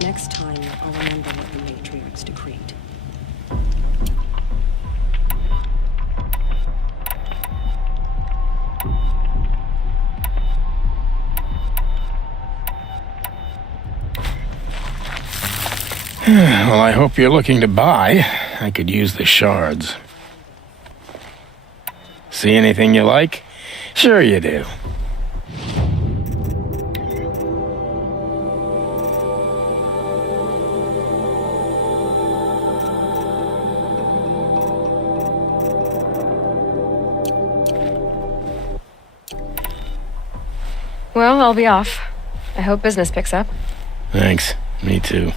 Next time, I'll remember what the matriarchs decreed. Well, I hope you're looking to buy. I could use the shards. See anything you like? Sure you do. Well, I'll be off. I hope business picks up. Thanks. Me too.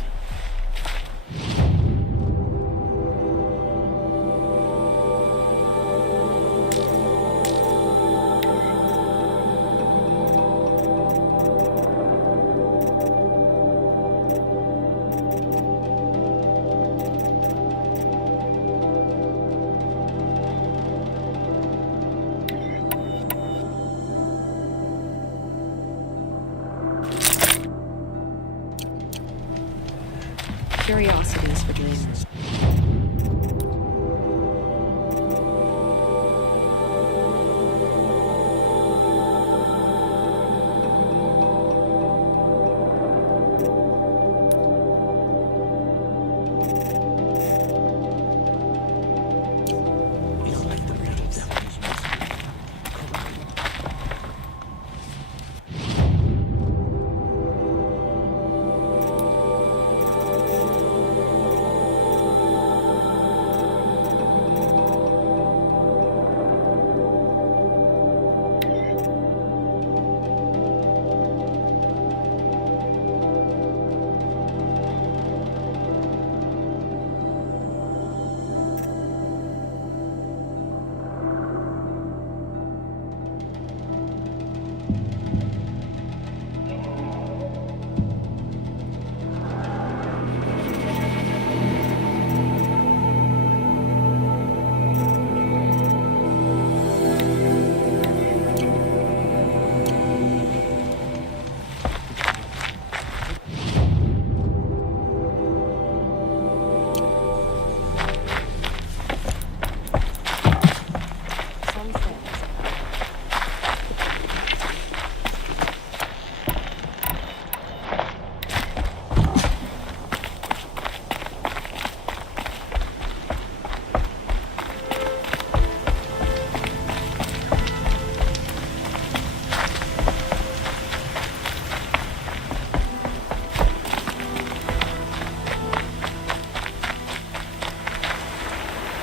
Curiosities for dreamers.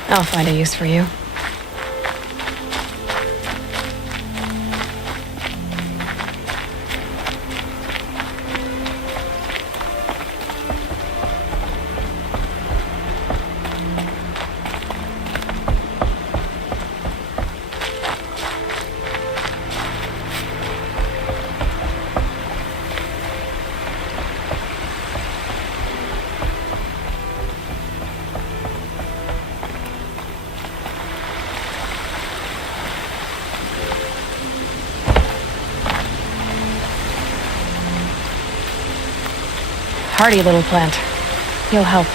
I'll find a use for you. Hardy little plant. You'll help.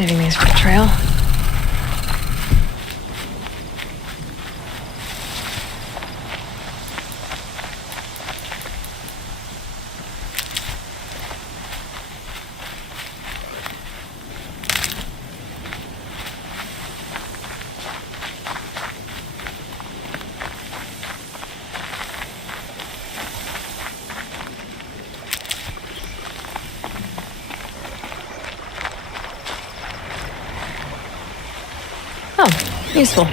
Saving these for the trail. Oh, useful.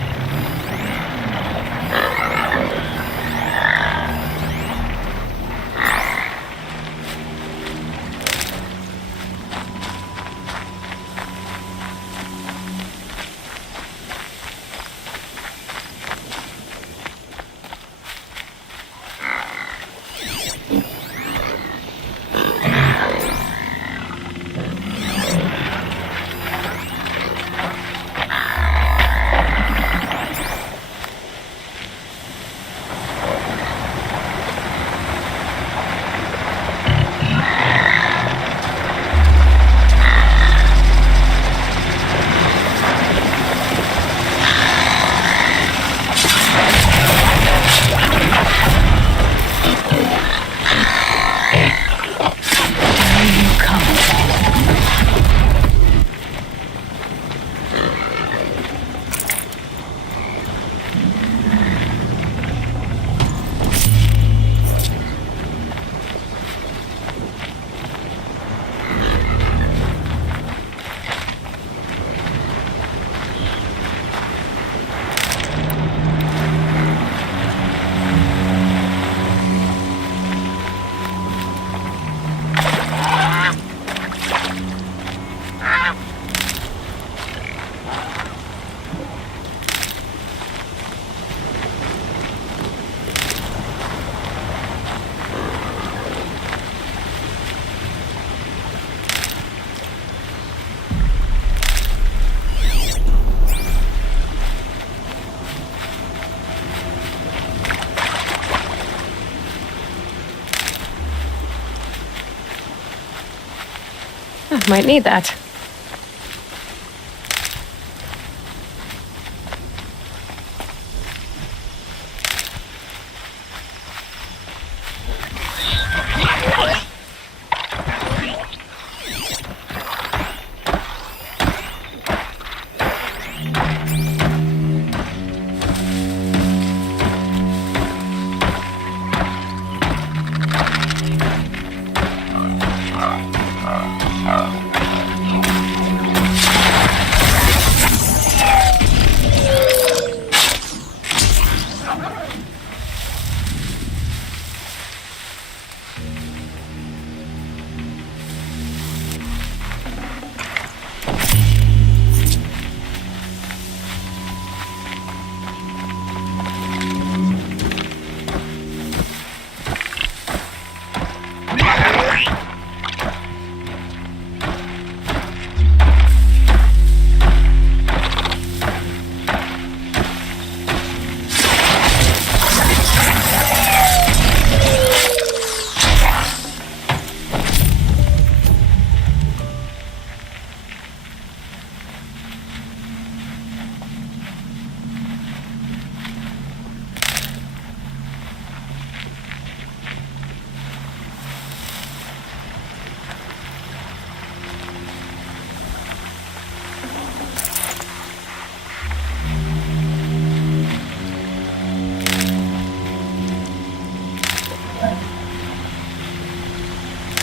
Might need that.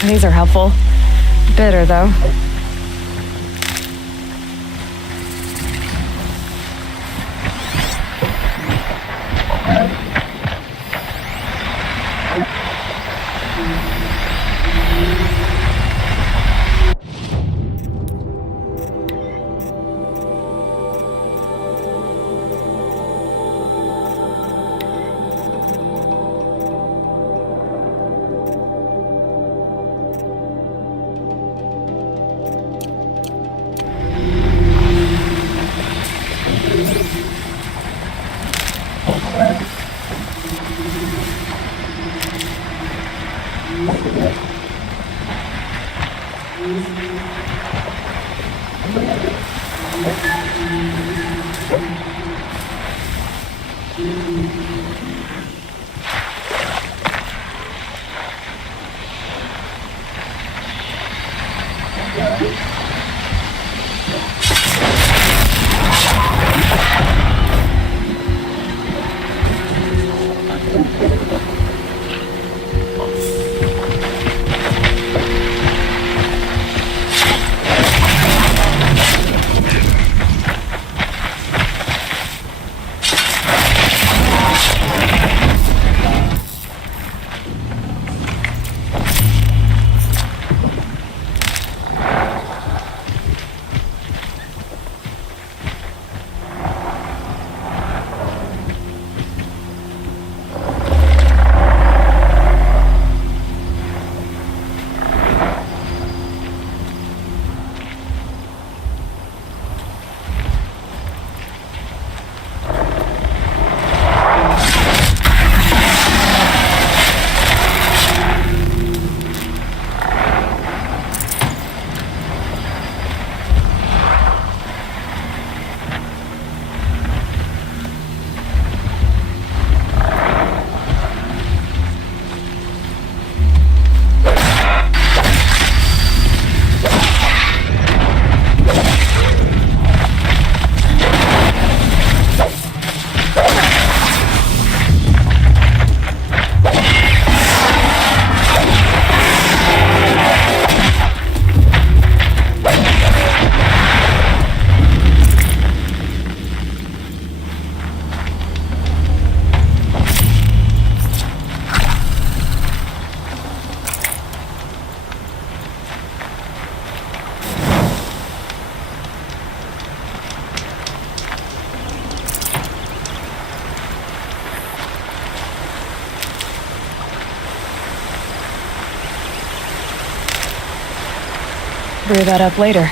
These are helpful. Bitter, though. Brew that up later.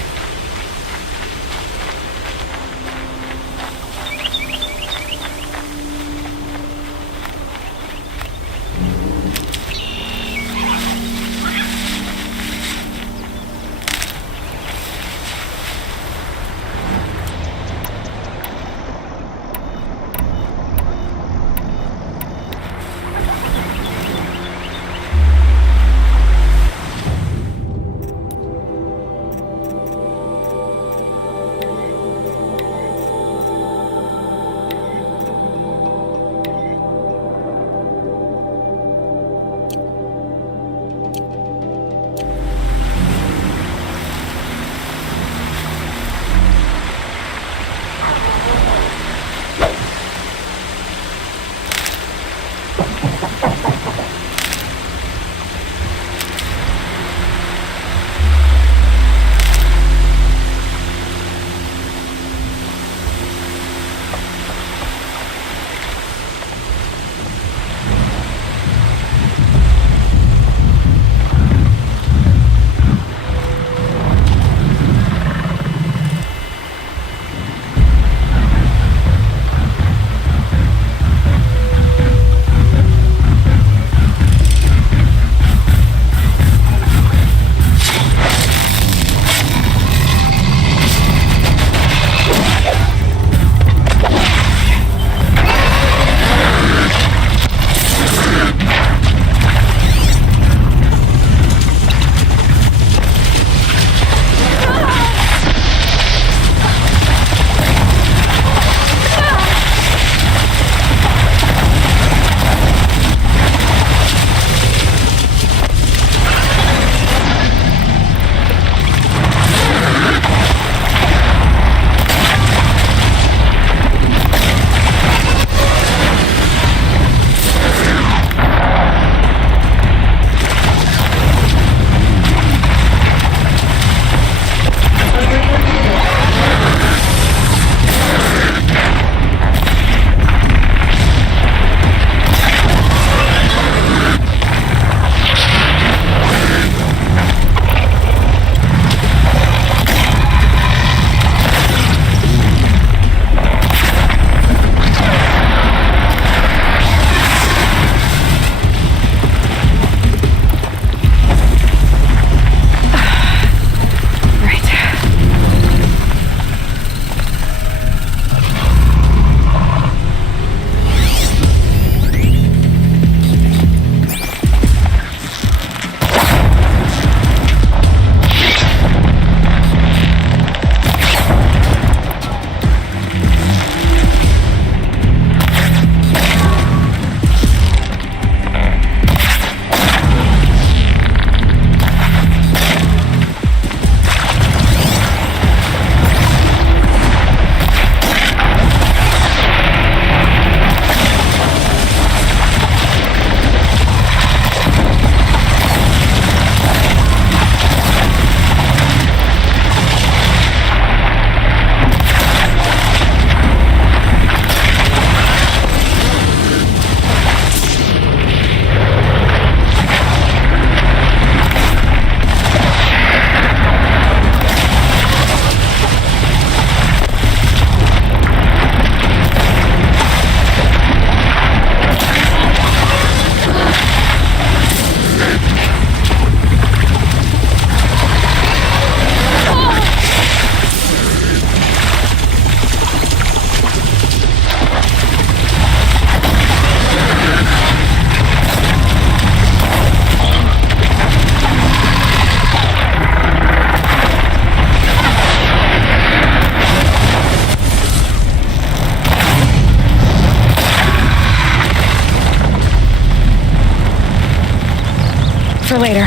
later.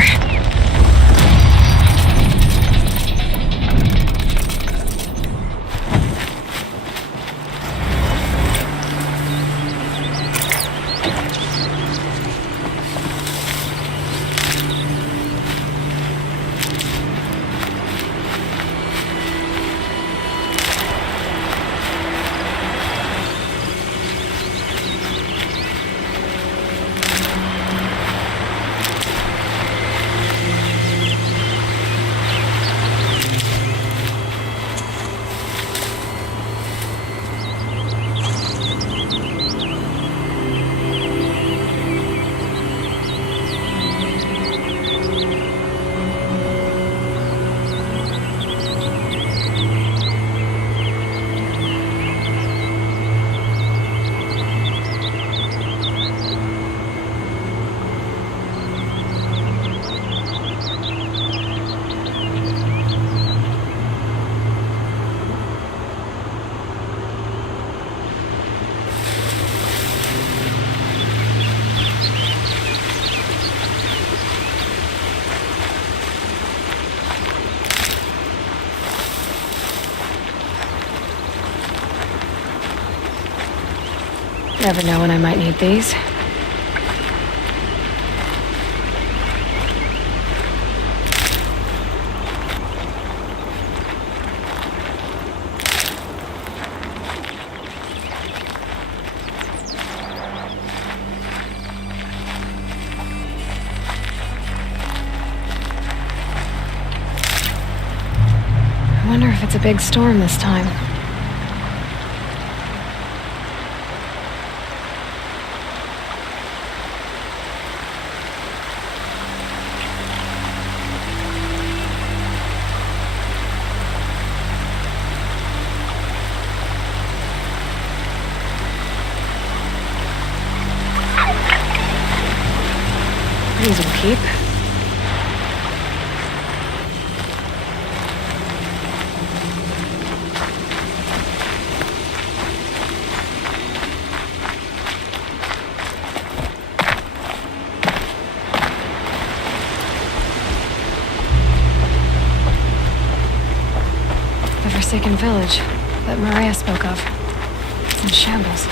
Never know when I might need these. I wonder if it's a big storm this time. These will keep. The forsaken village that Maria spoke of. It's in shambles.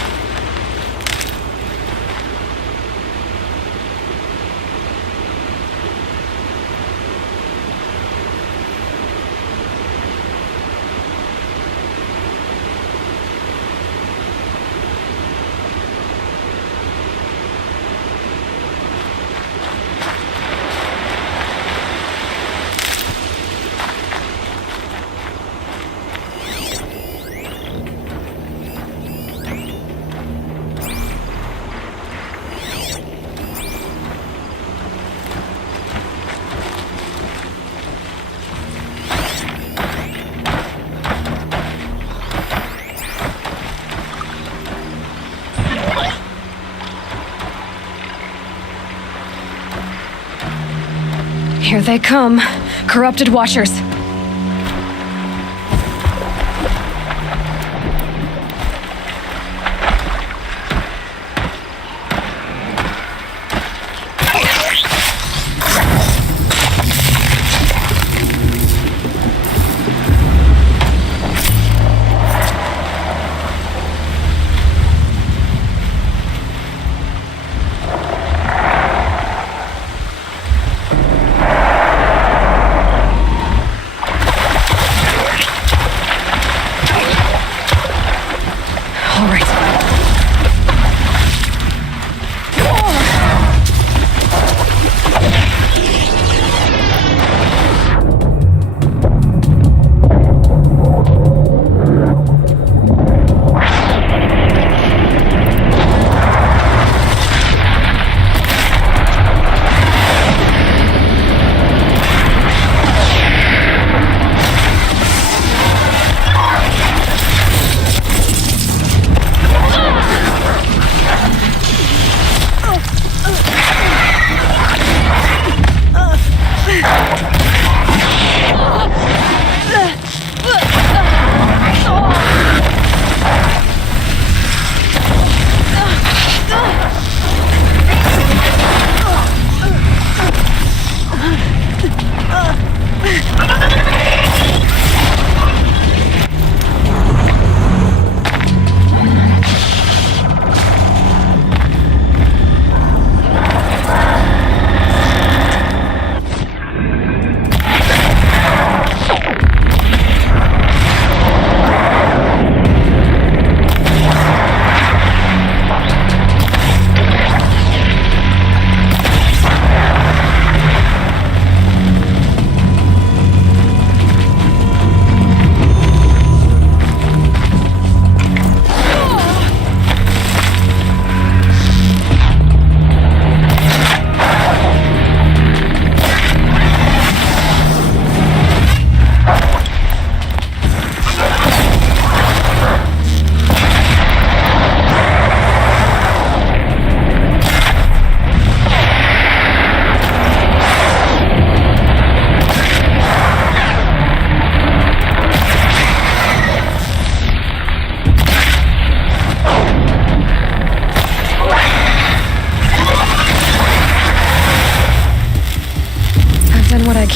Here they come, corrupted watchers.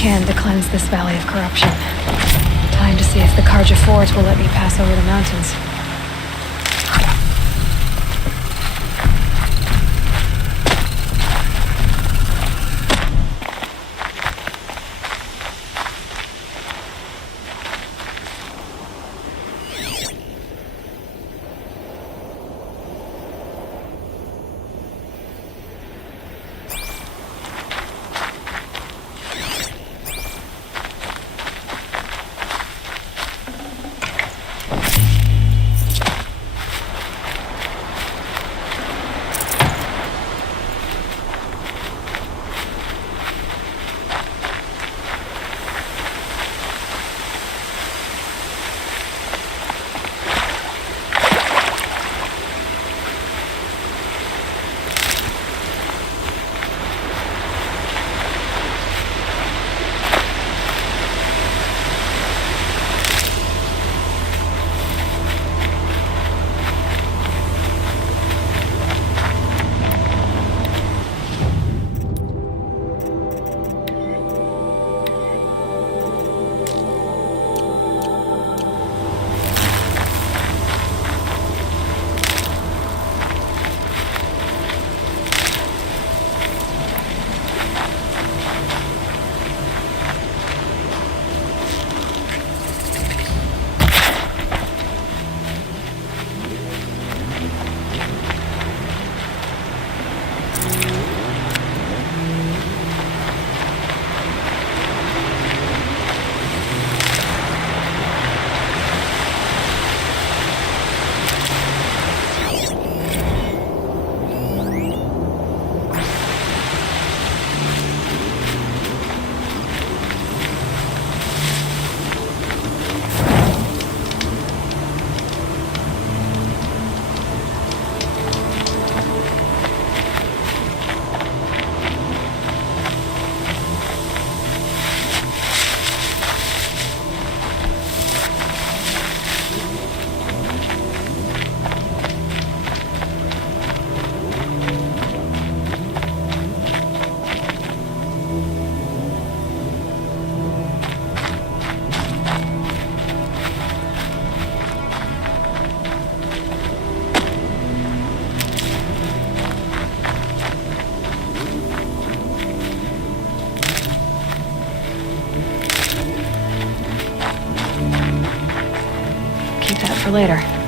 can to cleanse this valley of corruption. Time to see if the Carja Forge will let me pass over the mountains. For later.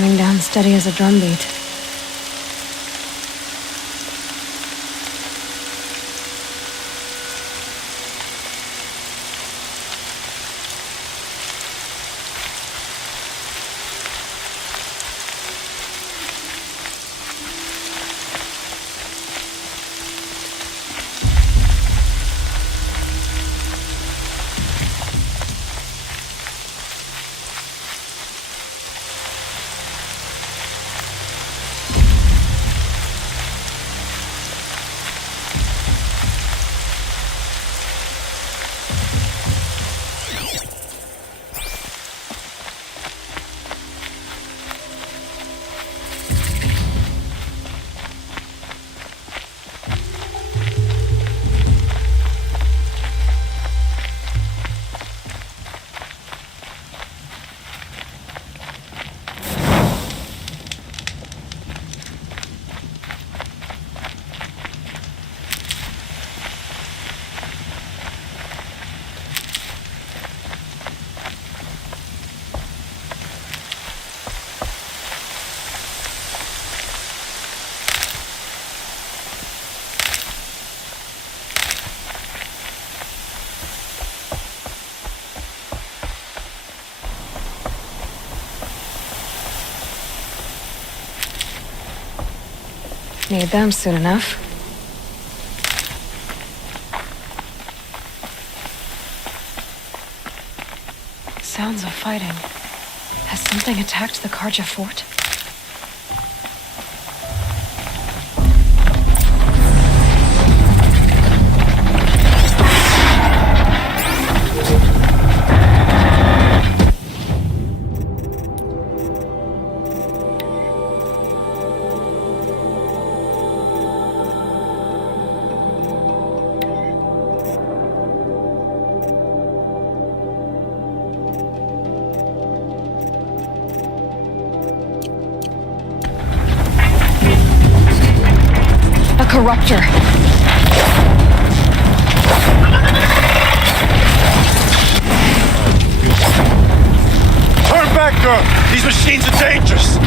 coming down steady as a drumbeat. Need them soon enough. Sounds of fighting. Has something attacked the Karja fort? Corruptor. Turn back, girl! These machines are dangerous!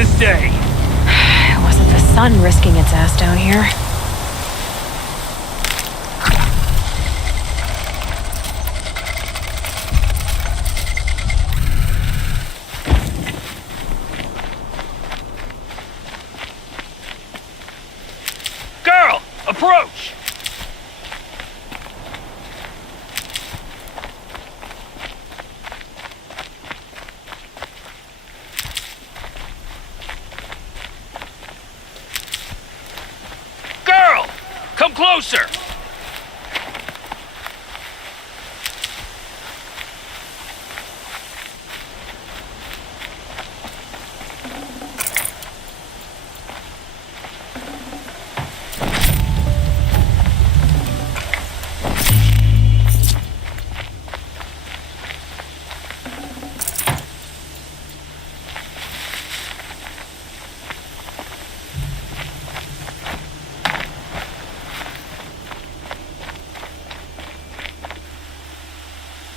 this day. It wasn't the sun risking its ass down here. Girl, approach! closer!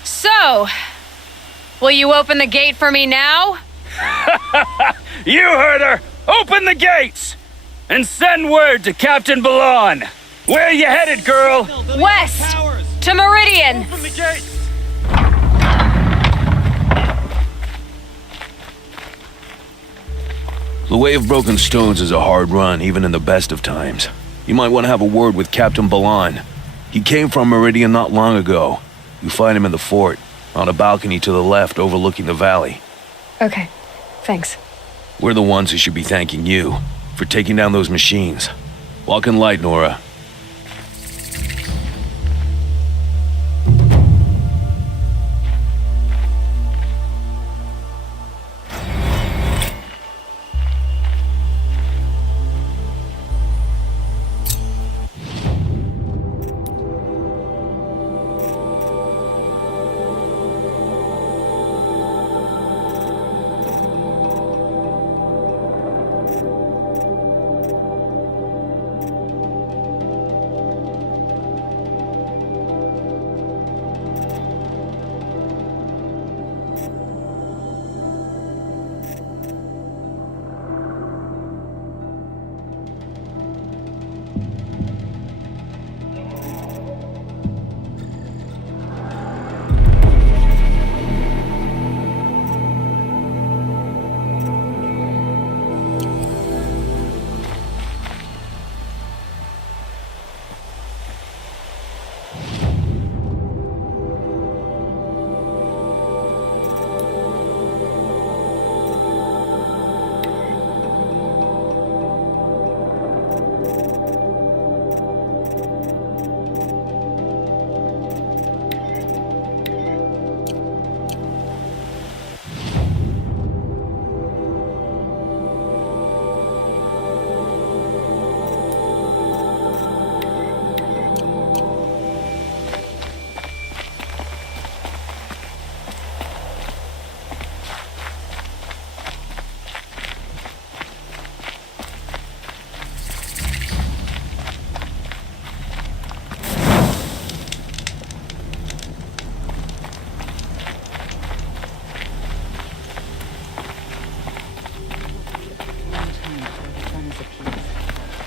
So, will you open the gate for me now? You heard her! Open the gates! And send word to Captain Balan. Where you headed, girl? West! To Meridian! Open the gates! The Way of Broken Stones is a hard run, even in the best of times. You might want to have a word with Captain Balan. He came from Meridian not long ago. You find him in the fort, on a balcony to the left overlooking the valley. Okay, thanks. We're the ones who should be thanking you for taking down those machines. Walk in light, Nora.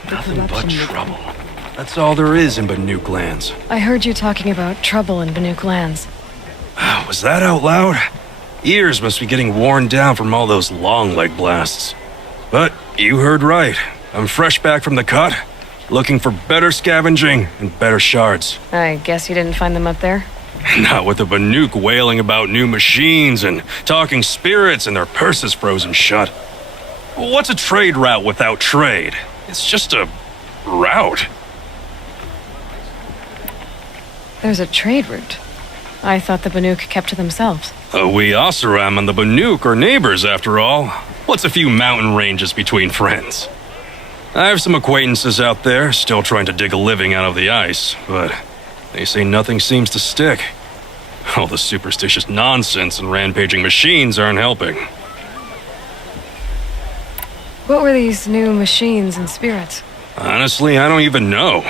Nothing but trouble. That's all there is in Banuk lands. I heard you talking about trouble in Banuk lands. Was that out loud? Ears must be getting worn down from all those long leg blasts. But you heard right. I'm fresh back from the cut, looking for better scavenging and better shards. I guess you didn't find them up there? Not with the Banuk wailing about new machines and talking spirits and their purses frozen shut. What's a trade route without trade? It's just a route. There's a trade route. I thought the Banuk kept to themselves. We Oseram and the Banuk are neighbors, after all. What's a few mountain ranges between friends? I have some acquaintances out there, still trying to dig a living out of the ice, but they say nothing seems to stick. All the superstitious nonsense and rampaging machines aren't helping. What were these new machines and spirits? Honestly, I don't even know.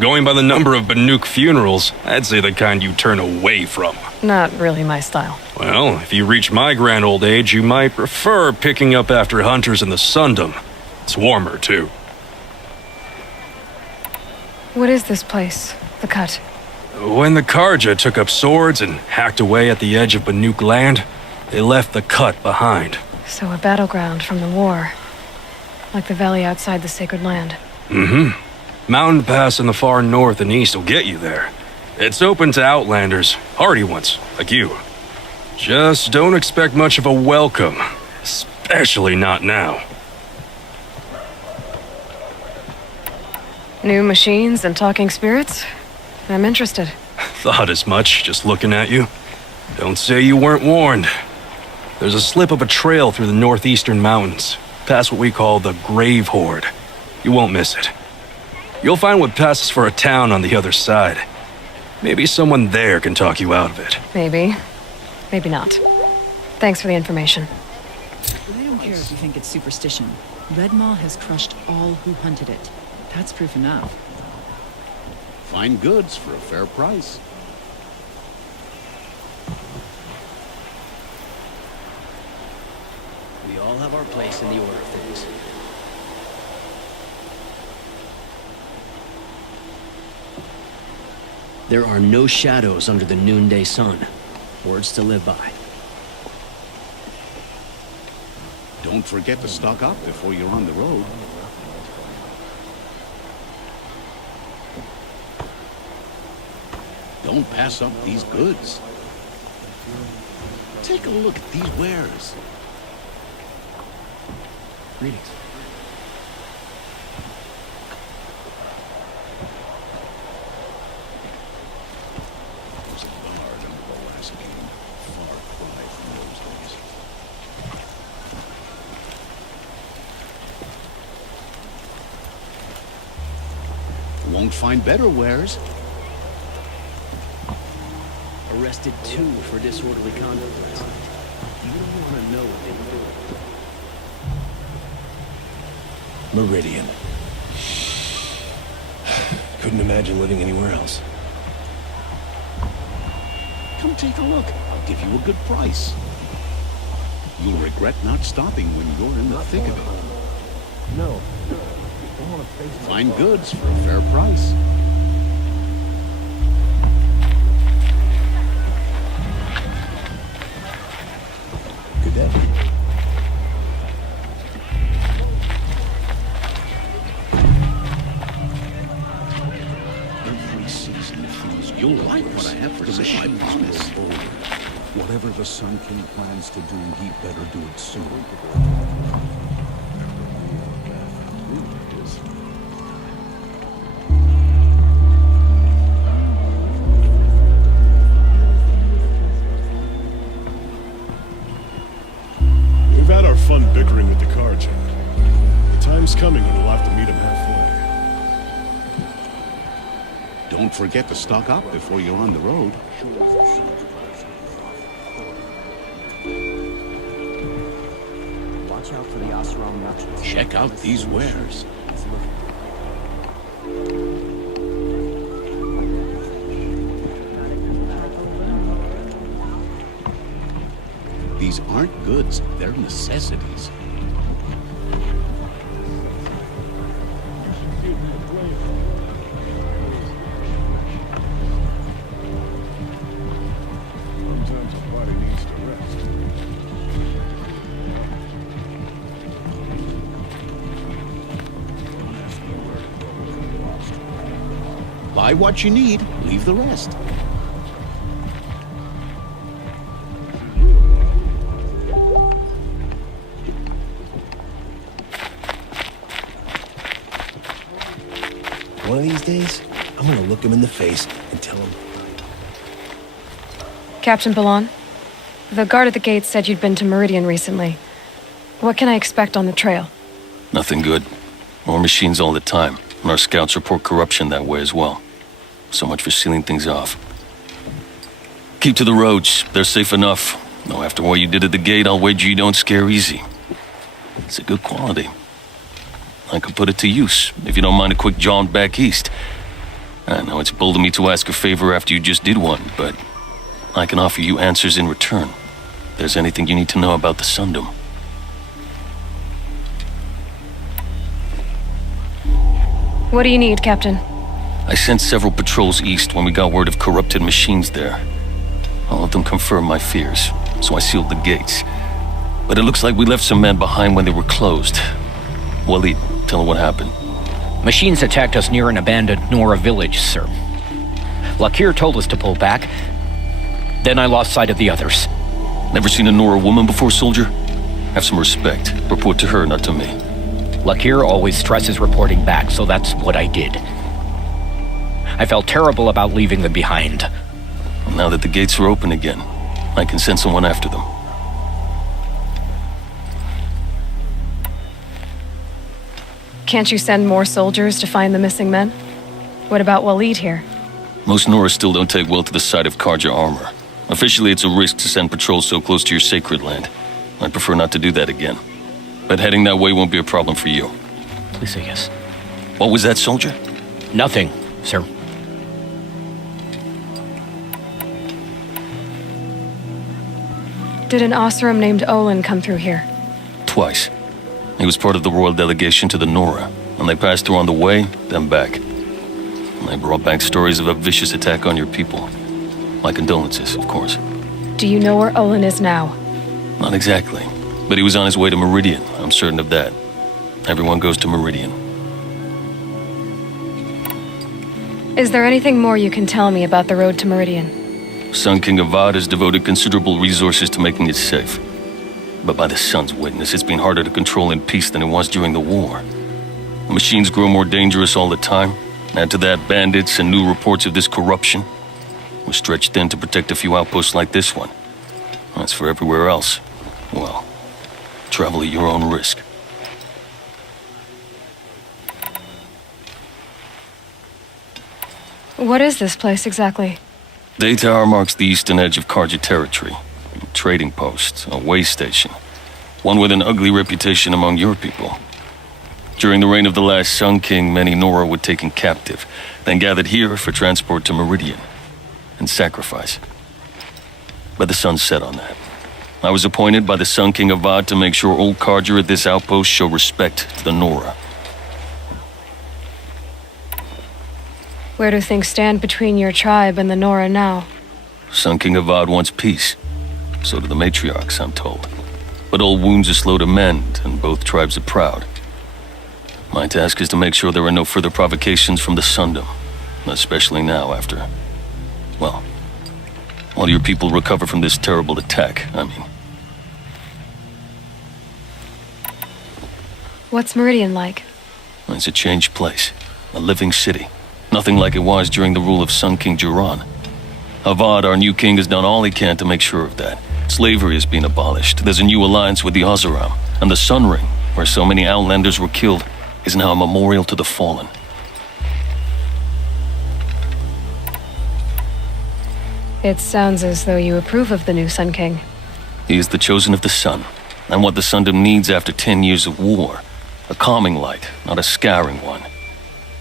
Going by the number of Banuk funerals, I'd say the kind you turn away from. Not really my style. Well, if you reach my grand old age, you might prefer picking up after hunters in the Sundom. It's warmer, too. What is this place? The Cut? When the Karja took up swords and hacked away at the edge of Banuk land, they left the Cut behind. So a battleground from the war. Like the valley outside the Sacred Land. Mm-hmm. Mountain Pass in the far north and east will get you there. It's open to outlanders, hardy ones, like you. Just don't expect much of a welcome, especially not now. New machines and talking spirits? I'm interested. Thought as much, just looking at you. Don't say you weren't warned. There's a slip of a trail through the northeastern mountains, past what we call the Grave Horde. You won't miss it. You'll find what passes for a town on the other side. Maybe someone there can talk you out of it. Maybe. Maybe not. Thanks for the information. I don't care if you think it's superstition. Red Maw has crushed all who hunted it. That's proof enough. Fine goods for a fair price. We all have our place in the order of things. There are no shadows under the noonday sun. Words to live by. Don't forget to stock up before you're on the road. Don't pass up these goods. Take a look at these wares. Greetings. There's a guard under the last game. Far cry from those days. Won't find better wares. Arrested 2 for disorderly conduct. You don't want to know what they were doing. Meridian. Couldn't imagine living anywhere else. Come take a look. I'll give you a good price. You'll regret not stopping when you're in the thick of it. No. Find goods for a fair price. Good day. Every season it feels you'll like what I have for sale, I promise. Whatever the Sun King plans to do, he better do it soon. We've had our fun bickering with the car gent. The time's coming when we'll have to meet him halfway. Don't forget to stock up before you're on the road. Watch out for the Osram merchants. Check out these wares. These aren't goods, they're necessities. Sometimes a body needs to rest. Buy what you need, leave the rest. One of these days, I'm gonna look him in the face and tell him. Captain Balan, the guard at the gate said you'd been to Meridian recently. What can I expect on the trail? Nothing good. More machines all the time, and our scouts report corruption that way as well. So much for sealing things off. Keep to the roads. They're safe enough. Though after what you did at the gate, I'll wager you don't scare easy. It's a good quality. I could put it to use, if you don't mind a quick jaunt back east. I know it's bold of me to ask a favor after you just did one, but I can offer you answers in return. If there's anything you need to know about the Sundom. What do you need, Captain? I sent several patrols east when we got word of corrupted machines there. All of them confirmed my fears, so I sealed the gates. But it looks like we left some men behind when they were closed. Waleed, tell her what happened. Machines attacked us near an abandoned Nora village, sir. Lakir told us to pull back. Then I lost sight of the others. Never seen a Nora woman before, soldier? Have some respect. Report to her, not to me. Lakir always stresses reporting back, so that's what I did. I felt terrible about leaving them behind. Now that the gates are open again, I can send someone after them. Can't you send more soldiers to find the missing men? What about Waleed here? Most Nora still don't take well to the sight of Karja armor. Officially, it's a risk to send patrols so close to your sacred land. I'd prefer not to do that again. But heading that way won't be a problem for you. Please say yes. What was that, soldier? Nothing, sir. Did an Oseram named Olin come through here? Twice. He was part of the royal delegation to the Nora, and they passed through on the way, then back. And they brought back stories of a vicious attack on your people. My condolences, of course. Do you know where Olin is now? Not exactly, but he was on his way to Meridian, I'm certain of that. Everyone goes to Meridian. Is there anything more you can tell me about the road to Meridian? Sun King Avad has devoted considerable resources to making it safe. But by the sun's witness, it's been harder to control in peace than it was during the war. The machines grow more dangerous all the time. Add to that bandits and new reports of this corruption. We're stretched thin to protect a few outposts like this one. As for everywhere else, well, travel at your own risk. What is this place exactly? Day Tower marks the eastern edge of Karja territory. A trading post, a way station. One with an ugly reputation among your people. During the reign of the last Sun King, many Nora were taken captive, then gathered here for transport to Meridian and sacrifice. But the sun set on that. I was appointed by the Sun King Avad to make sure old Karja at this outpost show respect to the Nora. Where do things stand between your tribe and the Nora now? Sun King Avad wants peace. So do the matriarchs, I'm told. But old wounds are slow to mend, and both tribes are proud. My task is to make sure there are no further provocations from the Sundom. Especially now after... well, while your people recover from this terrible attack, I mean. What's Meridian like? It's a changed place. A living city. Nothing like it was during the rule of Sun King Jiran. Avad, our new king, has done all he can to make sure of that. Slavery has been abolished. There's a new alliance with the Oseram. And the Sun Ring, where so many Outlanders were killed, is now a memorial to the fallen. It sounds as though you approve of the new Sun King. He is the chosen of the sun, and what the Sundom needs after 10 years of war. A calming light, not a scouring one.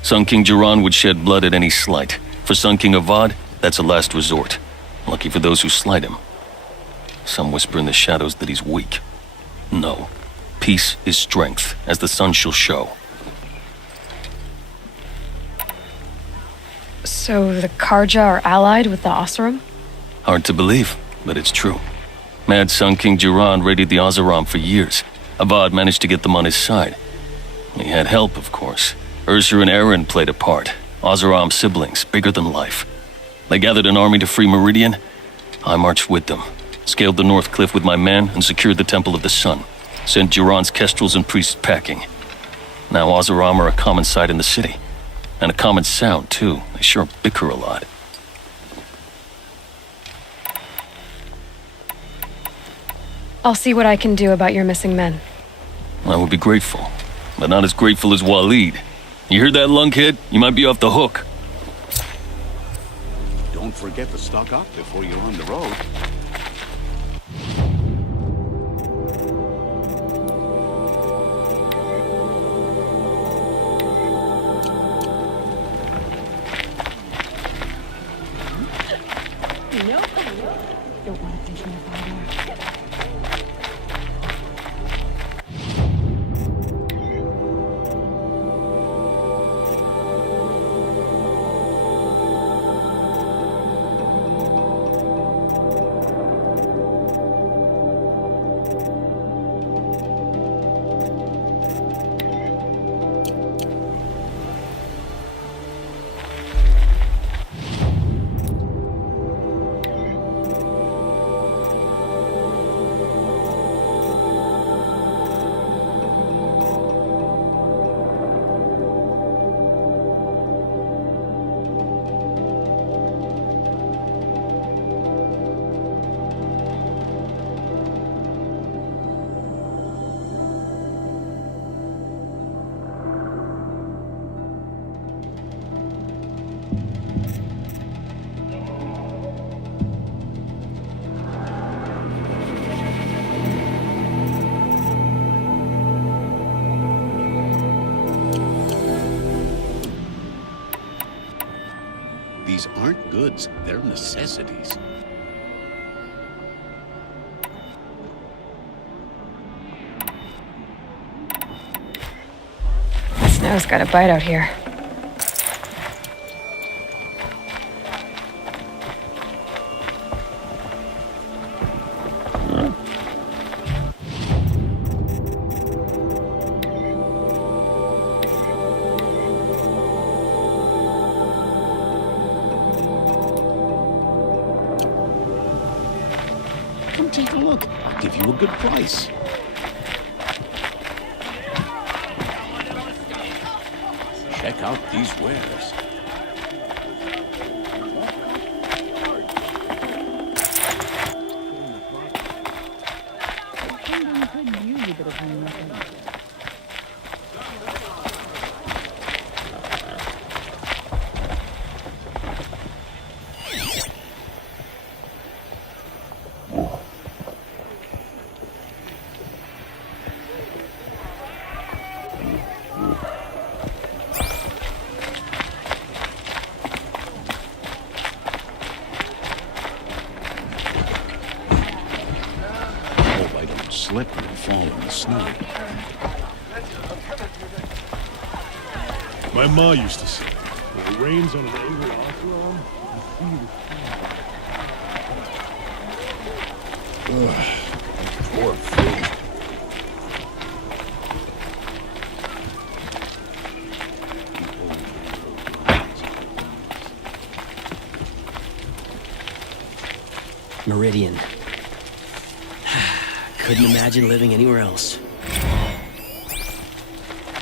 Sun King Jiran would shed blood at any slight. For Sun King Avad, that's a last resort. Lucky for those who slight him. Some whisper in the shadows that he's weak. No. Peace is strength, as the sun shall show. So the Karja are allied with the Oseram? Hard to believe, but it's true. Mad Sun King Jiran raided the Oseram for years. Avad managed to get them on his side. He had help, of course. Ursur and Eren played a part. Oseram siblings, bigger than life. They gathered an army to free Meridian. I marched with them. Scaled the North Cliff with my men and secured the Temple of the Sun. Sent Jiran's kestrels and priests packing. Now Oseram are a common sight in the city. And a common sound, too. They sure bicker a lot. I'll see what I can do about your missing men. I would be grateful. But not as grateful as Waleed. You heard that, lunkhead? You might be off the hook. Don't forget to stock up before you're on the road. Nope. Don't want to think about it. goods. They're necessities. The snow's got a bite out here. Come take a look. I'll give you a good price. Check out these wares. Slip and fall in the snow. My ma used to say, when it rains on an angry off-arm, Poor food. Meridian. Couldn't imagine living anywhere else.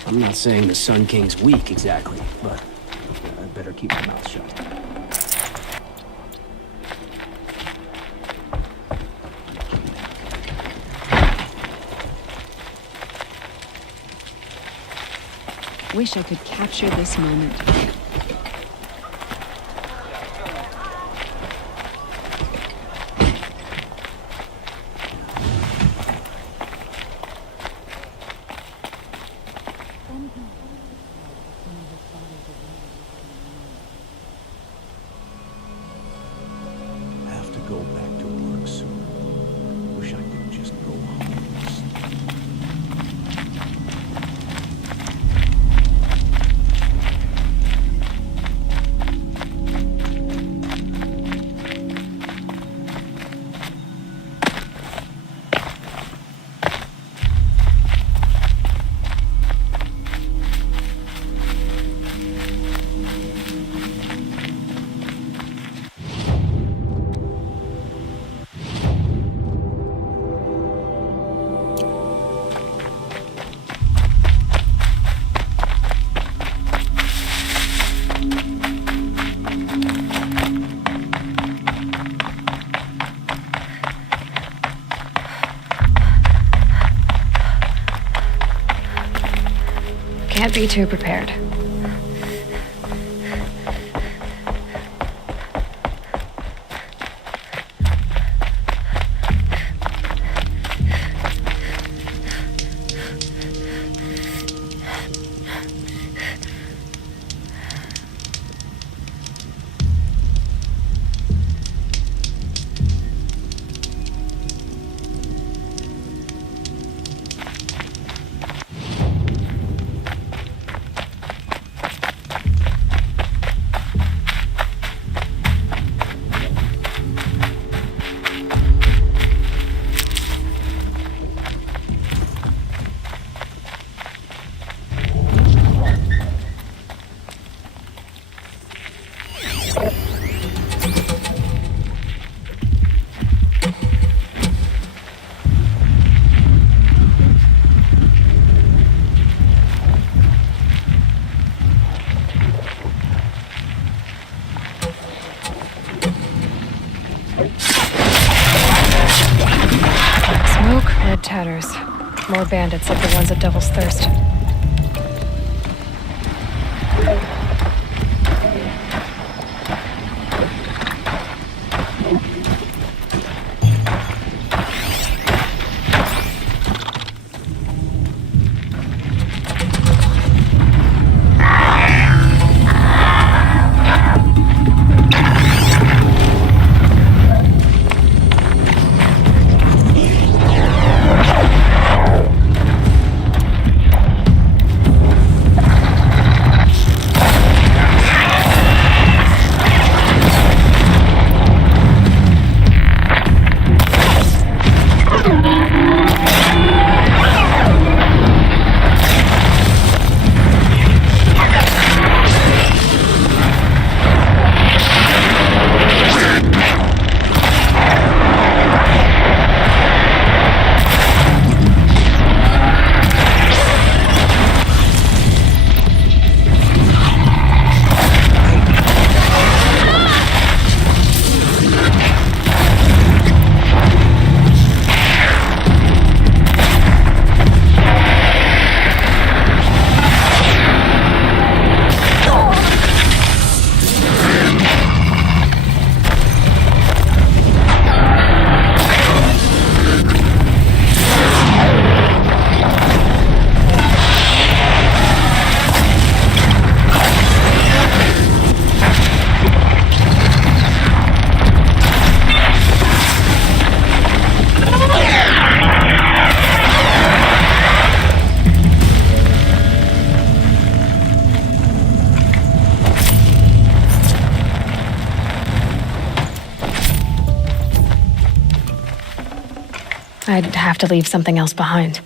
I'm not saying the Sun King's weak exactly, but I'd better keep my mouth shut. Wish I could capture this moment. Have to go back to work soon. Wish I could just go home. Can't be too prepared. Red tatters. More bandits like the ones at Devil's Thirst. I'd have to leave something else behind.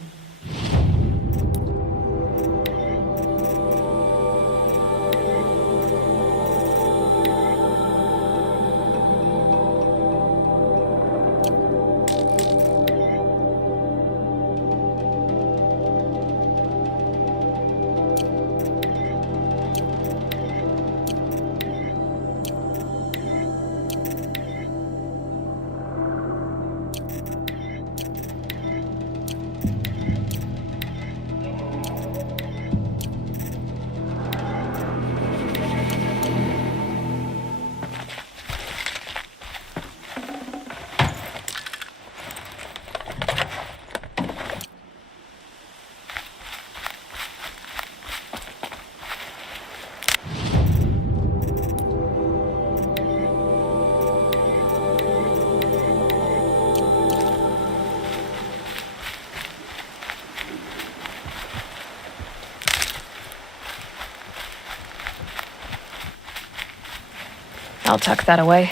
I'll tuck that away.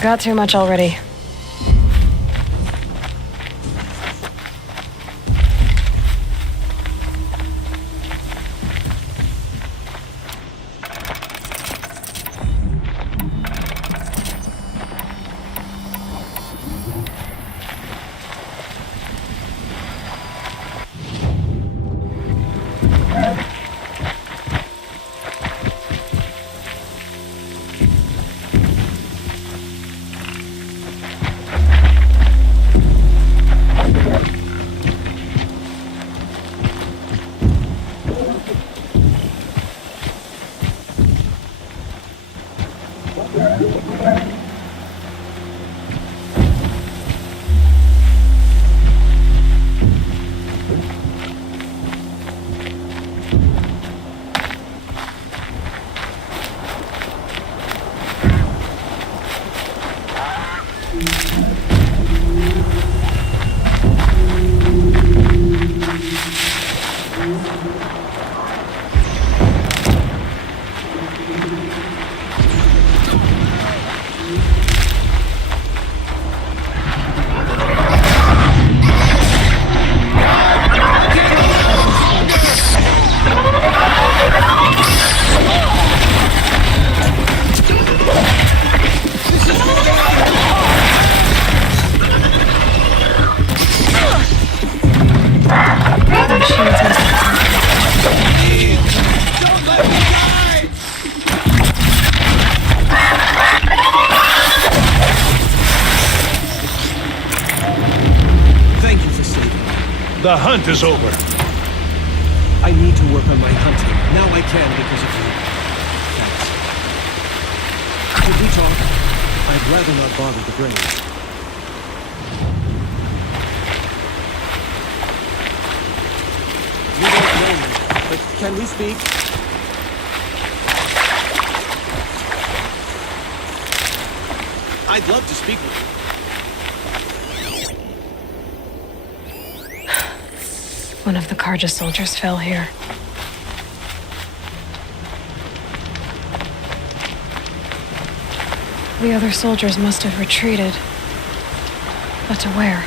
Got too much already. The hunt is over. I need to work on my hunting. Now I can because of you. Thanks. Could we talk? I'd rather not bother the brain. You don't know me, but can we speak? I'd love to speak with you. One of the Karja soldiers fell here. The other soldiers must have retreated. But to where?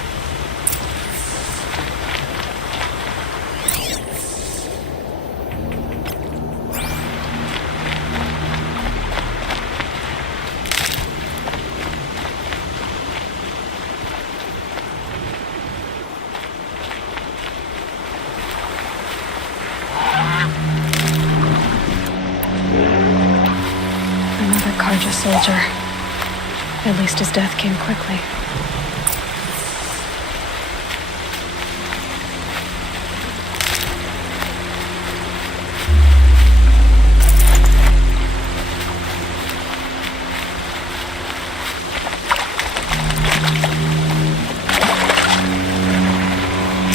Another Karja soldier. At least his death came quickly.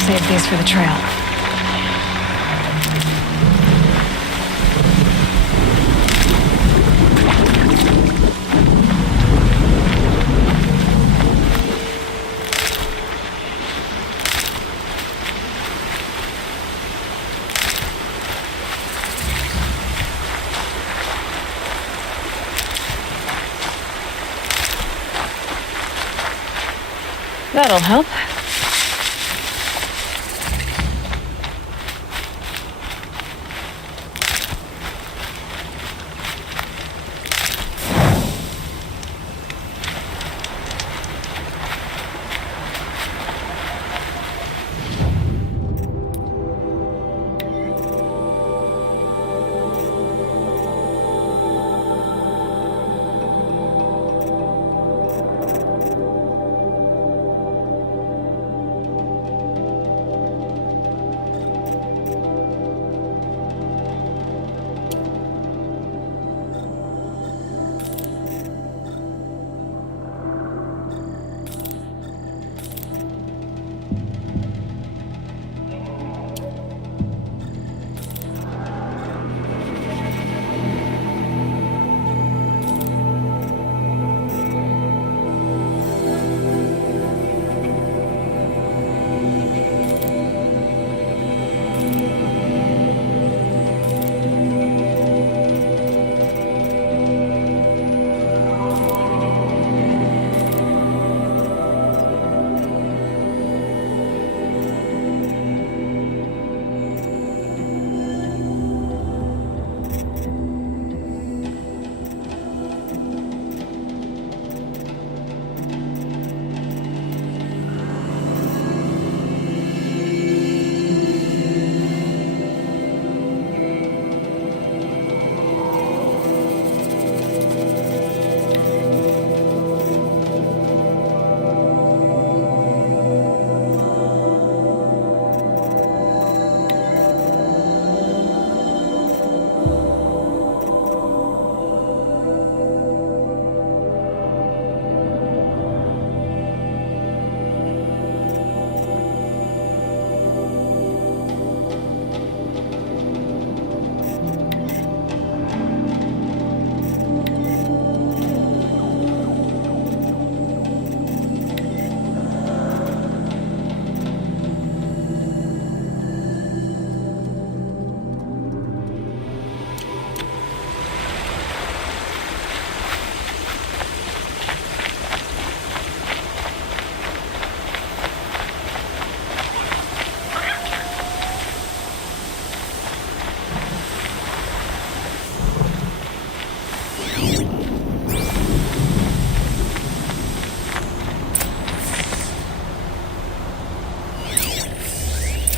Save these for the trail. That'll help.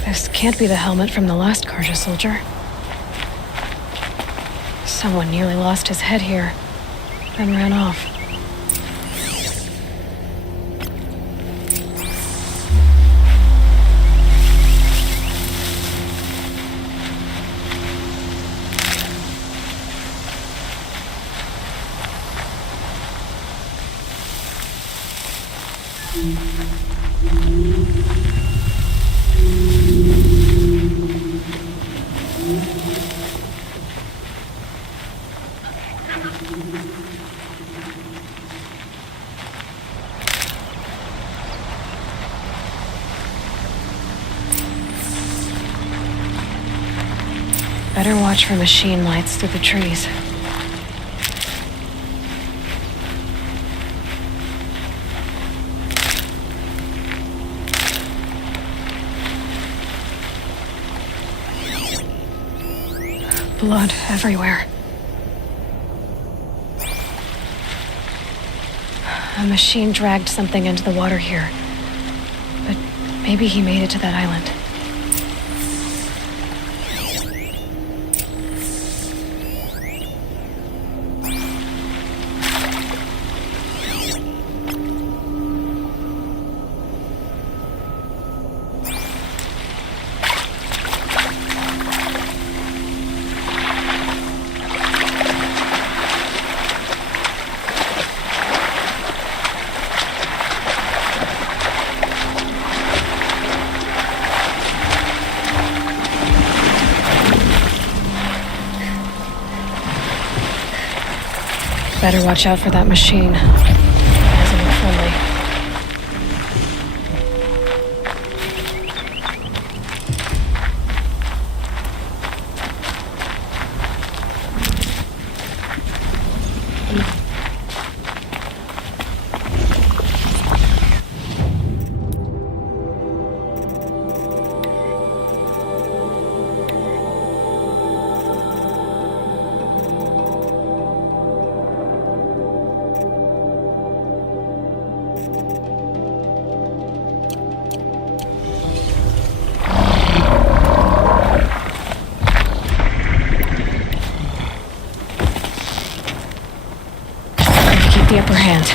This can't be the helmet from the last Karja soldier. Someone nearly lost his head here, then ran off. Better watch for machine lights through the trees. Blood everywhere. A machine dragged something into the water here. But maybe he made it to that island. Better watch out for that machine. Doesn't look friendly. The upper hand.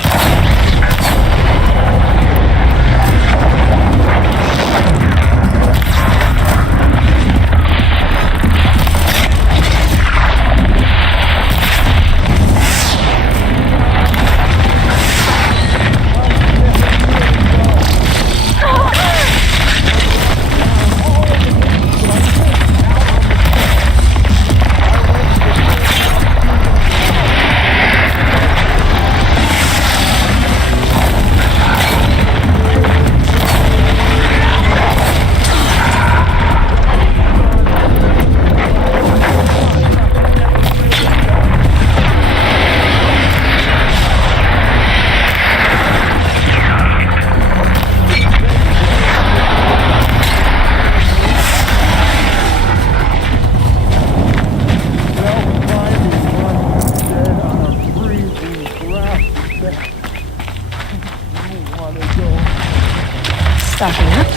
Stocking up.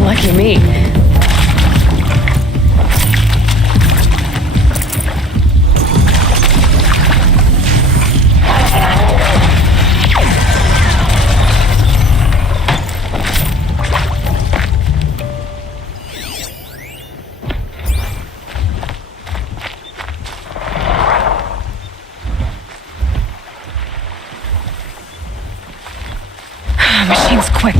Lucky me. Machine's quick.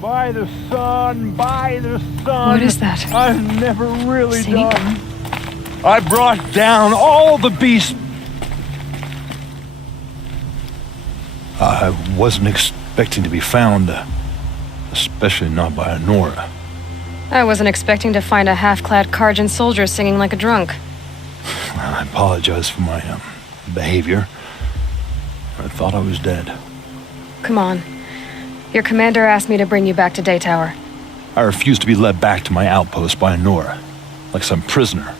By the sun, by the sun. What is that? I've never really See? done. I brought down all the beasts. I wasn't expecting to be found, especially not by Nora. I wasn't expecting to find a half-clad Karjan soldier singing like a drunk. I apologize for my behavior. I thought I was dead. Come on. Your commander asked me to bring you back to Day Tower. I refused to be led back to my outpost by Nora, like some prisoner.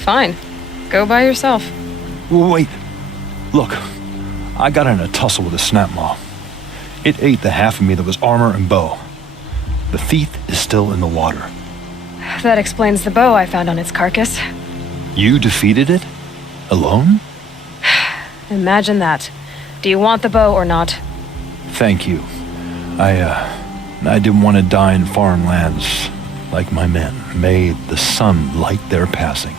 Fine. Go by yourself. Wait. Look, I got in a tussle with a snap maw. It ate the half of me that was armor and bow. The thief is still in the water. That explains the bow I found on its carcass. You defeated it? Alone? Imagine that. Do you want the bow or not? Thank you. I didn't want to die in foreign lands like my men. May the sun light their passing.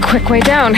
Quick way down.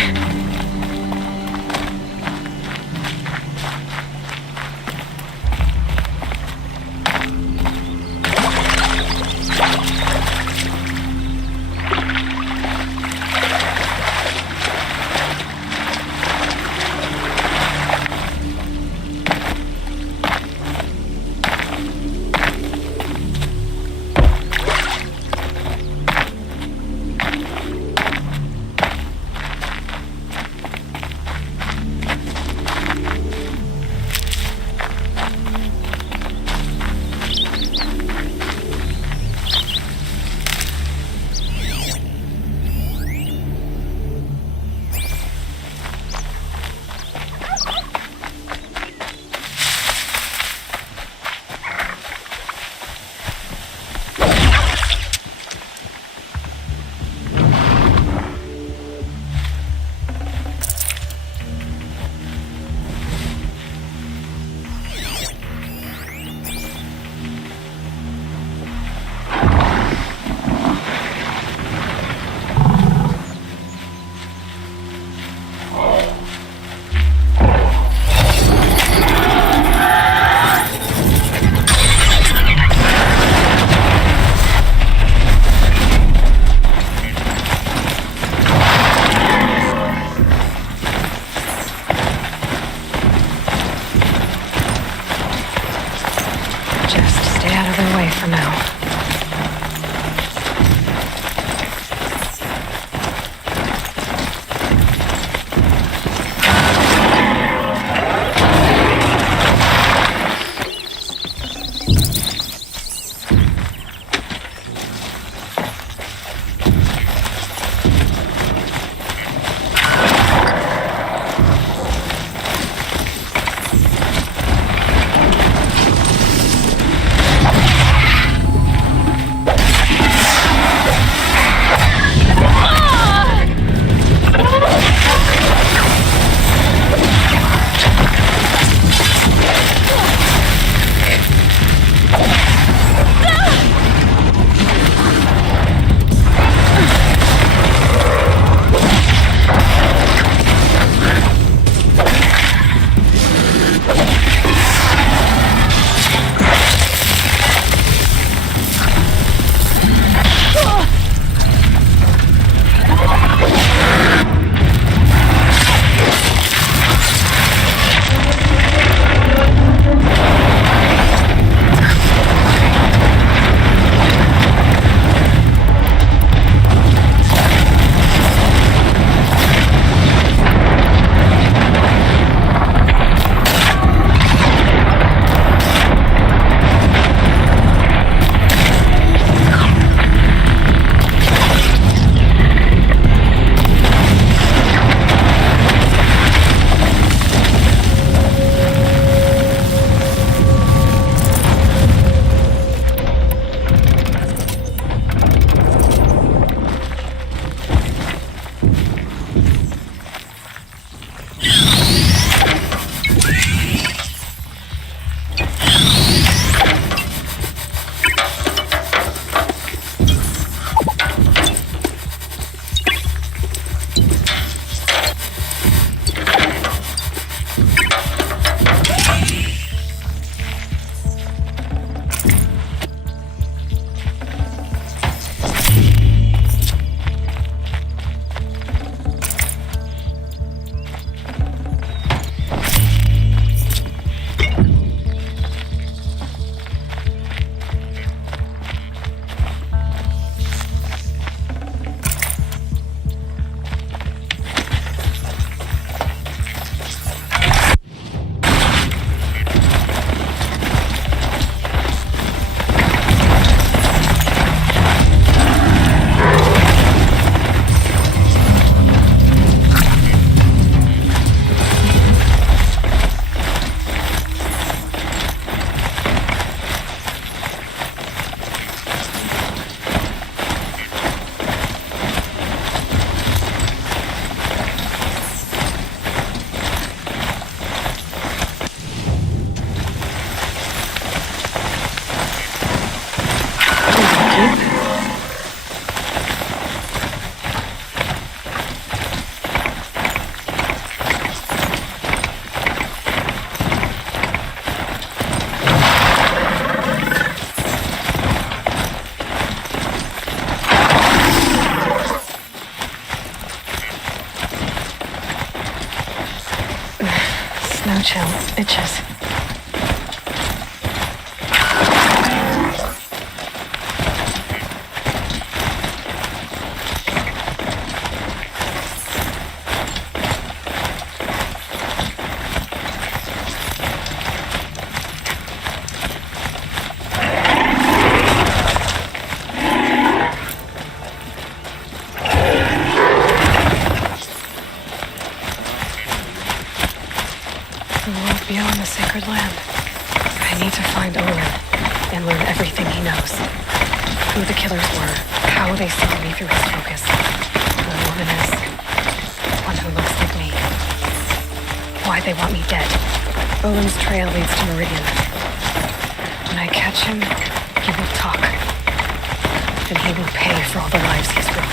No chill. Itches. The world beyond the sacred land. I need to find Owen and learn everything he knows. Who the killers were, how they saw me through his focus. Who the woman is, one who looks like me. Why they want me dead. Owen's trail leads to Meridian. When I catch him, he will talk. Then he will pay for all the lives he's ruined.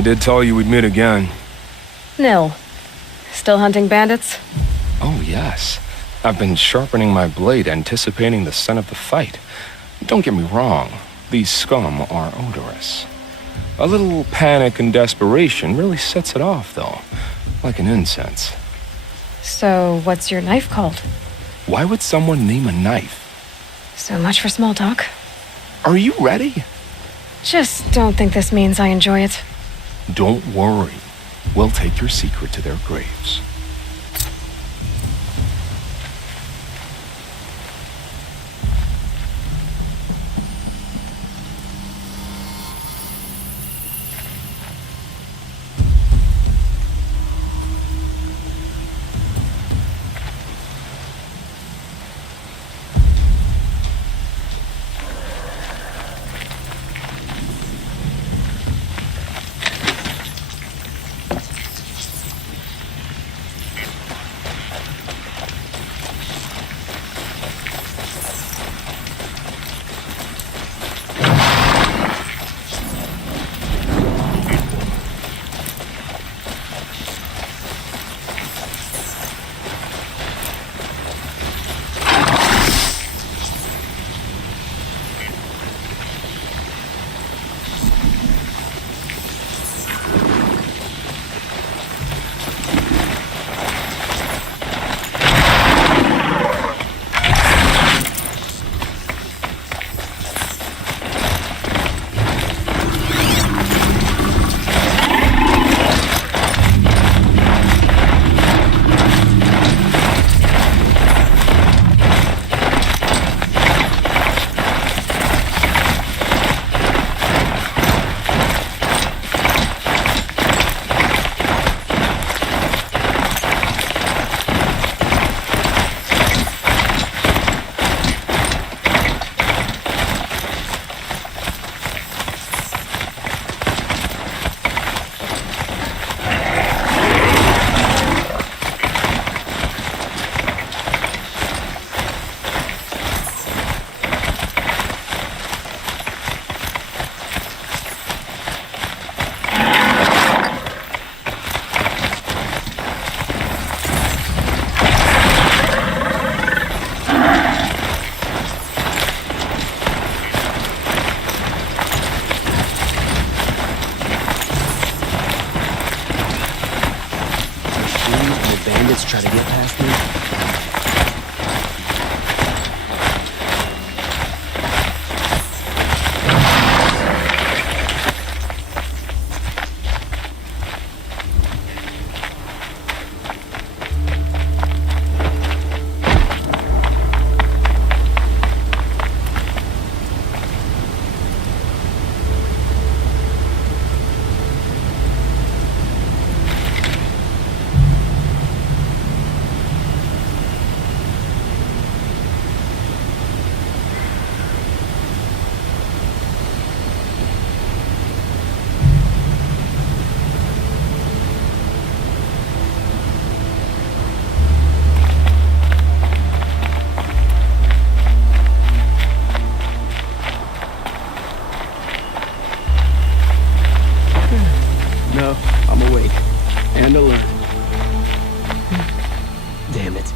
I did tell you we'd meet again. Nil. Still hunting bandits? Oh, yes. I've been sharpening my blade, anticipating the scent of the fight. Don't get me wrong, these scum are odorous. A little panic and desperation really sets it off, though, like an incense. So, what's your knife called? Why would someone name a knife? So much for small talk. Are you ready? Just don't think this means I enjoy it. Don't worry. We'll take your secret to their graves. Try to get past me. No, I'm awake. And alert. Damn it.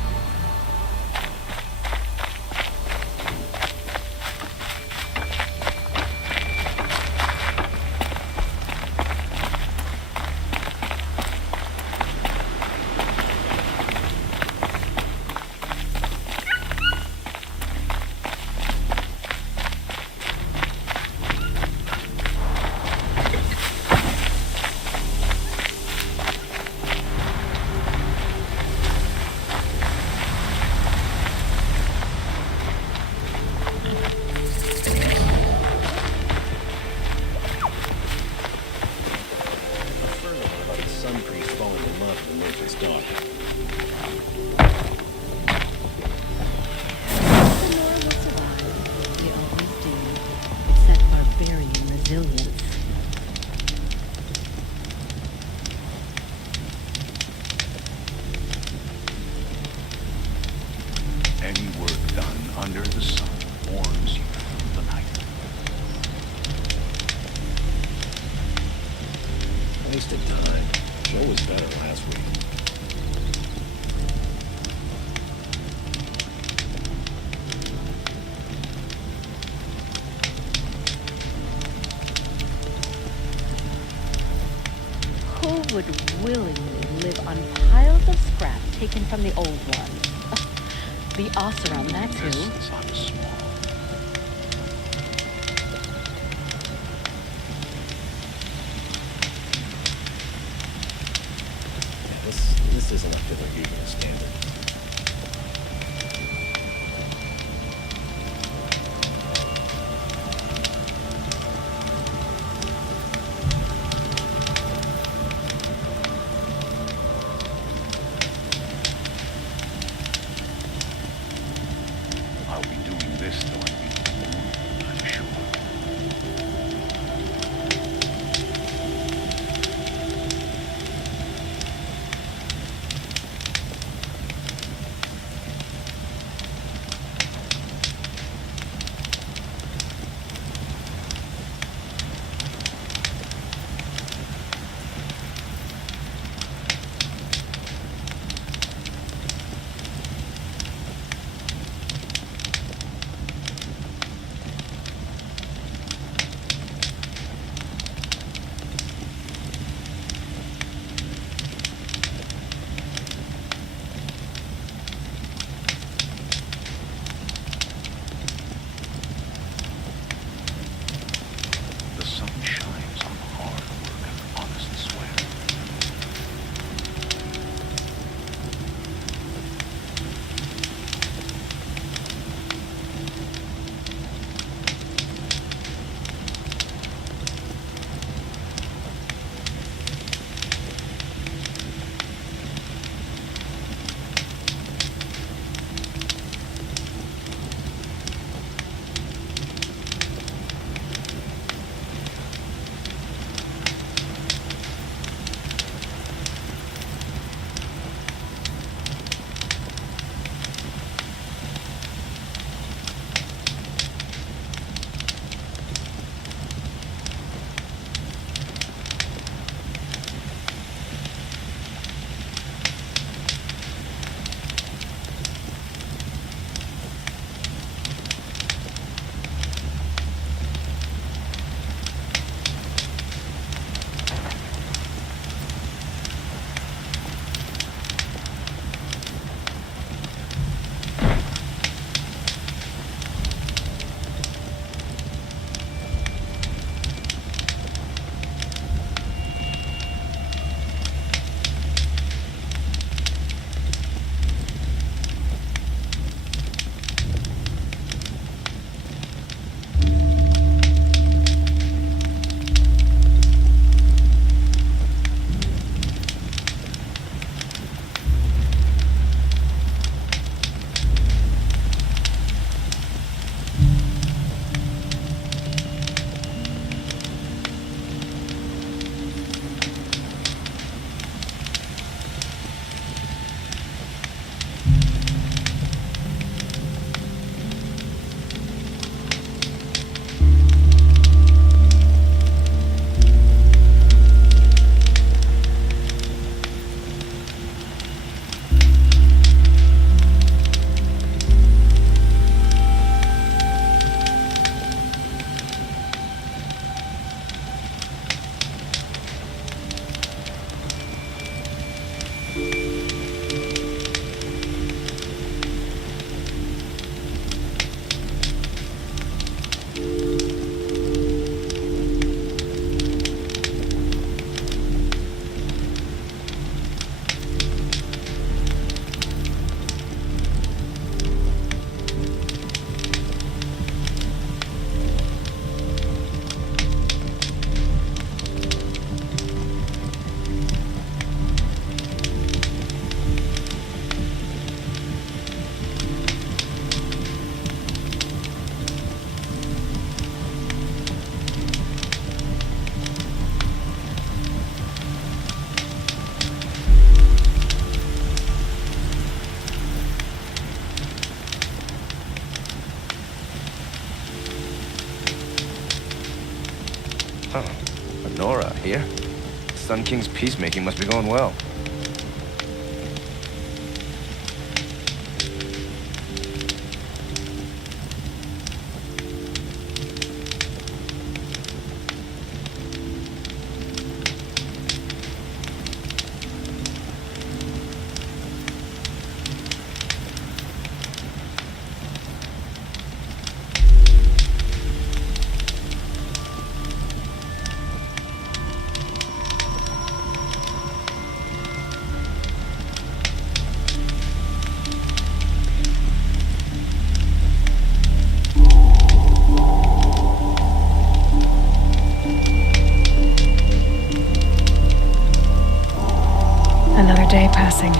Any work done under the sun warms you through the night. Wasted time. Show was better last week. Who would willingly live on piles of scrap taken from the old one? The Oseram, that's who. This isn't up to their usual standard. I'll be doing this till I meet the moon, I'm sure. Sun King's peacemaking must be going well. Another day passing.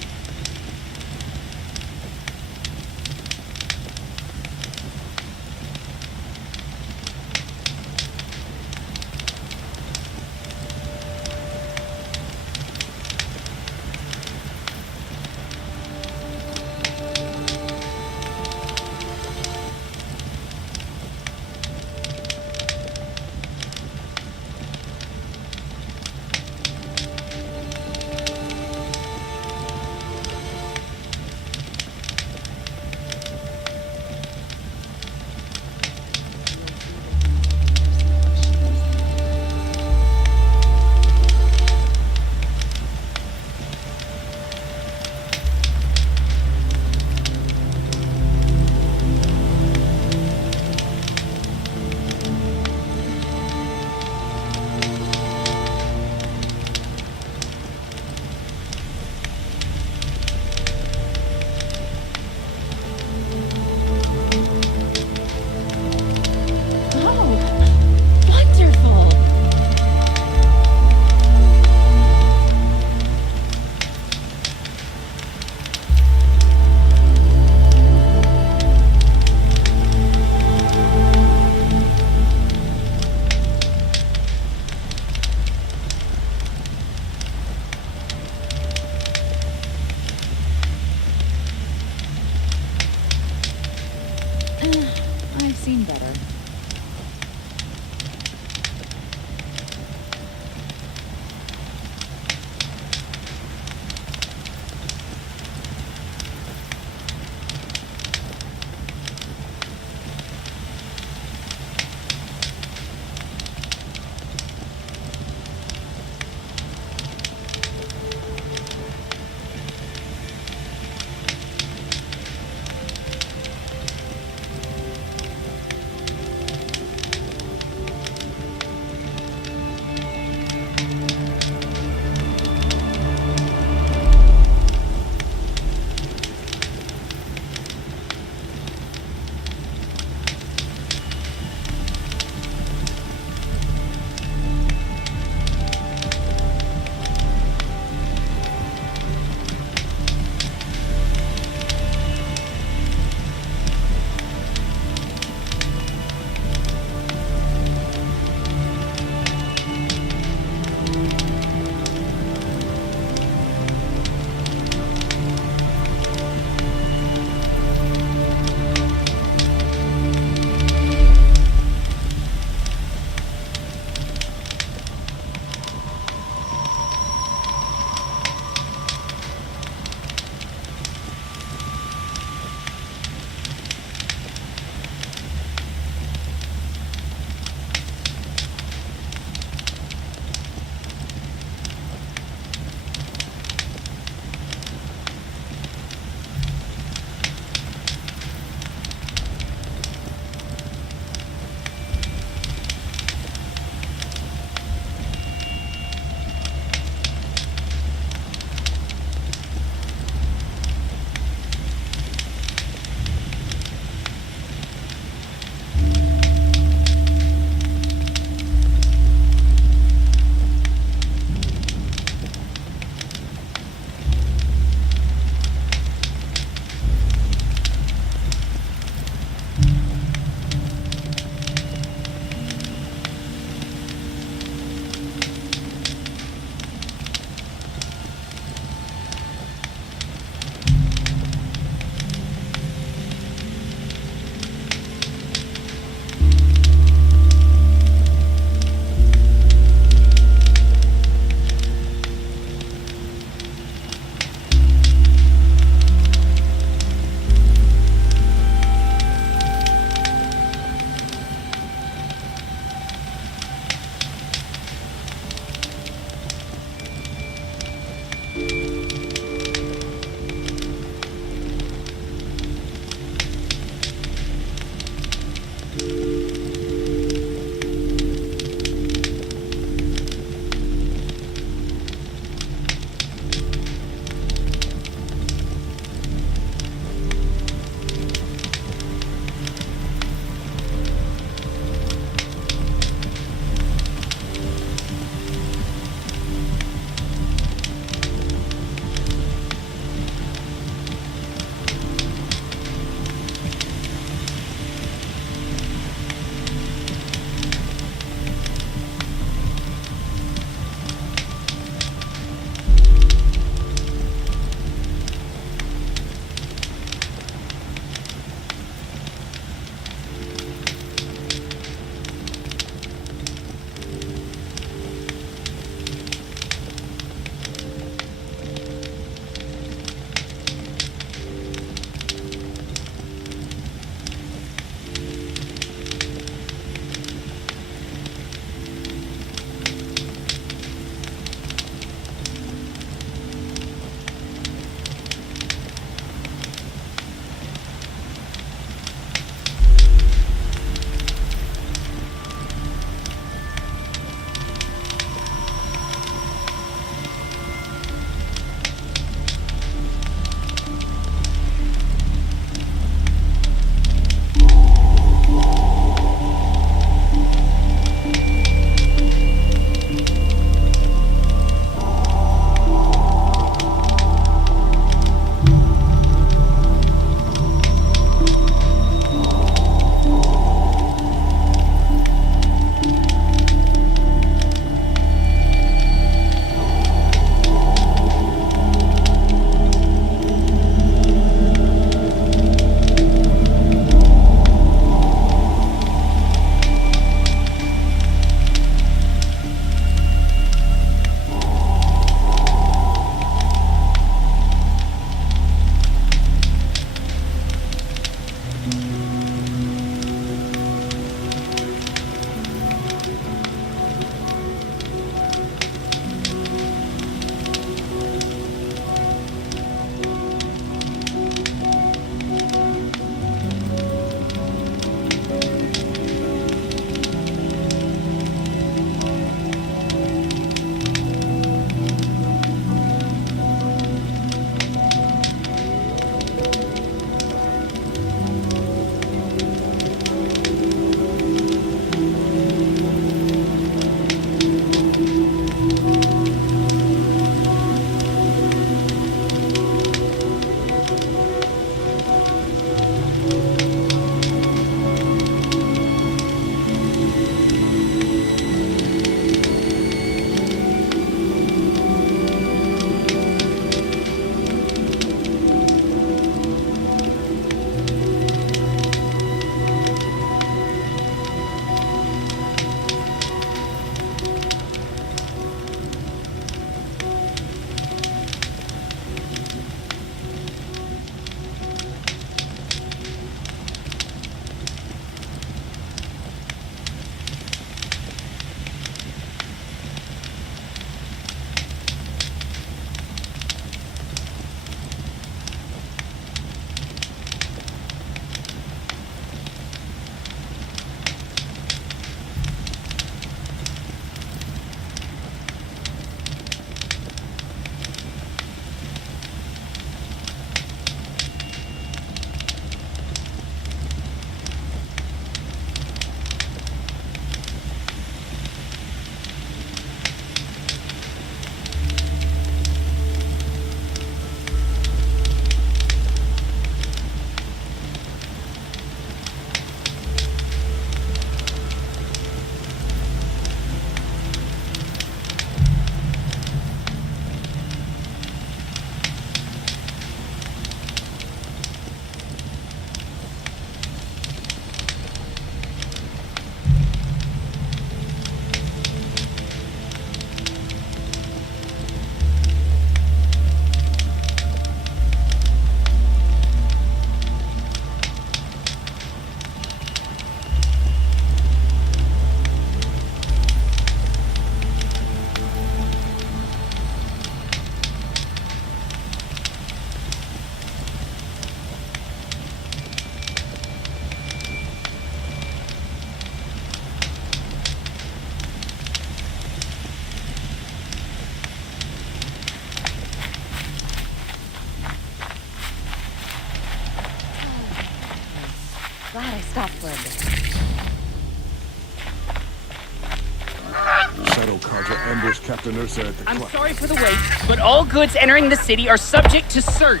Ambush Captain Ursa at the I'm club. sorry for the wait, but all goods entering the city are subject to search.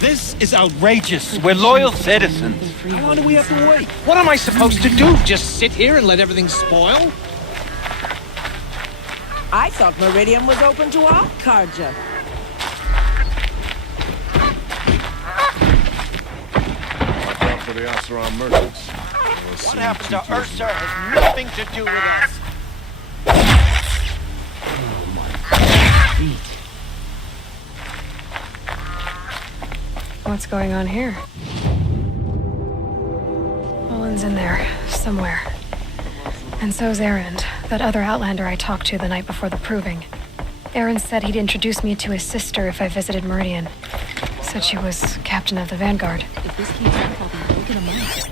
This is outrageous. We're loyal citizens. How long do we have to wait? What am I supposed to do? Just sit here and let everything spoil? I thought Meridian was open to all Karja. For the Oseram merchants. What happened to Ursa has nothing to do with us. What's going on here? Olin's in there, somewhere. And so's Aaron, that other Outlander I talked to the night before the proving. Aaron said he'd introduce me to his sister if I visited Meridian. Said she was captain of the Vanguard. If this keeps up, I'll be broken a month.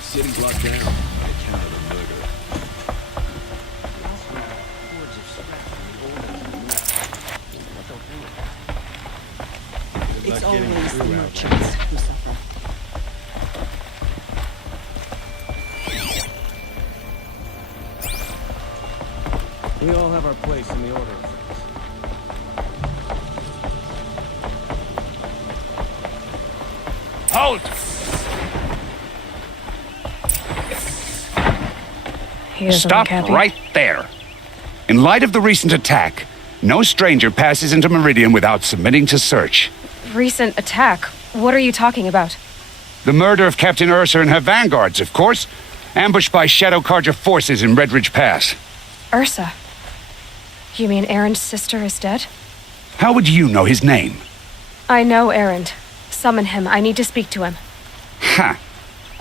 City's locked down on account of the murder. It's always the merchants who suffer. We all have our place in the order of things. Halt! Stop right there. In light of the recent attack, no stranger passes into Meridian without submitting to search. Recent attack? What are you talking about? The murder of Captain Ursa and her vanguards, of course. Ambushed by Shadow Karja forces in Red Ridge Pass. Ursa? You mean Aaron's sister is dead? How would you know his name? I know Aaron. Summon him. I need to speak to him. Ha!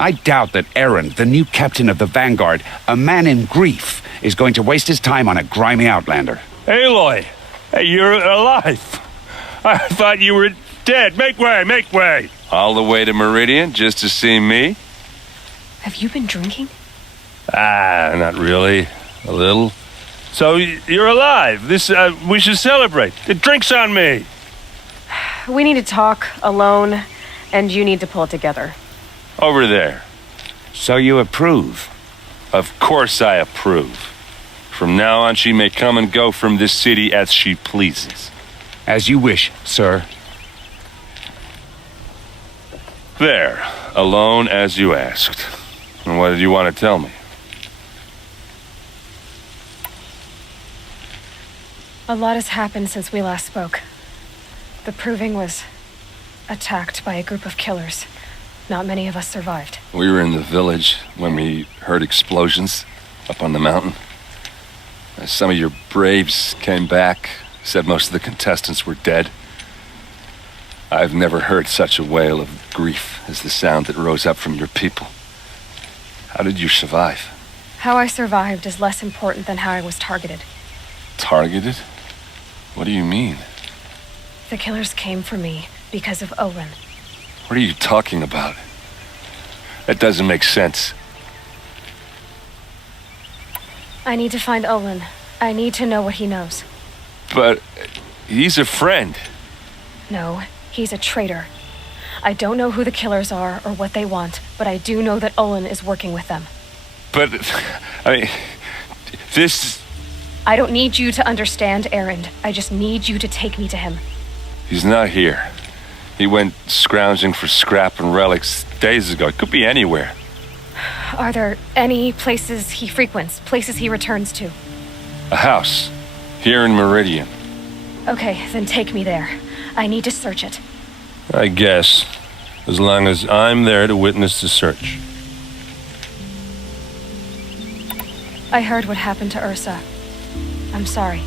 I doubt that Aaron, the new captain of the Vanguard, a man in grief, is going to waste his time on a grimy outlander. Aloy! Hey, you're alive! I thought you were dead. Make way, make way! All the way to Meridian just to see me? Have you been drinking? Ah, not really. A little. So, you're alive. We should celebrate. The drink's on me. We need to talk alone, and you need to pull it together. Over there. So you approve? Of course I approve. From now on, she may come and go from this city as she pleases. As you wish, sir. There. Alone as you asked. And what did you want to tell me? A lot has happened since we last spoke. The proving was attacked by a group of killers. Not many of us survived. We were in the village when we heard explosions up on the mountain. Some of your braves came back, said most of the contestants were dead. I've never heard such a wail of grief as the sound that rose up from your people. How did you survive? How I survived is less important than how I was targeted. Targeted? What do you mean? The killers came for me because of Olin. What are you talking about? That doesn't make sense. I need to find Olin. I need to know what he knows. But he's a friend. No, he's a traitor. I don't know who the killers are or what they want, but I do know that Olin is working with them. But, I mean, this... I don't need you to understand, Aaron. I just need you to take me to him. He's not here. He went scrounging for scrap and relics days ago. It could be anywhere. Are there any places he frequents, places he returns to? A house. Here in Meridian. Okay, then take me there. I need to search it. I guess. As long as I'm there to witness the search. I heard what happened to Ursa. I'm sorry.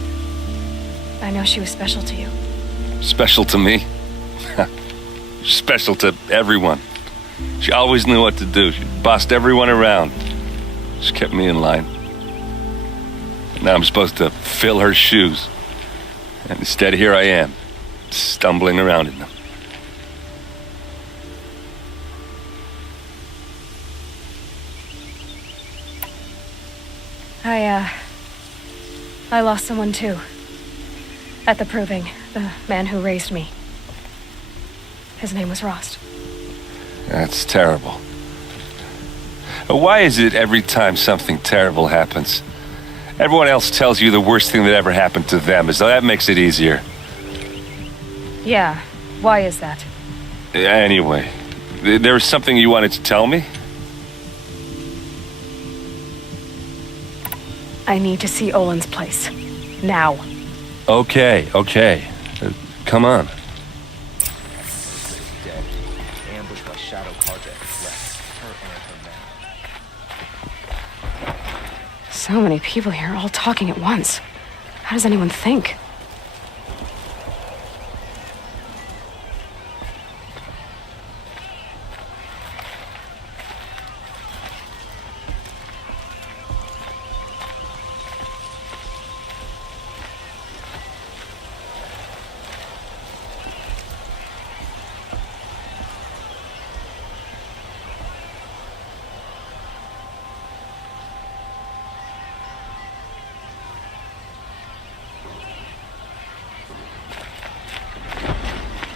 I know she was special to you. Special to me? Special to everyone. She always knew what to do. She bossed everyone around. She kept me in line. Now I'm supposed to fill her shoes. And instead, here I am, stumbling around in them. I lost someone too. At the proving. The man who raised me. His name was Rost. That's terrible. Why is it every time something terrible happens, everyone else tells you the worst thing that ever happened to them, as though that makes it easier? Yeah, why is that? Anyway, there was something you wanted to tell me? I need to see Olin's place. Now. Okay. Come on. Dead. Ambushed by Shadow Carja. Left. Her and her man. So many people here, all talking at once. How does anyone think?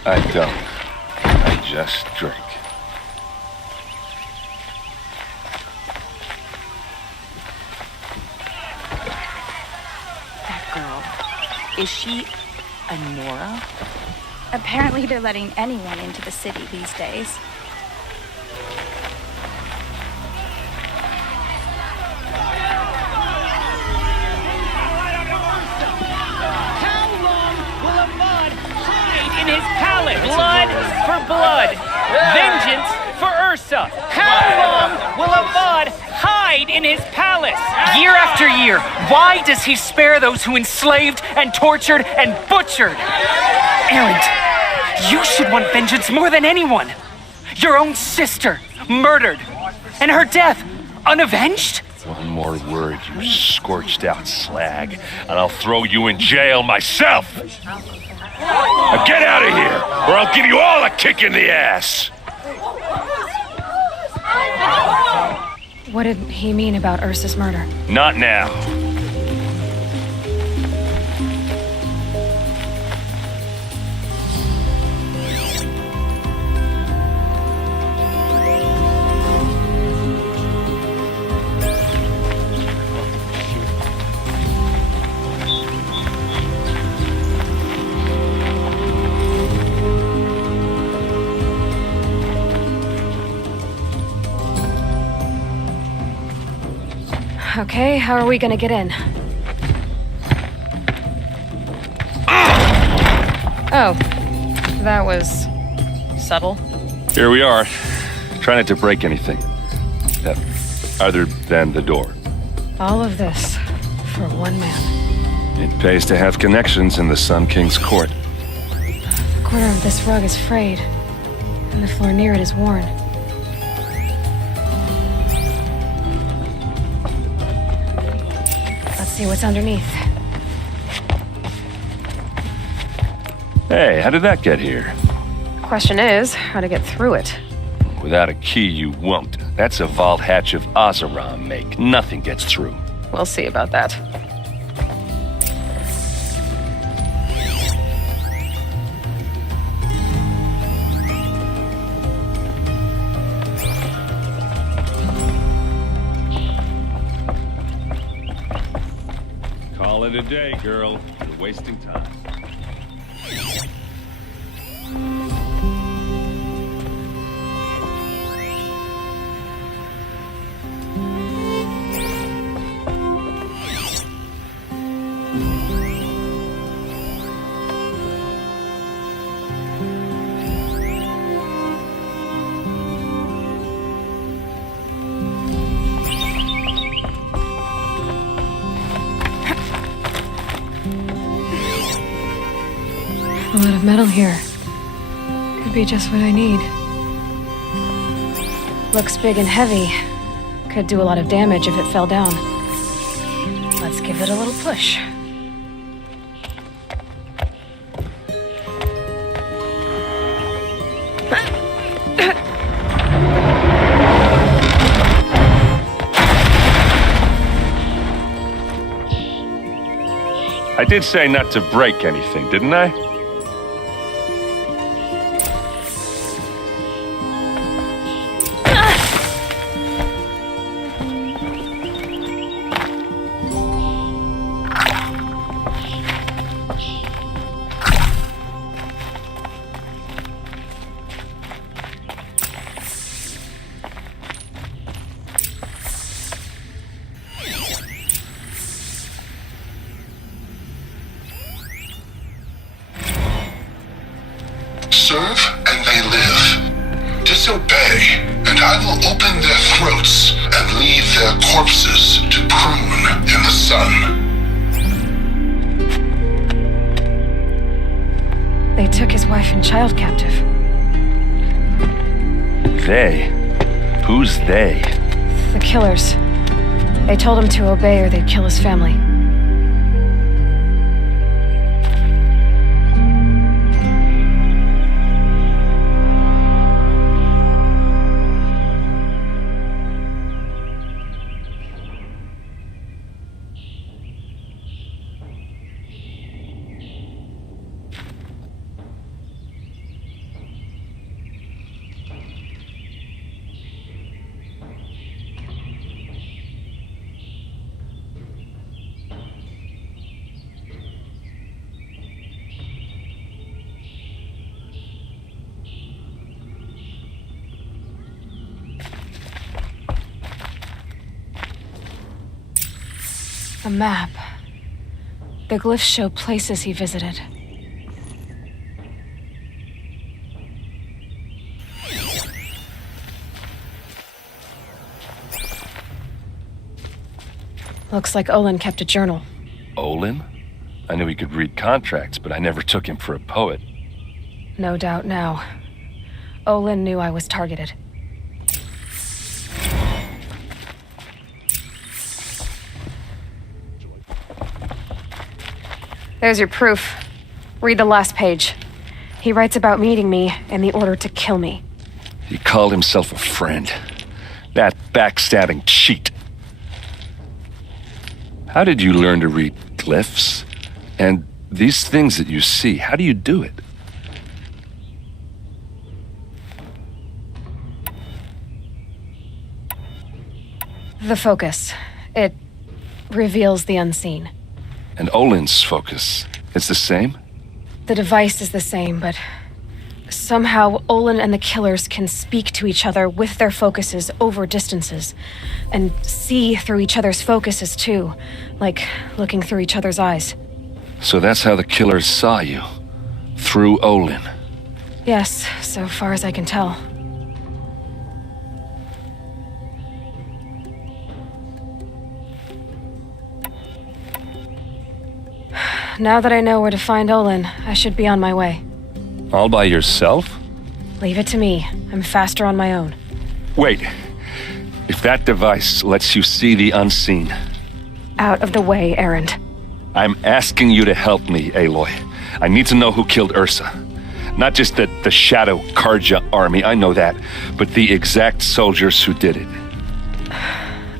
I don't. I just drink. That girl. Is she a Nora? Apparently they're letting anyone into the city these days. How long will a mod hide in his palace? Blood for blood. Vengeance for Ursa. How long will a mod hide in his palace? Year after year, why does he spare those who enslaved and tortured and butchered? Erend, you should want vengeance more than anyone. Your own sister, murdered, and her death, unavenged? One more word, you scorched out slag, and I'll throw you in jail myself! Now get out of here, or I'll give you all a kick in the ass! What did he mean about Ursa's murder? Not now. Okay, how are we gonna get in? Oh, that was subtle. Here we are. Try not to break anything. Other than the door. All of this for one man. It pays to have connections in the Sun King's court. The corner of this rug is frayed, and the floor near it is worn. Let's see what's underneath. Hey, how did that get here? Question is, how to get through it. Without a key, you won't. That's a vault hatch of Oseram make. Nothing gets through. We'll see about that. Call it a day, girl. You're wasting time. A lot of metal here. Could be just what I need. Looks big and heavy. Could do a lot of damage if it fell down. Let's give it a little push. I did say not to break anything, didn't I? serve and they live. Disobey, and I will open their throats and leave their corpses to prune in the sun. They took his wife and child captive. They? Who's they? The killers. They told him to obey or they'd kill his family. A map. The glyphs show places he visited. Looks like Olin kept a journal. Olin? I knew he could read contracts, but I never took him for a poet. No doubt now. Olin knew I was targeted. There's your proof. Read the last page. He writes about meeting me and the order to kill me. He called himself a friend. That backstabbing cheat. How did you learn to read glyphs? And these things that you see, how do you do it? The focus. It reveals the unseen. And Olin's focus, it's the same? The device is the same, but somehow Olin and the killers can speak to each other with their focuses over distances, and see through each other's focuses too, like looking through each other's eyes. So that's how the killers saw you, through Olin. Yes, so far as I can tell. Now that I know where to find Olin, I should be on my way. All by yourself? Leave it to me. I'm faster on my own. Wait. If that device lets you see the unseen... Out of the way, Erend. I'm asking you to help me, Aloy. I need to know who killed Ursa. Not just the Shadow Karja army, I know that, but the exact soldiers who did it.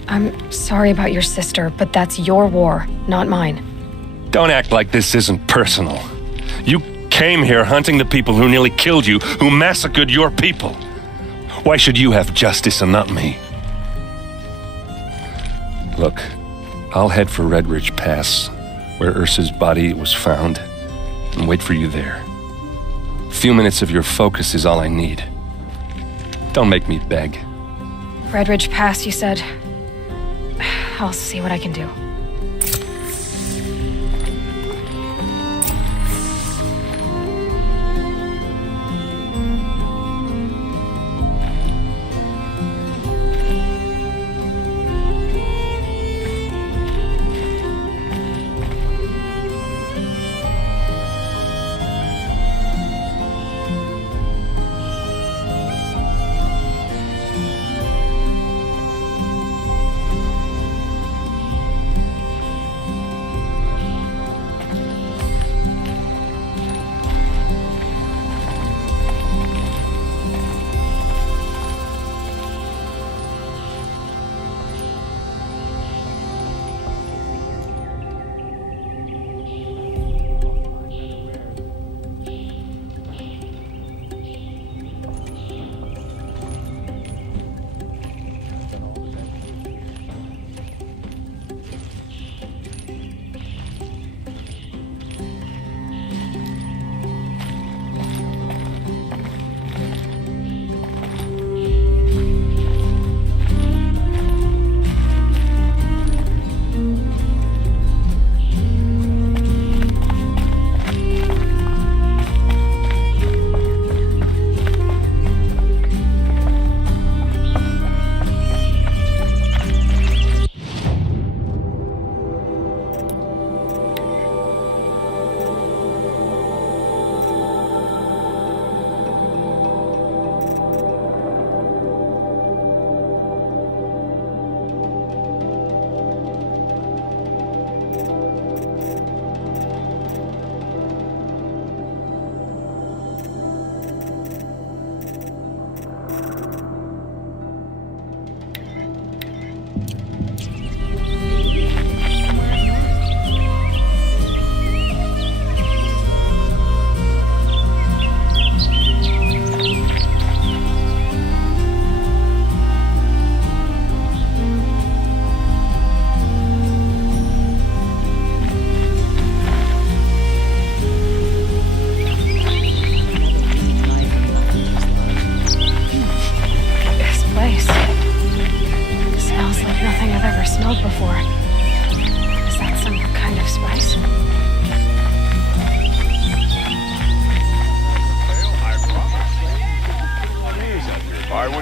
I'm sorry about your sister, but that's your war, not mine. Don't act like this isn't personal. You came here hunting the people who nearly killed you, who massacred your people. Why should you have justice and not me? Look, I'll head for Red Ridge Pass, where Ursa's body was found, and wait for you there. A few minutes of your focus is all I need. Don't make me beg. Red Ridge Pass, you said? I'll see what I can do.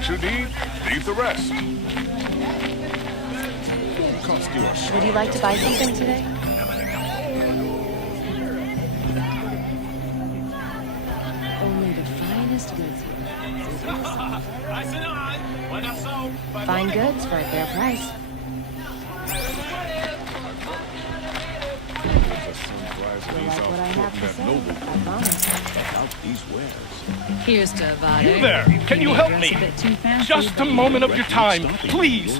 what you need, leave the rest. Would you like to buy something today? Only the finest goods here. Fine goods for a fair price. What I have to say, I promise. Here's to Avada. You there! Can you help me? Just a moment of your time, please.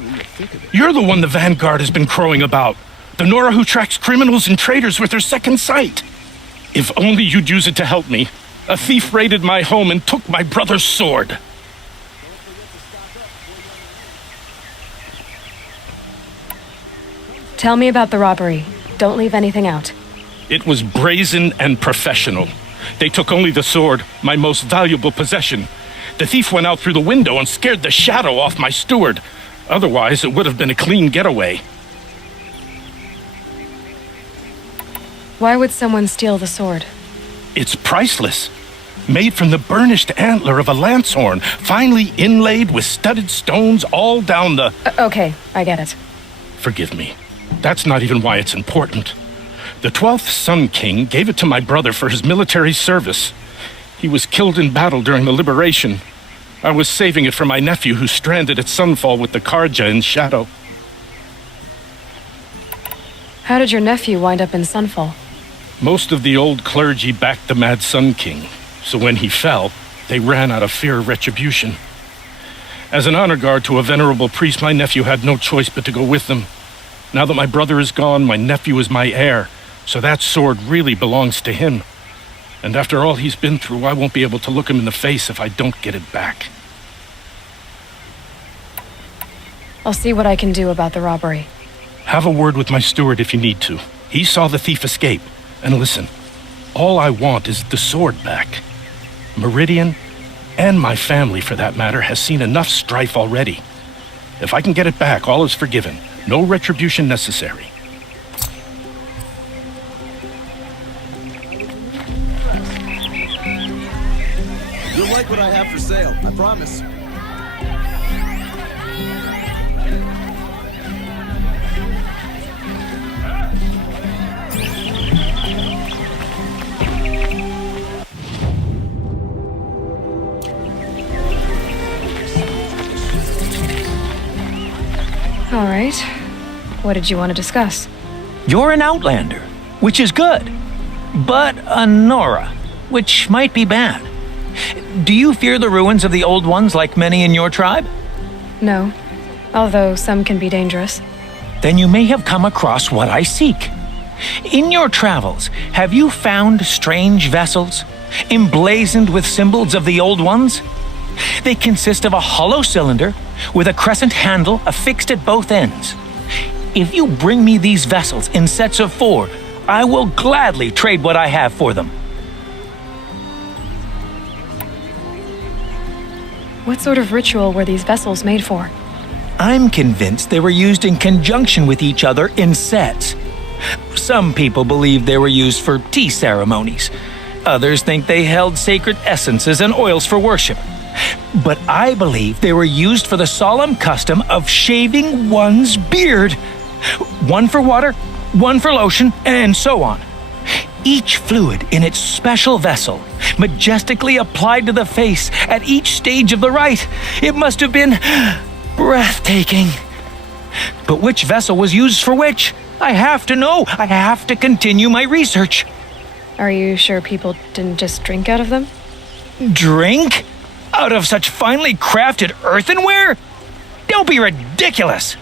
You're the one the Vanguard has been crowing about. The Nora who tracks criminals and traitors with her second sight. If only you'd use it to help me. A thief raided my home and took my brother's sword. Tell me about the robbery. Don't leave anything out. It was brazen and professional. They took only the sword, my most valuable possession. The thief went out through the window and scared the shadow off my steward. Otherwise, it would have been a clean getaway. Why would someone steal the sword? It's priceless. Made from the burnished antler of a lancehorn, finely inlaid with studded stones all down the... Okay, I get it. Forgive me. That's not even why it's important. The 12th Sun King gave it to my brother for his military service. He was killed in battle during the liberation. I was saving it for my nephew who's stranded at Sunfall with the Karja in Shadow. How did your nephew wind up in Sunfall? Most of the old clergy backed the Mad Sun King, so when he fell, they ran out of fear of retribution. As an honor guard to a venerable priest, my nephew had no choice but to go with them. Now that my brother is gone, my nephew is my heir, so that sword really belongs to him. And after all he's been through, I won't be able to look him in the face if I don't get it back. I'll see what I can do about the robbery. Have a word with my steward if you need to. He saw the thief escape. And listen, all I want is the sword back. Meridian, and my family for that matter, has seen enough strife already. If I can get it back, all is forgiven. No retribution necessary. You'll like what I have for sale, I promise. All right. What did you want to discuss? You're an Outlander, which is good. But a Nora, which might be bad. Do you fear the ruins of the old ones like many in your tribe? No, although some can be dangerous. Then you may have come across what I seek. In your travels, have you found strange vessels, emblazoned with symbols of the old ones? They consist of a hollow cylinder with a crescent handle affixed at both ends. If you bring me these vessels in sets of 4, I will gladly trade what I have for them. What sort of ritual were these vessels made for? I'm convinced they were used in conjunction with each other in sets. Some people believe they were used for tea ceremonies. Others think they held sacred essences and oils for worship. But I believe they were used for the solemn custom of shaving one's beard. One for water, one for lotion, and so on. Each fluid in its special vessel, majestically applied to the face at each stage of the rite. It must have been breathtaking. But which vessel was used for which? I have to know. I have to continue my research. Are you sure people didn't just drink out of them? Drink? Out of such finely crafted earthenware? Don't be ridiculous!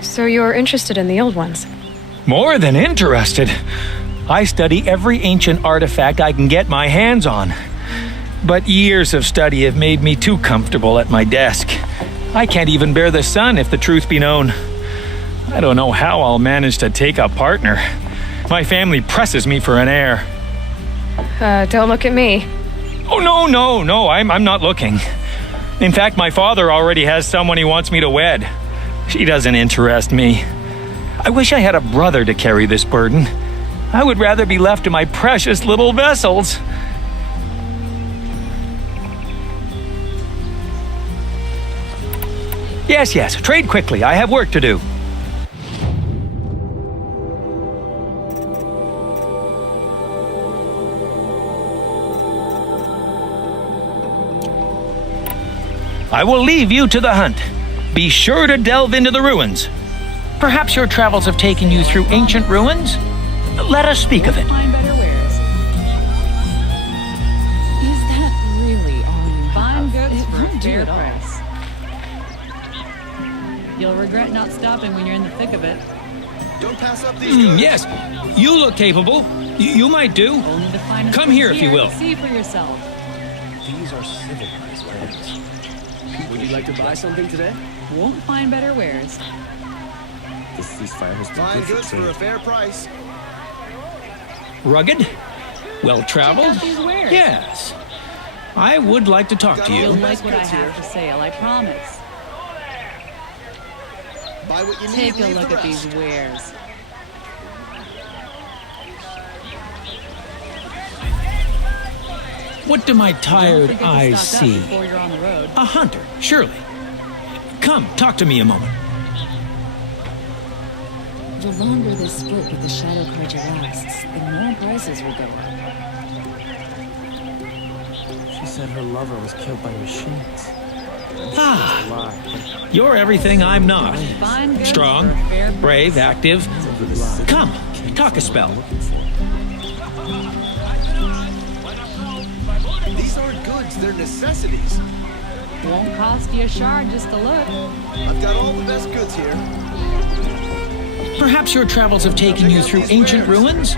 So you're interested in the old ones? More than interested. I study every ancient artifact I can get my hands on. But years of study have made me too comfortable at my desk. I can't even bear the sun, if the truth be known. I don't know how I'll manage to take a partner. My family presses me for an heir. Don't look at me. Oh, no, I'm not looking. In fact, my father already has someone he wants me to wed. She doesn't interest me. I wish I had a brother to carry this burden. I would rather be left to my precious little vessels. Yes, trade quickly. I have work to do. I will leave you to the hunt. Be sure to delve into the ruins. Perhaps your travels have taken you through ancient ruins? Let us speak of it. Find better wares. Is that really all you Fine have? goods It for a won't do fair it all. price. You'll regret not stopping when you're in the thick of it. Don't pass up these goods. Yes, you look capable. You might do. Only the finest Come here goods if you will. See for yourself. These are civilized lands. Would you like to buy something today? Won't find better wares. This ceasefire has been fine goods for a fair price. Rugged? Well-traveled? Check out these wares. Yes. I would like to talk to You'll you. like what I have for sale, I promise. Buy what you need. Take a leave look the at these rest. wares. What do my tired Don't forget to eyes stock up see? before you're on the road. A hunter, surely. Come, talk to me a moment. The longer this split with the Shadow Carja lasts, the more prices will go up. She said her lover was killed by machines. Ah, you're everything I'm not. Fine goods Strong, for a fair price. brave, active. Come, talk a spell. These aren't goods, they're necessities. Won't cost you a shard just to look. I've got all the best goods here. Perhaps your travels have taken you through ancient ruins?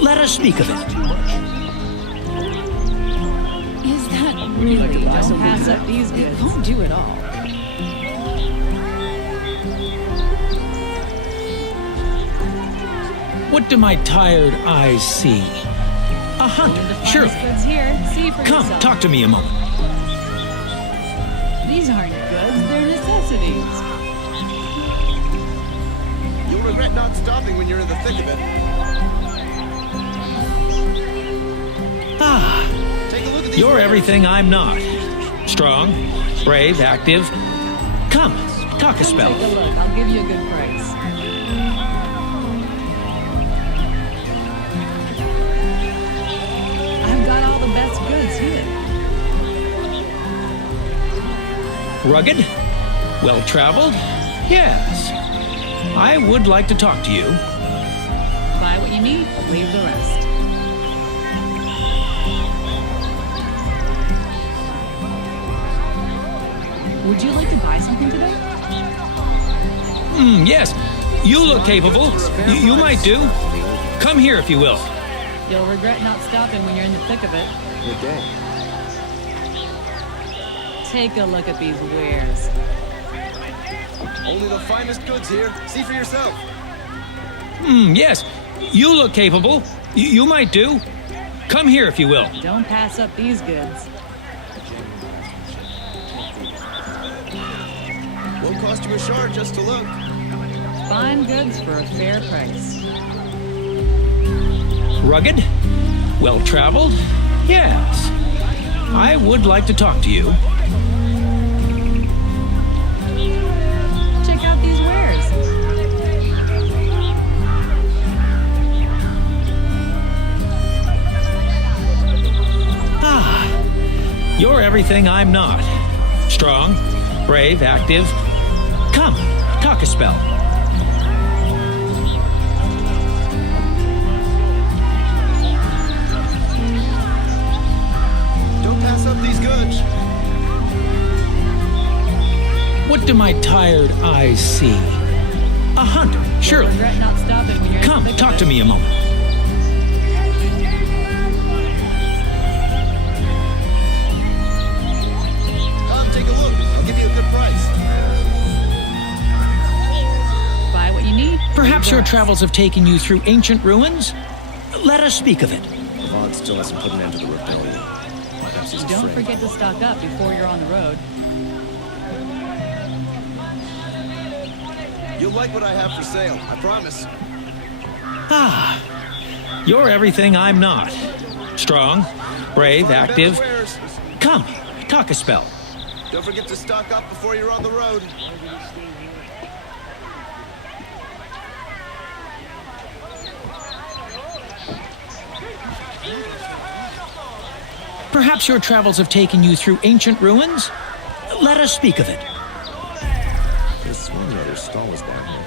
Let us speak of it. Is that really all Don't you pass have? up these It goods. won't do it all. What do my tired eyes see? A hunter, surely. Goods here. See for Come, yourself. talk to me a moment. These aren't goods, they're necessities. You'll regret not stopping when you're in the thick of it. Ah, Take a look at these you're wares. everything I'm not. Strong, brave, active. Come, talk a spell. Take a look, I'll give you a good price. I've got all the best goods here. Rugged? Well-traveled? Yes. I would like to talk to you. Buy what you need, leave the rest. Would you like to buy something today? Yes. You look capable. You might do. Come here if you will. You'll regret not stopping when you're in the thick of it. Good day. Take a look at these wares. Only the finest goods here. See for yourself. Yes. You look capable. You might do. Come here if you will. Don't pass up these goods. Won't cost you a shard just to look. Fine goods for a fair price. Rugged? Well-traveled? Yes. I would like to talk to you. Check out these wares. Ah, you're everything I'm not. Strong, brave, active. Come, talk a spell. Don't pass up these goods. What do my tired eyes see? A hunter, surely. Regret not stopping when you're in Come, the thick talk of to it. me a moment. Come, take a look. I'll give you a good price. Buy what you need. Perhaps your travels have taken you through ancient ruins? Let us speak of it. Yvonne still hasn't put an end to the rebellion. Perhaps he's Don't afraid. forget to stock up before you're on the road. You'll like what I have for sale, I promise. Ah, you're everything I'm not. Strong, brave, active. Come, talk a spell. Don't forget to stock up before you're on the road. Perhaps your travels have taken you through ancient ruins? Let us speak of it. This swing motor stall is down here.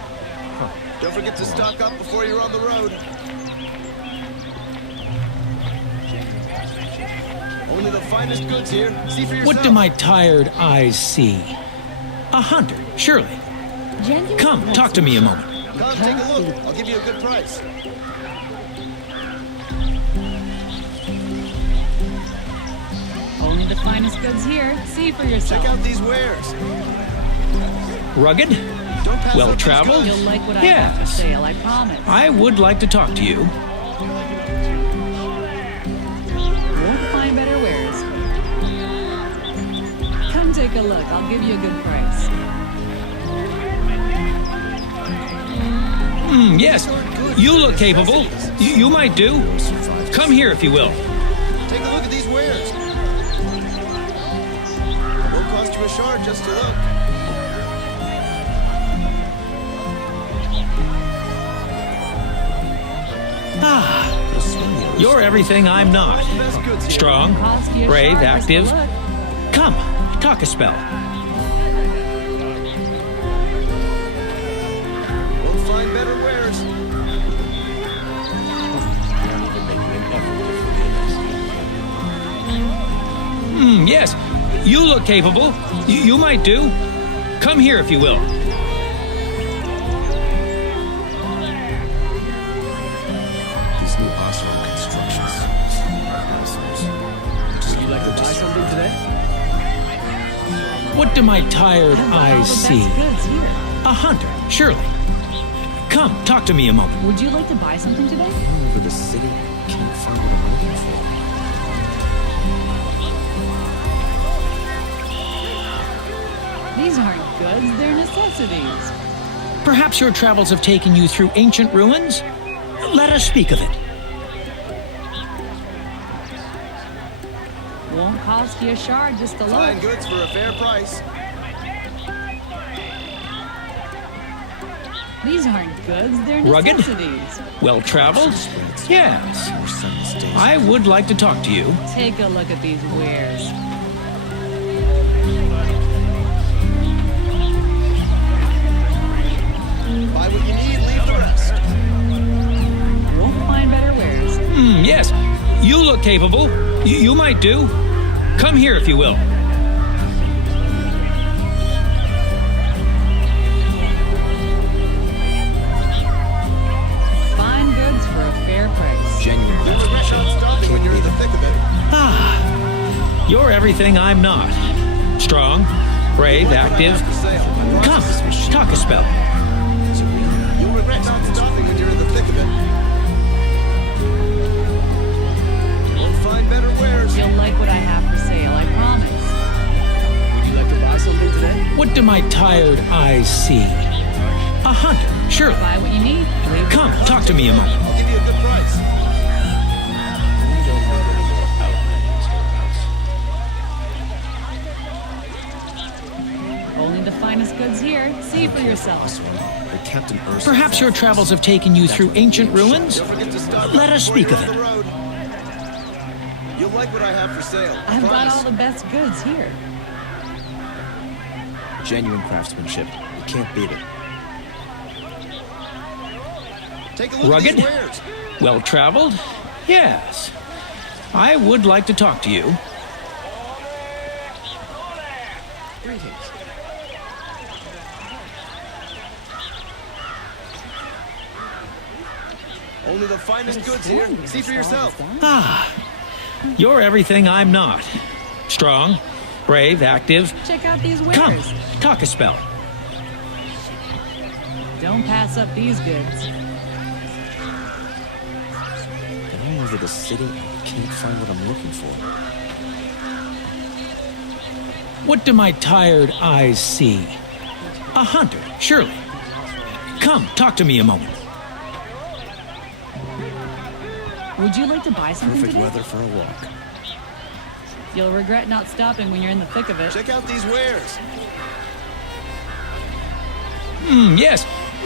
Huh. Don't forget to stock up before you're on the road. Only the finest goods here. See for yourself. What do my tired eyes see? A hunter, surely. Come, talk to me a moment. Come, take a look. I'll give you a good price. Only the finest goods here. See for yourself. Check out these wares. Rugged? Well traveled? You'll like what I have for sale, I promise. I would like to talk to you. Won't find better wares. Come take a look. I'll give you a good price. Yes. You look capable. You might do. Come here if you will. Take a look at these wares. Won't cost you a shard just to look. Ah, you're everything I'm not. Strong, brave, active. Come, talk a spell. Won't find better wares. Yes. You look capable. You might do. Come here if you will. These new Osram constructions. Would you like to buy something today? What do my tired eyes see? A hunter, surely. Come, talk to me a moment. Would you like to buy something today? All over the city, can't find what I'm looking for. These aren't goods, they're necessities. Perhaps your travels have taken you through ancient ruins? Let us speak of it. Won't cost you a shard just to look. Fine goods for a fair price. These aren't goods, they're Rugged? necessities. Well traveled? Yes. I would like to talk to you. Take a look at these wares. Buy what you need, leave the rest. Won't find better wares. Yes. You look capable. You might do. Come here if you will. Fine goods for a fair price. Genuine. You regret not stopping when you're in the thick of it. Ah, you're everything I'm not. Strong, brave, active. Come, talk a spell. You'll regret not stopping when you're in the thick of it. Won't find better wares. You'll like what I have for sale, I promise. Would you like to buy something today? What do my tired eyes see? A hunter, surely. Buy what you need. Come, talk to me a moment. I'll give you a good price. Only the finest goods here. See for yourself. Perhaps your travels have taken you through ancient ruins? Let us speak of it. You'll like what I have for sale. I've got all the best goods here. Genuine craftsmanship. You can't beat it. Take a look Rugged? at these wares. Well traveled? Yes. I would like to talk to you. Greetings. Only the finest goods here. See for yourself. Ah, you're everything I'm not. Strong, brave, active. Check out these wares. Come, talk a spell. Don't pass up these goods. All over the city, can't find what I'm looking for. What do my tired eyes see? A hunter, surely. Come, talk to me a moment. Would you like to buy something Perfect today? weather for a walk. You'll regret not stopping when you're in the thick of it. Check out these wares. Yes.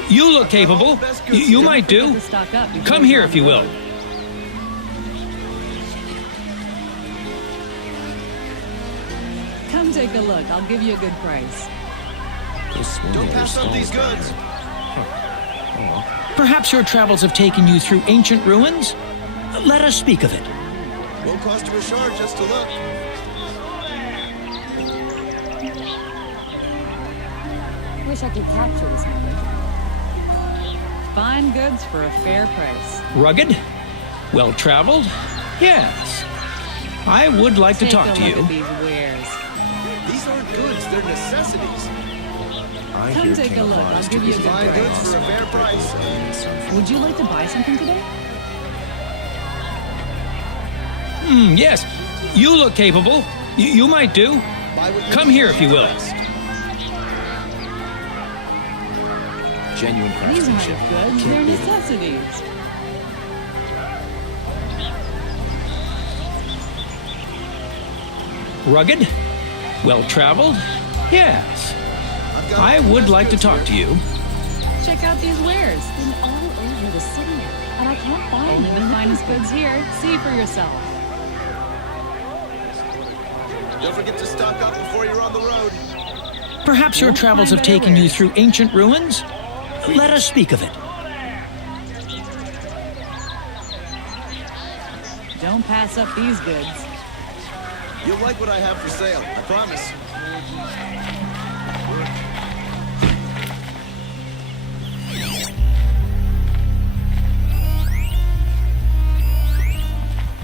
You look capable. You might do. To stock up before Come here if you will. Come take a look. I'll give you a good price. Don't pass up these goods. Perhaps your travels have taken you through ancient ruins? Let us speak of it. Won't cost you a shard just to look. Wish I could capture this moment. Fine goods for a fair price. Rugged? Well traveled? Yes. I would like to talk to you. Take a look at these wares. These aren't goods, they're necessities. Come take a look. I'll give you a good Fine goods price. for a fair price. Would you like to buy something today? Yes. You look capable. You might do. Come here if you will. Genuine These aren't craftsmanship. goods. They're necessities. Rugged? Well traveled? Yes. I would like to talk to you. Check out these wares. Been all over the city, and I can't find Only the them. finest goods here. See for yourself. Don't forget to stock up before you're on the road. Perhaps your travels have taken you through ancient ruins? Let us speak of it. Don't pass up these goods. You'll like what I have for sale, I promise.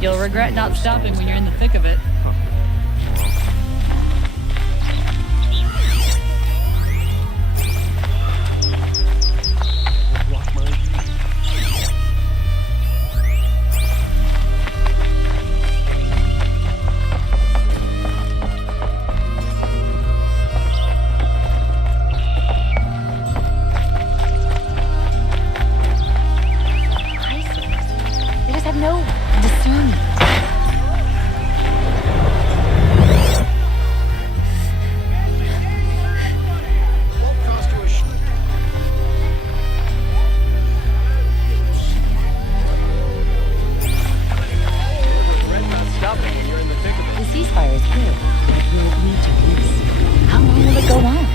You'll regret not stopping when you're in the thick of it. They just have no discernment. The ceasefire is good, but it will lead to peace. How long will it go on?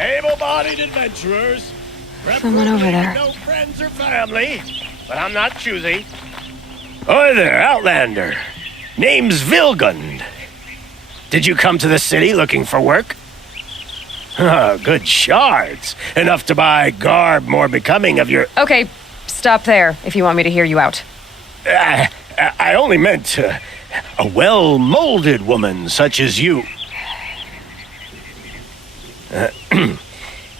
Able-bodied adventurers. Someone over there. No friends or family, but I'm not choosy. Oi there, Outlander. Name's Vilgund. Did you come to the city looking for work? Oh, good shards. Enough to buy garb more becoming of your... Okay, stop there if you want me to hear you out. I only meant a well-molded woman such as you.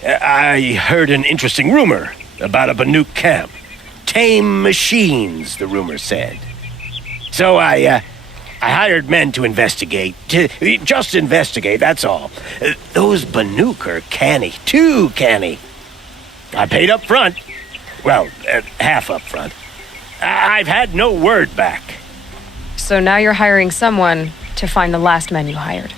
I heard an interesting rumor about a Banuk camp. Tame machines, the rumor said. So I hired men to investigate. Just investigate, that's all. Those Banuk are canny, too canny. I paid up front. Well, half up front. I've had no word back. So now you're hiring someone to find the last men you hired.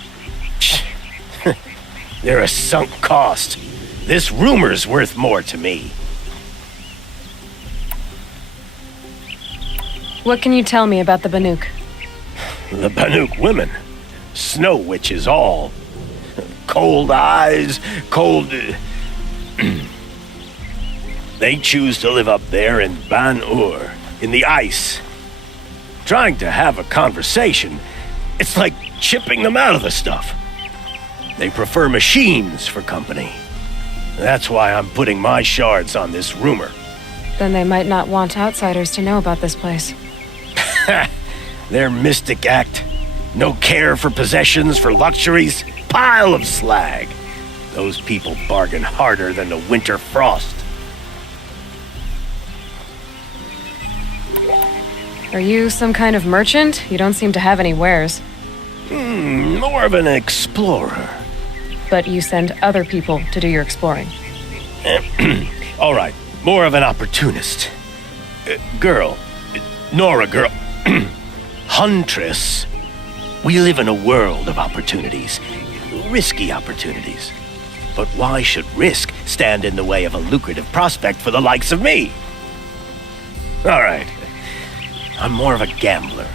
They're a sunk cost. This rumor's worth more to me. What can you tell me about the Banuk? The Banuk women. Snow witches all. Cold eyes, cold... They choose to live up there in Ban-Ur, in the ice. Trying to have a conversation, it's like chipping them out of the stuff. They prefer machines for company. That's why I'm putting my shards on this rumor. Then they might not want outsiders to know about this place. Their mystic act. No care for possessions, for luxuries. Pile of slag. Those people bargain harder than the winter frost. Are you some kind of merchant? You don't seem to have any wares. More of an explorer. But you send other people to do your exploring. All right, more of an opportunist. Girl. Nora girl. Huntress. We live in a world of opportunities. Risky opportunities. But why should risk stand in the way of a lucrative prospect for the likes of me? All right. I'm more of a gambler.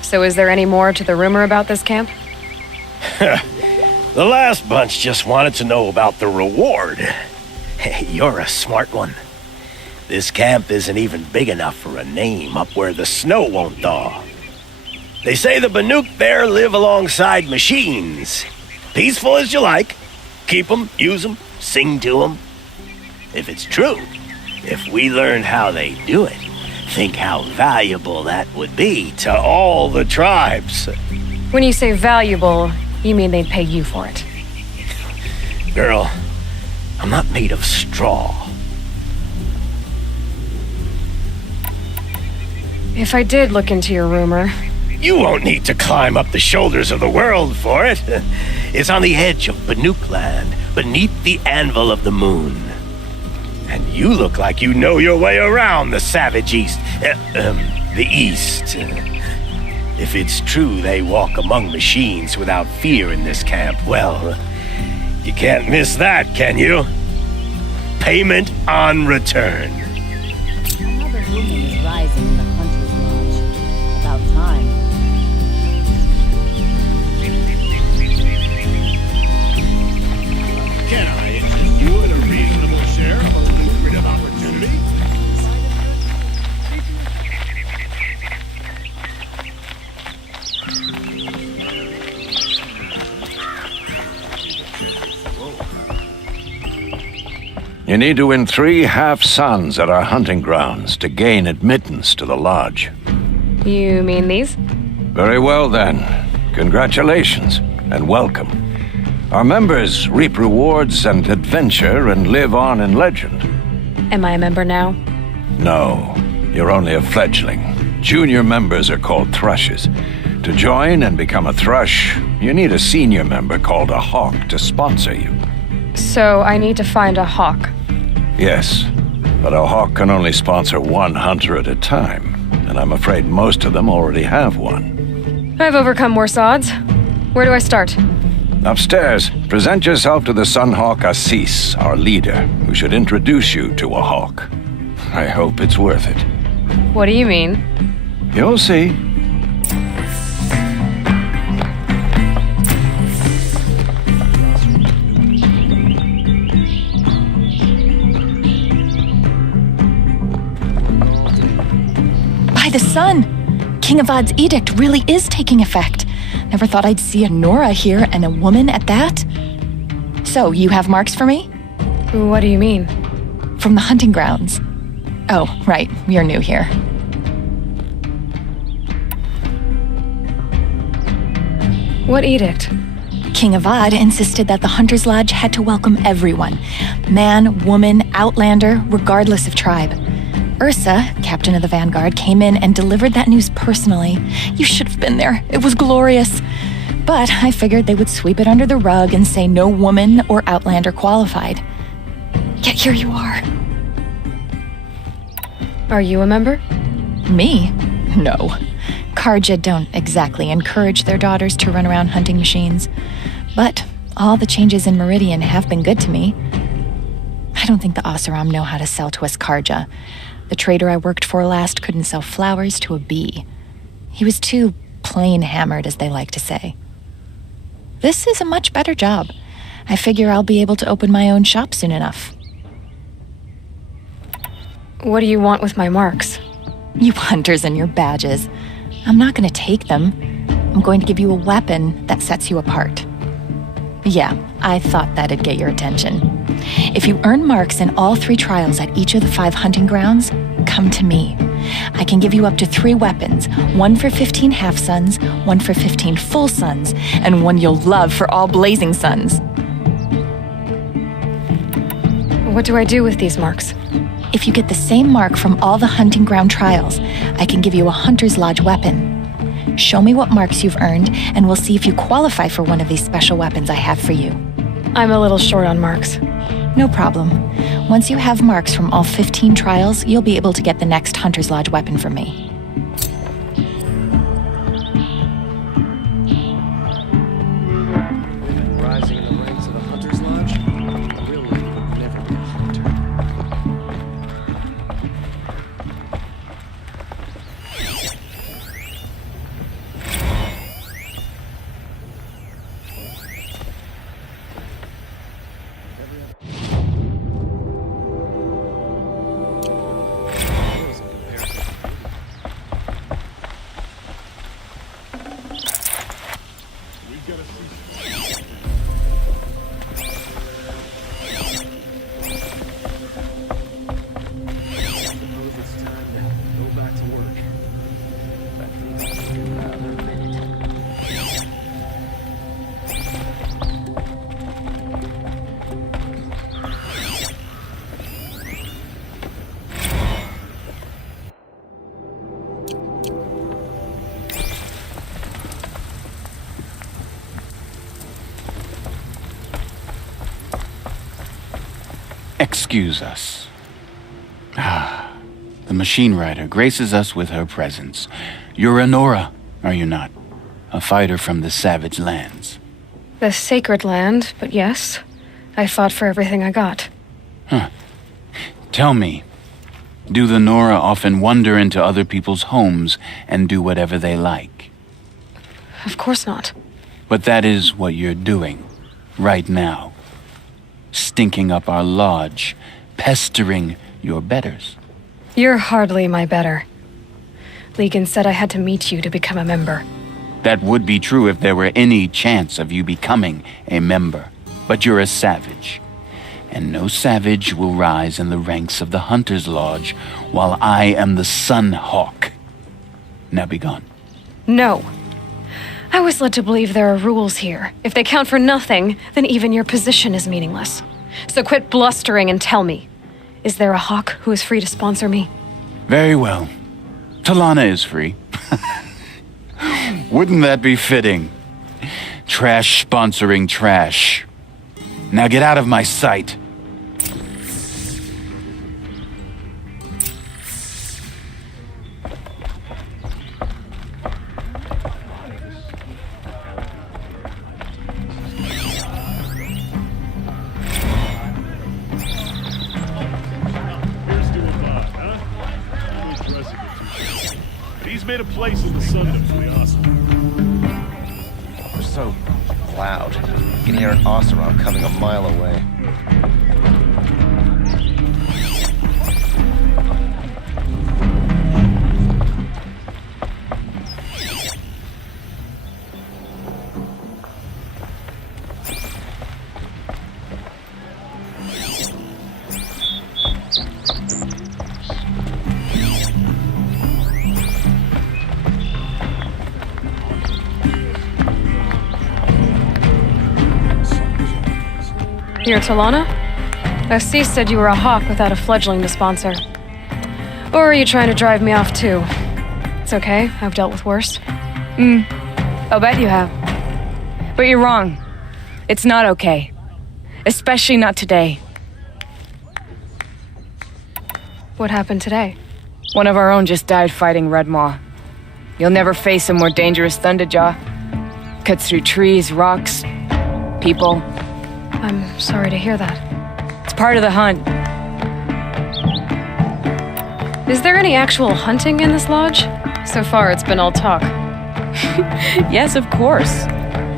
So is there any more to the rumor about this camp? The last bunch just wanted to know about the reward. Hey, you're a smart one. This camp isn't even big enough for a name up where the snow won't thaw. They say the Banuk there live alongside machines. Peaceful as you like. Keep them, use them, sing to them. If it's true, if we learned how they do it, think how valuable that would be to all the tribes. When you say valuable, you mean they'd pay you for it. Girl, I'm not made of straw. If I did look into your rumor... You won't need to climb up the shoulders of the world for it. It's on the edge of Banuk land, beneath the anvil of the moon. And you look like you know your way around the savage East. The East. If it's true they walk among machines without fear in this camp, well, you can't miss that, can you? Payment on return. Another woman is rising in the Hunter's Lodge. About time. Can I interest you in a reasonable share of a lucrative opportunity? You need to win 3 half-suns at our hunting grounds to gain admittance to the lodge. You mean these? Very well, then. Congratulations, and welcome. Our members reap rewards and adventure and live on in legend. Am I a member now? No, you're only a fledgling. Junior members are called thrushes. To join and become a thrush, you need a senior member called a hawk to sponsor you. So I need to find a hawk. Yes, but a hawk can only sponsor 1 hunter at a time, and I'm afraid most of them already have one. I've overcome worse odds. Where do I start? Upstairs, present yourself to the Sunhawk ASUS, our leader, who should introduce you to a hawk. I hope it's worth it. What do you mean? You'll see. By the sun! King Avad's edict really is taking effect. Never thought I'd see a Nora here, and a woman at that. So, you have marks for me? What do you mean? From the hunting grounds. Oh, right, you're new here. What edict? King Avad insisted that the Hunter's Lodge had to welcome everyone. Man, woman, outlander, regardless of tribe. Ursa, captain of the Vanguard, came in and delivered that news personally. You should have been there. It was glorious. But I figured they would sweep it under the rug and say no woman or outlander qualified. Yet here you are. Are you a member? Me? No. Karja don't exactly encourage their daughters to run around hunting machines. But all the changes in Meridian have been good to me. I don't think the Oseram know how to sell to us Karja. The trader I worked for last couldn't sell flowers to a bee. He was too plain hammered, as they like to say. This is a much better job. I figure I'll be able to open my own shop soon enough. What do you want with my marks? You hunters and your badges. I'm not going to take them. I'm going to give you a weapon that sets you apart. Yeah, I thought that'd get your attention. If you earn marks in all 3 trials at each of the 5 hunting grounds, come to me. I can give you up to 3 weapons, 1 for 15 half-suns, 1 for 15 full suns, and 1 you'll love for all blazing suns. What do I do with these marks? If you get the same mark from all the hunting ground trials, I can give you a Hunter's Lodge weapon. Show me what marks you've earned, and we'll see if you qualify for one of these special weapons I have for you. I'm a little short on marks. No problem. Once you have marks from all 15 trials, you'll be able to get the next Hunter's Lodge weapon from me. Rising in the ranks of the Hunter's Lodge? Really would never be a hunter. Excuse us. The machine rider graces us with her presence. You're a Nora, are you not? A fighter from the savage lands. The sacred land, but yes. I fought for everything I got. Tell me, do the Nora often wander into other people's homes and do whatever they like? Of course not. But that is what you're doing, right now. Stinking up our lodge, pestering your betters. You're hardly my better. Legan said I had to meet you to become a member. That would be true if there were any chance of you becoming a member. But you're a savage. And no savage will rise in the ranks of the Hunter's Lodge while I am the Sun Hawk. Now be gone. No. I was led to believe there are rules here. If they count for nothing, then even your position is meaningless. So quit blustering and tell me, is there a Hawk who is free to sponsor me? Very well. Talana is free. Wouldn't that be fitting? Trash sponsoring trash. Now get out of my sight. He's made a place in the sun to play awesome. We're so loud. You can hear an Oseram coming a mile away. You're Talana? ASUS said you were a Hawk without a fledgling to sponsor. Or are you trying to drive me off too? It's okay, I've dealt with worse. I'll bet you have. But you're wrong. It's not okay. Especially not today. What happened today? One of our own just died fighting Red Maw. You'll never face a more dangerous Thunderjaw. Cuts through trees, rocks, people. I'm sorry to hear that. It's part of the hunt. Is there any actual hunting in this lodge? So far, it's been all talk. Yes, of course.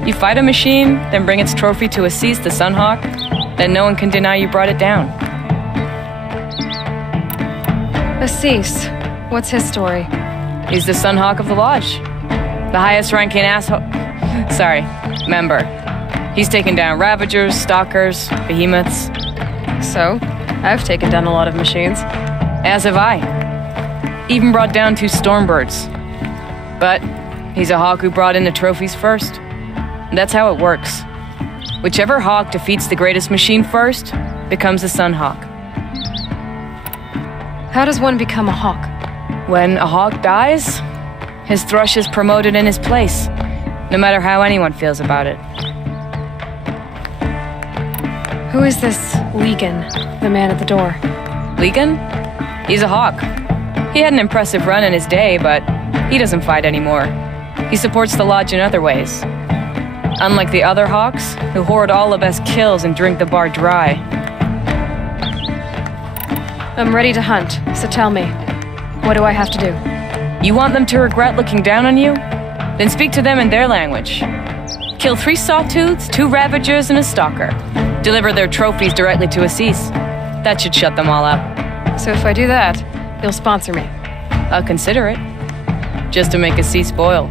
You fight a machine, then bring its trophy to ASUS, the Sunhawk, then no one can deny you brought it down. ASUS, what's his story? He's the Sunhawk of the lodge. The highest ranking member. He's taken down Ravagers, Stalkers, Behemoths. So, I've taken down a lot of machines. As have I. Even brought down 2 Stormbirds. But he's a Hawk who brought in the trophies first. And that's how it works. Whichever Hawk defeats the greatest machine first becomes a Sunhawk. How does one become a hawk? When a hawk dies, his thrush is promoted in his place, no matter how anyone feels about it. Who is this Legan, the man at the door? Legan? He's a hawk. He had an impressive run in his day, but he doesn't fight anymore. He supports the lodge in other ways. Unlike the other hawks, who hoard all the best kills and drink the bar dry. I'm ready to hunt, so tell me, what do I have to do? You want them to regret looking down on you? Then speak to them in their language. Kill 3 sawtooths, 2 ravagers, and a stalker. Deliver their trophies directly to ASUS. That should shut them all up. So if I do that, you'll sponsor me? I'll consider it. Just to make ASUS boil.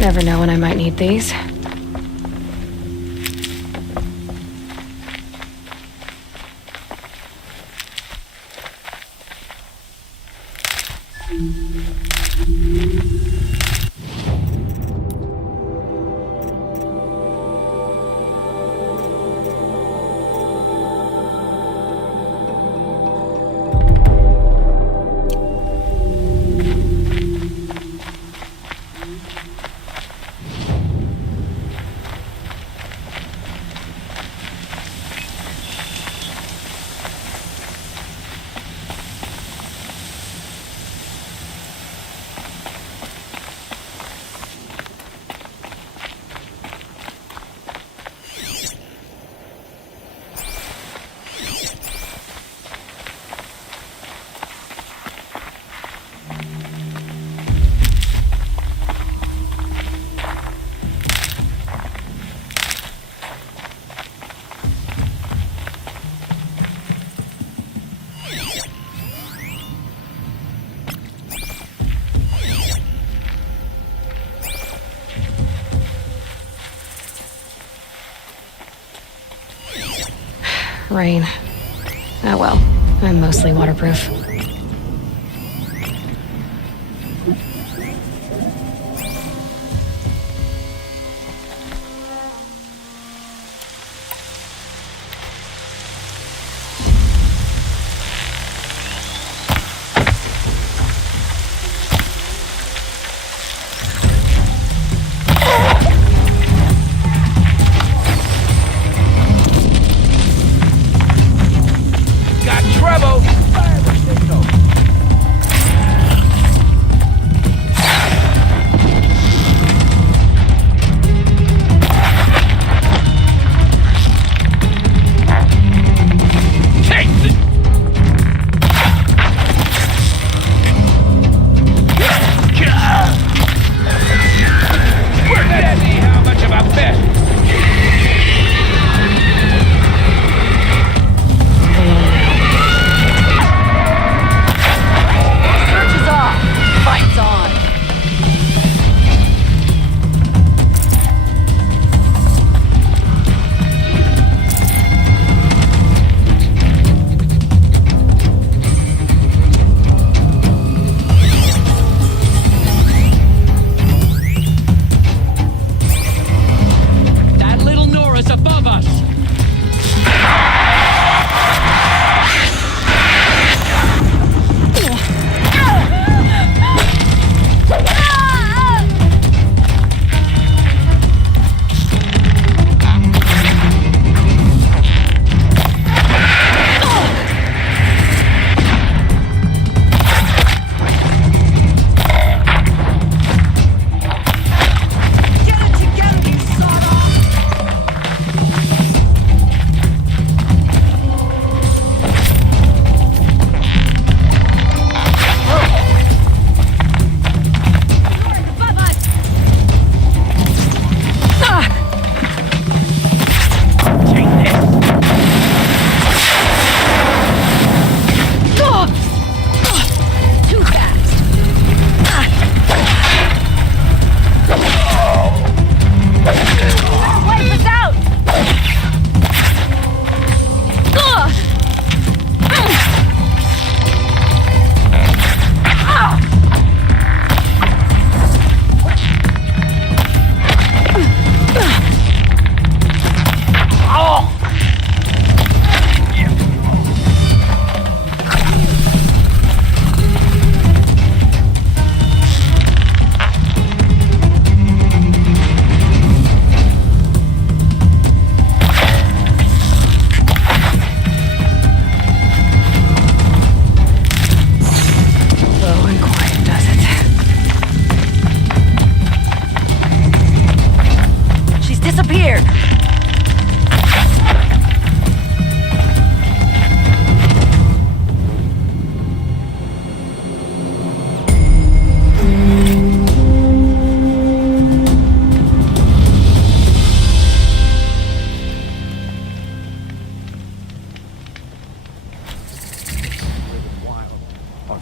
Never know when I might need these. Rain. Oh well, I'm mostly waterproof. Got trouble!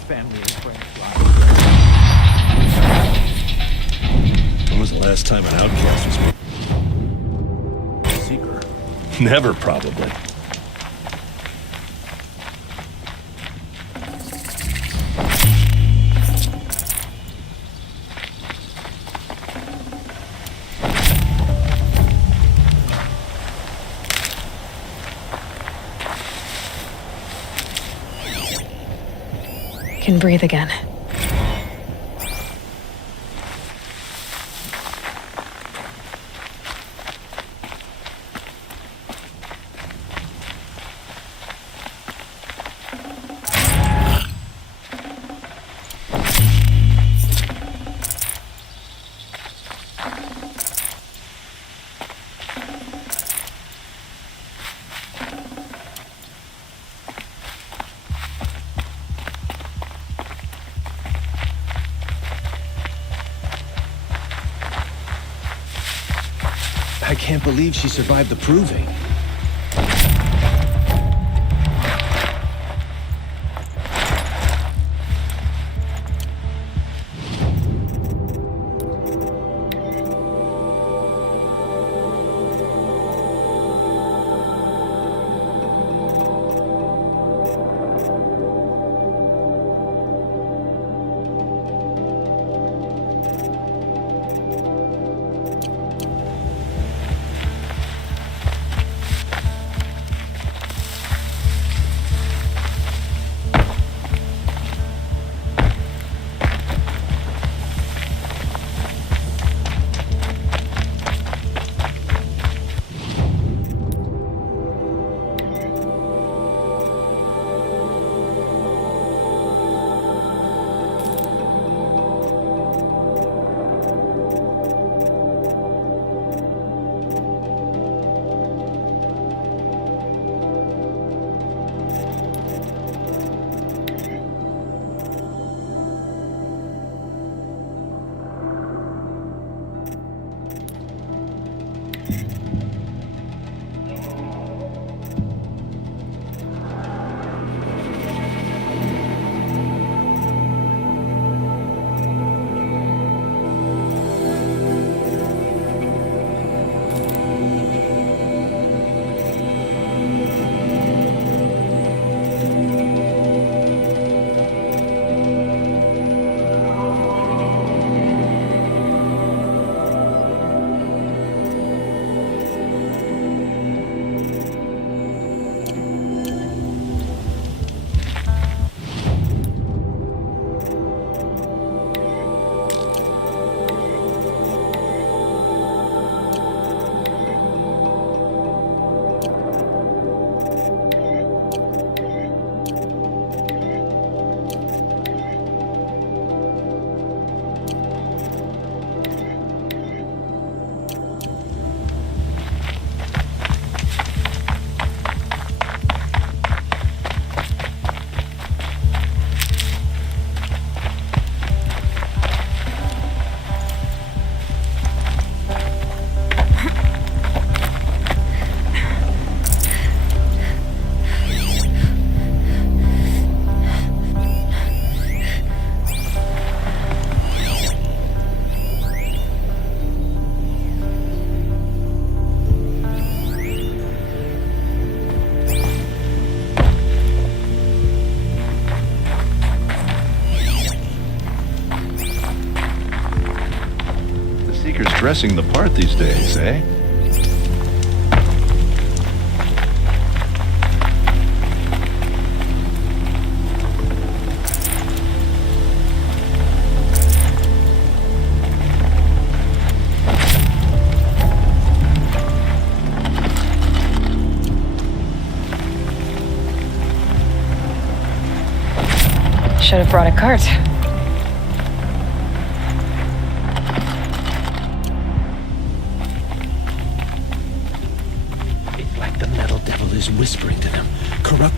family and friends fly. When was the last time an outcast was seeker? Never, probably. Can breathe again. I can't believe she survived the proving. Dressing the part these days, eh? Should have brought a cart. Is whispering to them. Corrupt.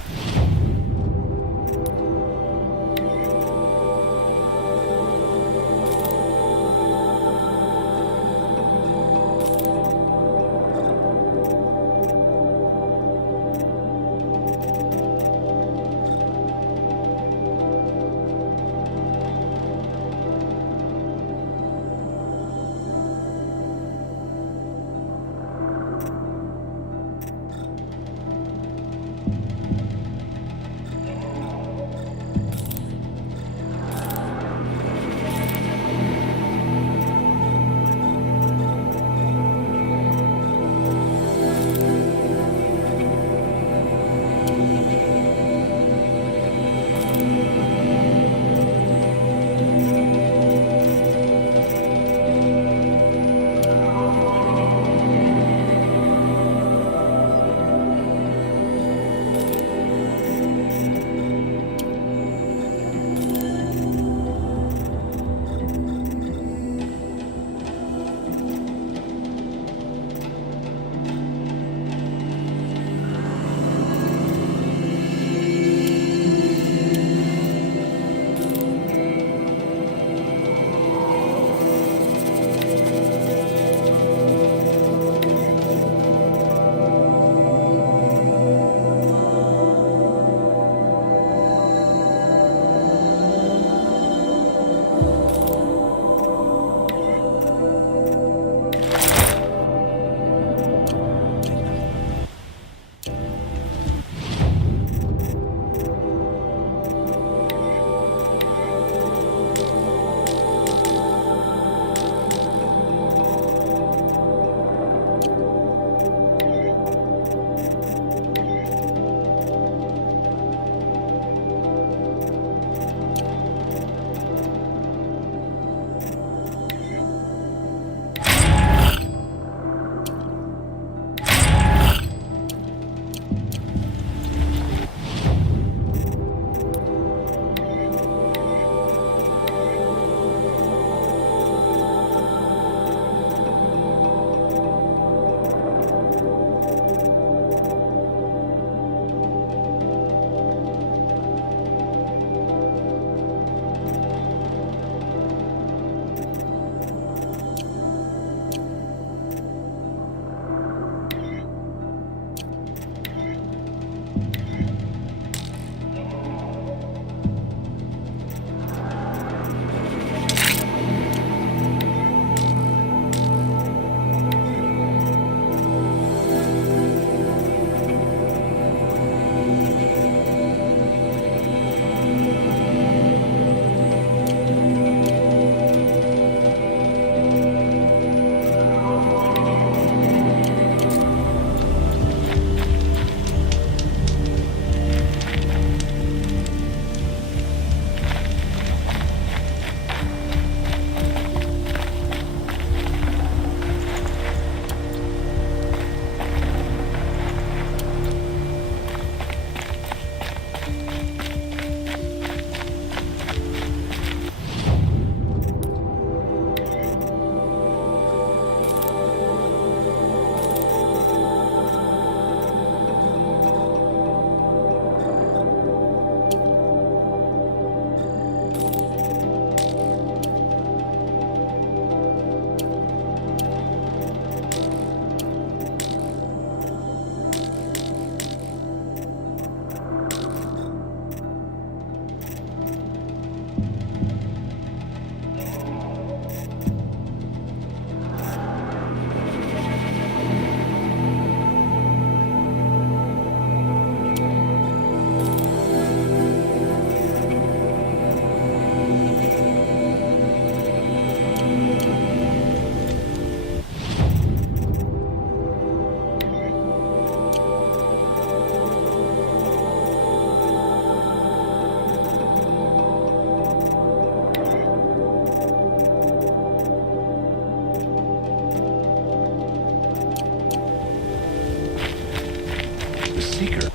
Seeker.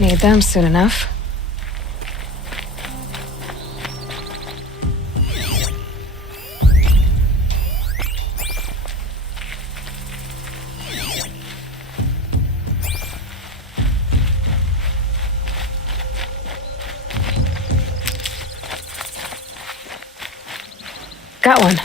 Need them soon enough. Got one.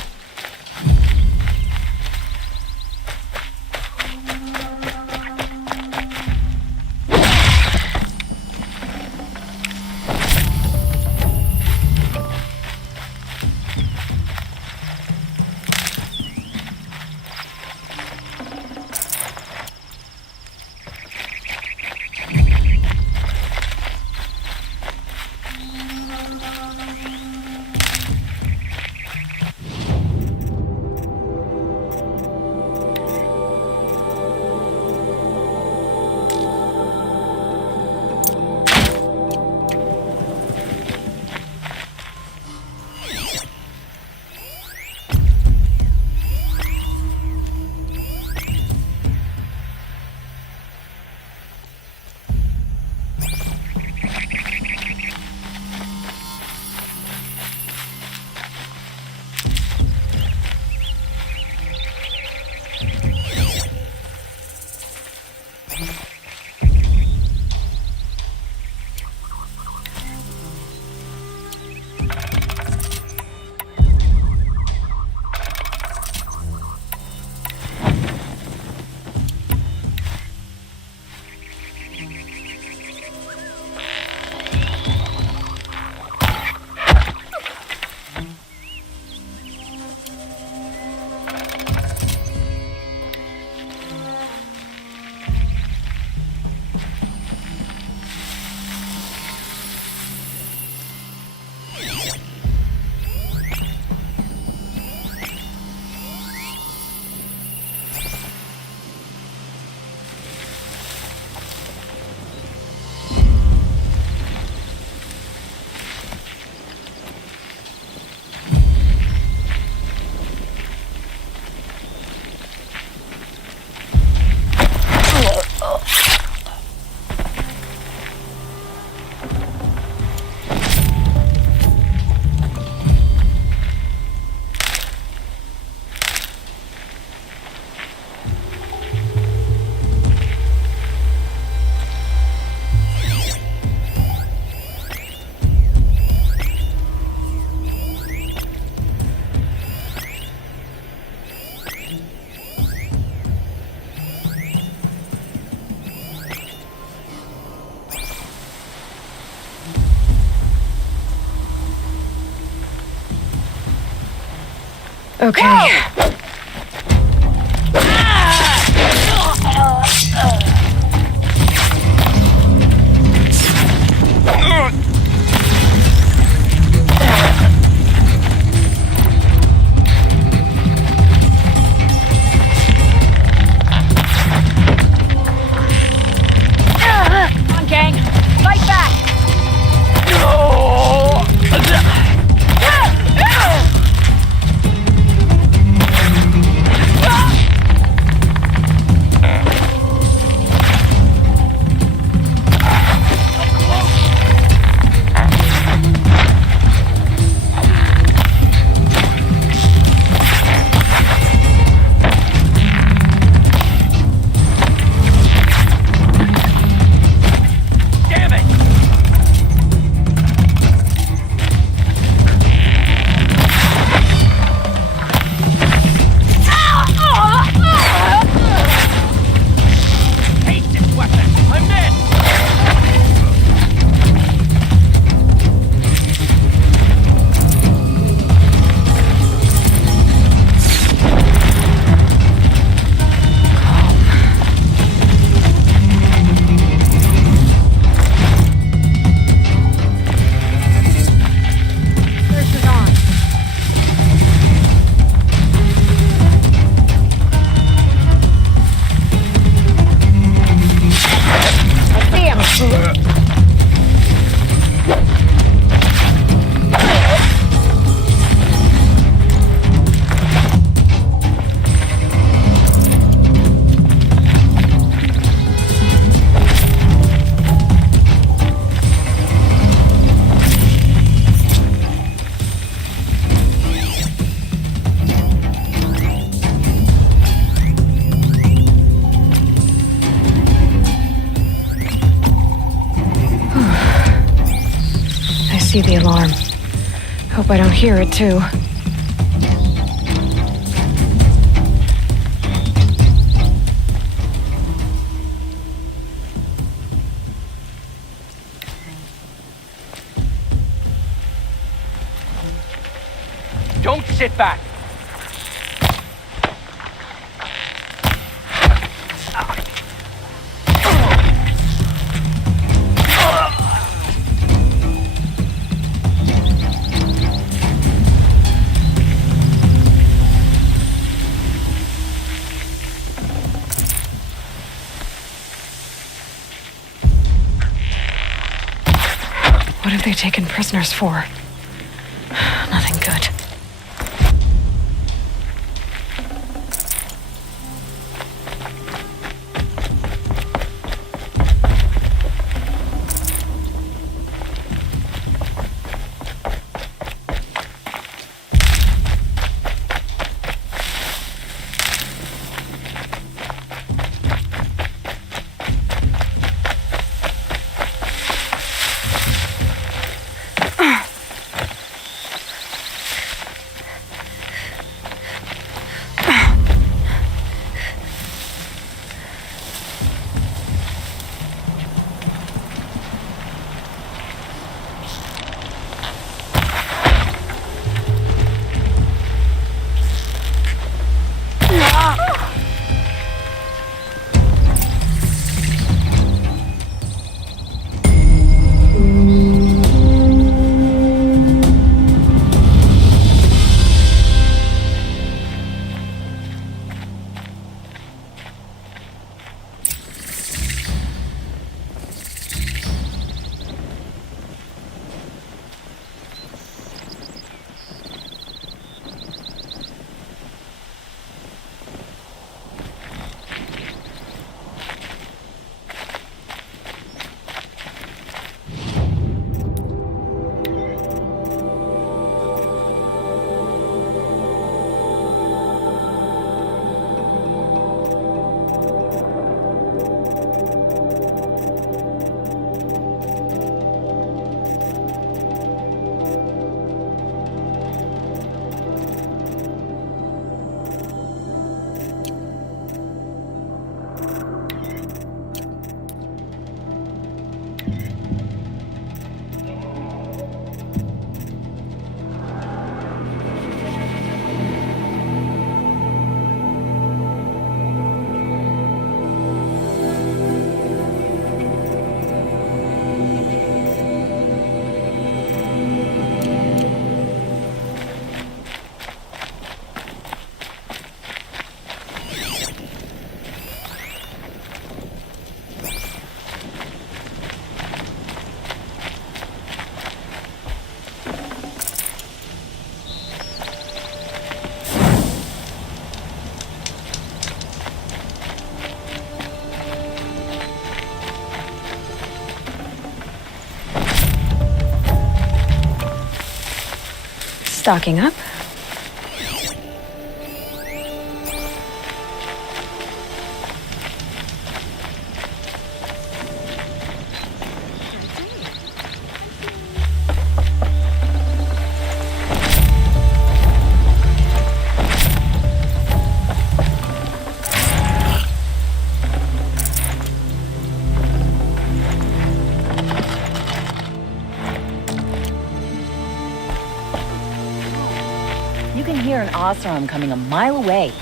Okay. Whoa! Come on, gang. Fight back. see the alarm. Hope I don't hear it, too. Don't sit back. What have they taken prisoners for? Nothing good. Stocking up. You can hear an Oseram coming a mile away.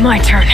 My turn.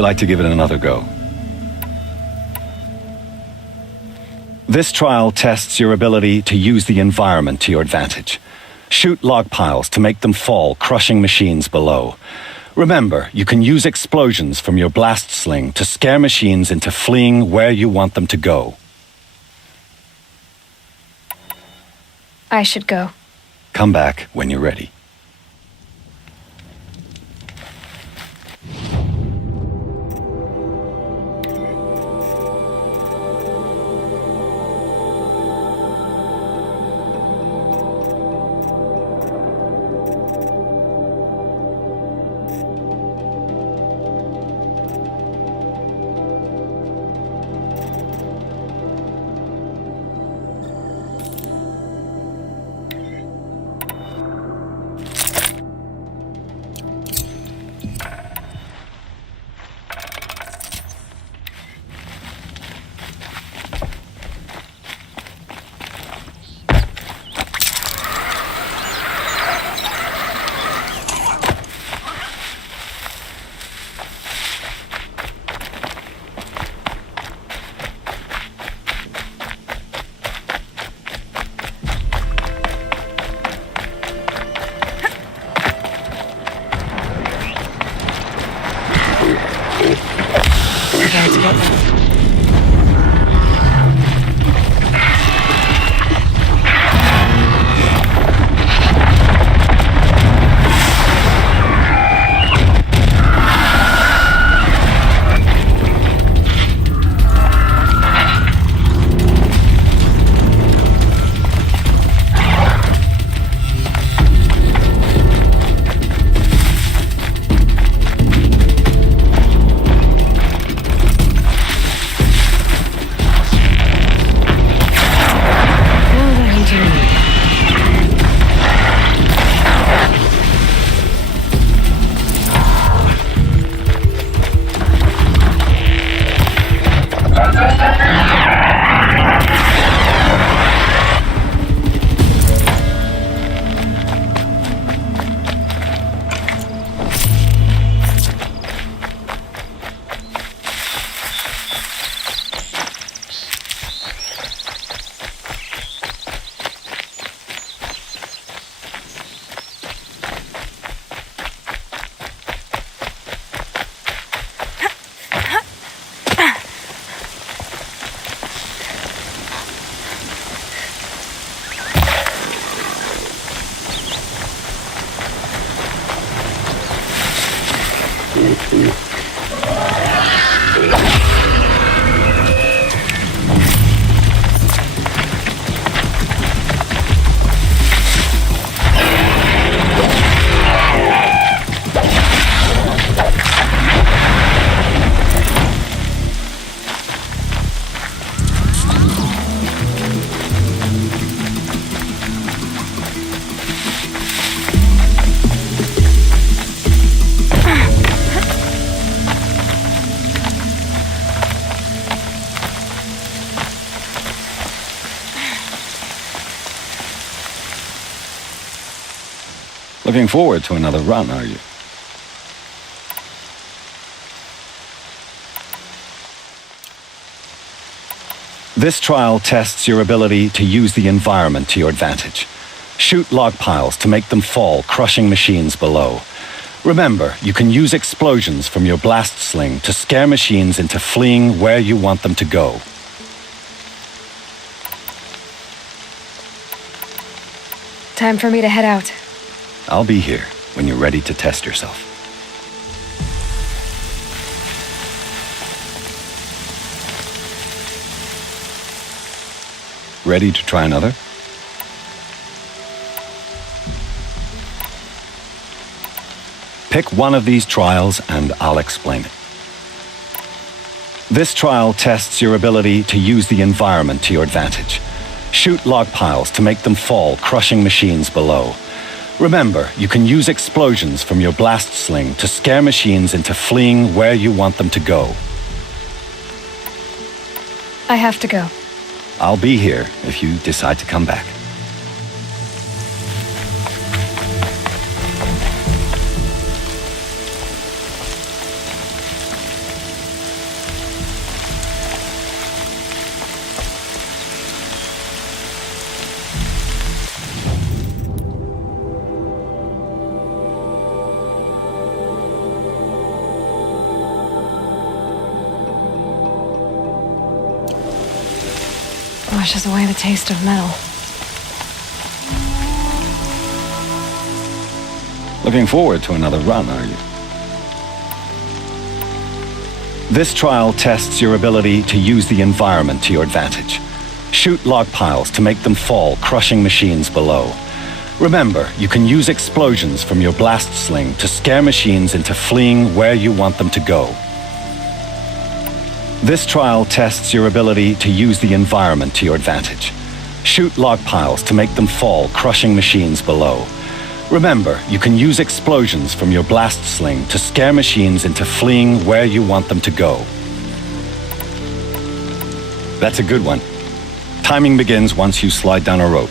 you like to give it another go? This trial tests your ability to use the environment to your advantage. Shoot log piles to make them fall, crushing machines below. Remember, you can use explosions from your blast sling to scare machines into fleeing where you want them to go. I should go. Come back when you're ready. Looking forward to another run, are you? This trial tests your ability to use the environment to your advantage. Shoot log piles to make them fall, crushing machines below. Remember, you can use explosions from your blast sling to scare machines into fleeing where you want them to go. Time for me to head out. I'll be here when you're ready to test yourself. Ready to try another? Pick one of these trials and I'll explain it. This trial tests your ability to use the environment to your advantage. Shoot log piles to make them fall, crushing machines below. Remember, you can use explosions from your blast sling to scare machines into fleeing where you want them to go. I have to go. I'll be here if you decide to come back. washes away the taste of metal. Looking forward to another run, are you? This trial tests your ability to use the environment to your advantage. Shoot log piles to make them fall, crushing machines below. Remember, you can use explosions from your blast sling to scare machines into fleeing where you want them to go. This trial tests your ability to use the environment to your advantage. Shoot log piles to make them fall, crushing machines below. Remember, you can use explosions from your blast sling to scare machines into fleeing where you want them to go. That's a good one. Timing begins once you slide down a rope.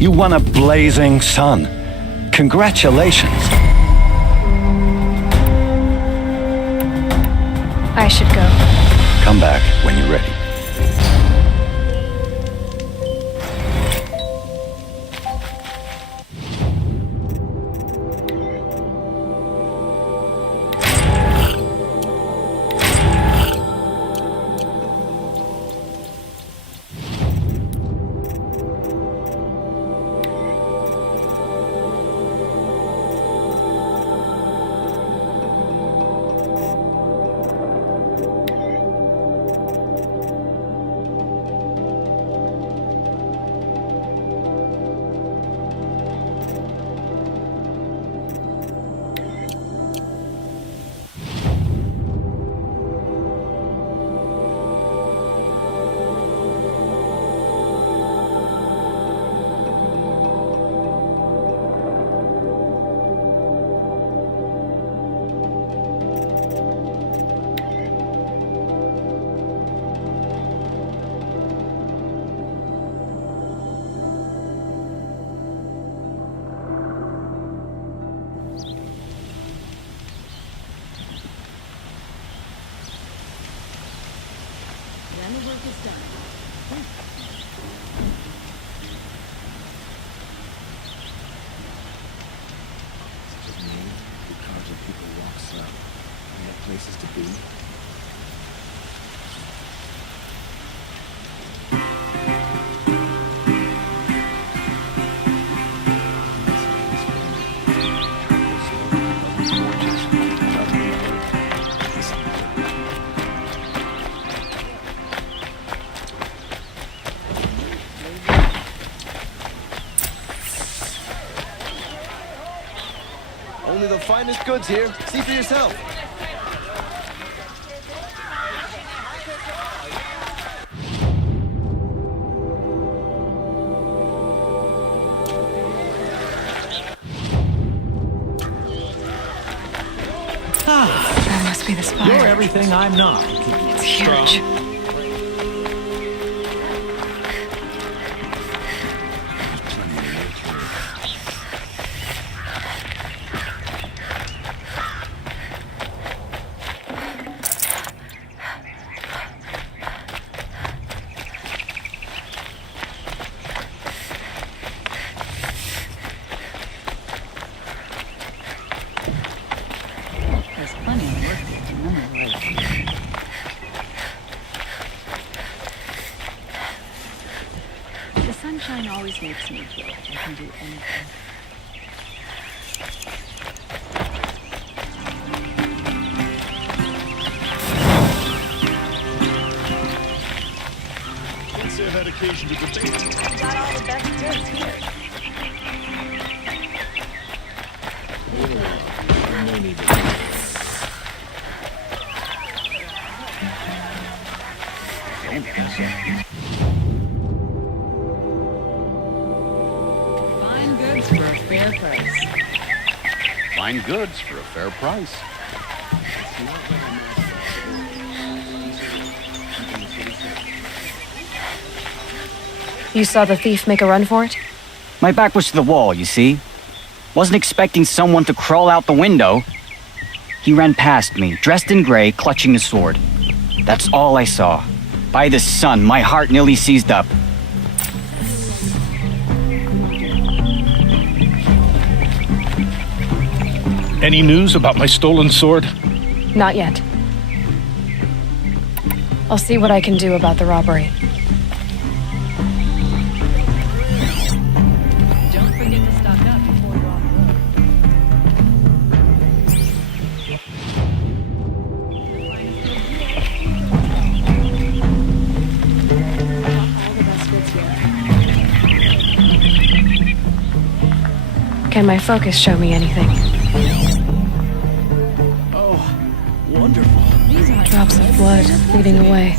You won a blazing sun. Congratulations. I should go. Come back when you're ready. Then the work is done. Only the finest goods here. See for yourself. That must be the spire. You're everything I'm not. It's huge. There's plenty of work to memorize. The sunshine always makes me feel like I can do anything. Can't say I've had occasion to debate. I've got all the best goods here. No need to. Fine goods for a fair price. Fine goods for a fair price. You saw the thief make a run for it? My back was to the wall, you see. Wasn't expecting someone to crawl out the window. He ran past me, dressed in gray, clutching a sword. That's all I saw. By the sun, my heart nearly seized up. Any news about my stolen sword? Not yet. I'll see what I can do about the robbery. Don't forget to stock up before you're on the road. All the best goods here. Can my focus show me anything? Oh, wonderful. Drops of blood leading away.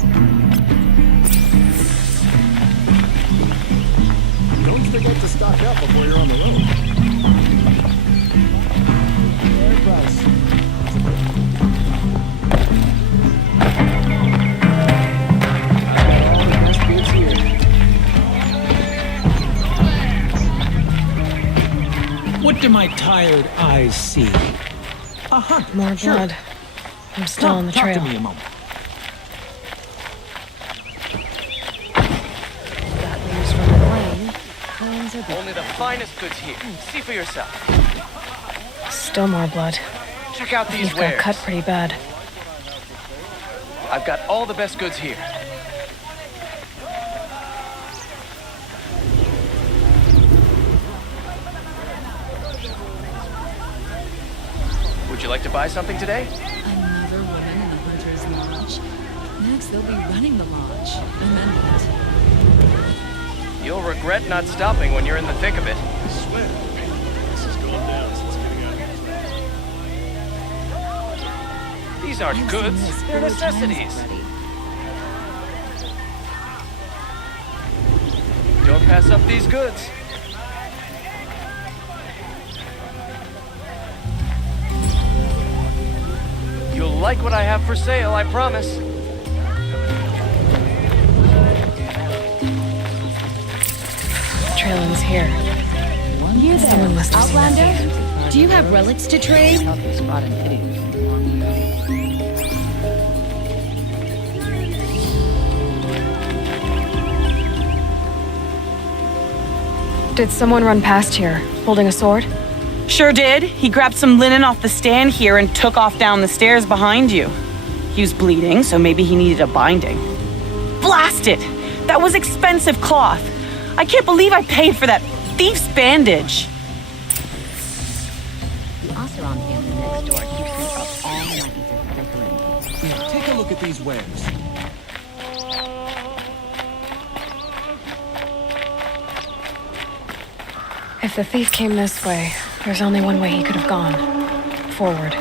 Don't forget to stock up before you're on the road. Fair price. All the best goods here. What do my tired eyes see? A hunt. More Sure. blood. I'm still Come, on the talk trail. to me a moment. Got news from the plane. Planes are Only the finest goods here. See for yourself. Still more blood. Check out these You've got wares. cut pretty bad. I've got all the best goods here. Would you like to buy something today? Another woman in the Hunter's Lodge. Next, they'll be running the lodge. Amendment. You'll regret not stopping when you're in the thick of it. I swear, this has gone down since getting out of These aren't goods, they're necessities. Don't pass up these goods. You'll like what I have for sale, I promise. Trail ends here. You Someone there, must have seen the Outlander? thief. Do you have relics to trade? Help you spot an idiot. Did someone run past here, holding a sword? Sure did. He grabbed some linen off the stand here and took off down the stairs behind you. He was bleeding, so maybe he needed a binding. Blast it! That was expensive cloth. I can't believe I paid for that thief's bandage. The Oseram family next door keeps me up all night with their bickering. Take a look at these wares. If the thief came this way, There's only one way he could have gone. Forward. God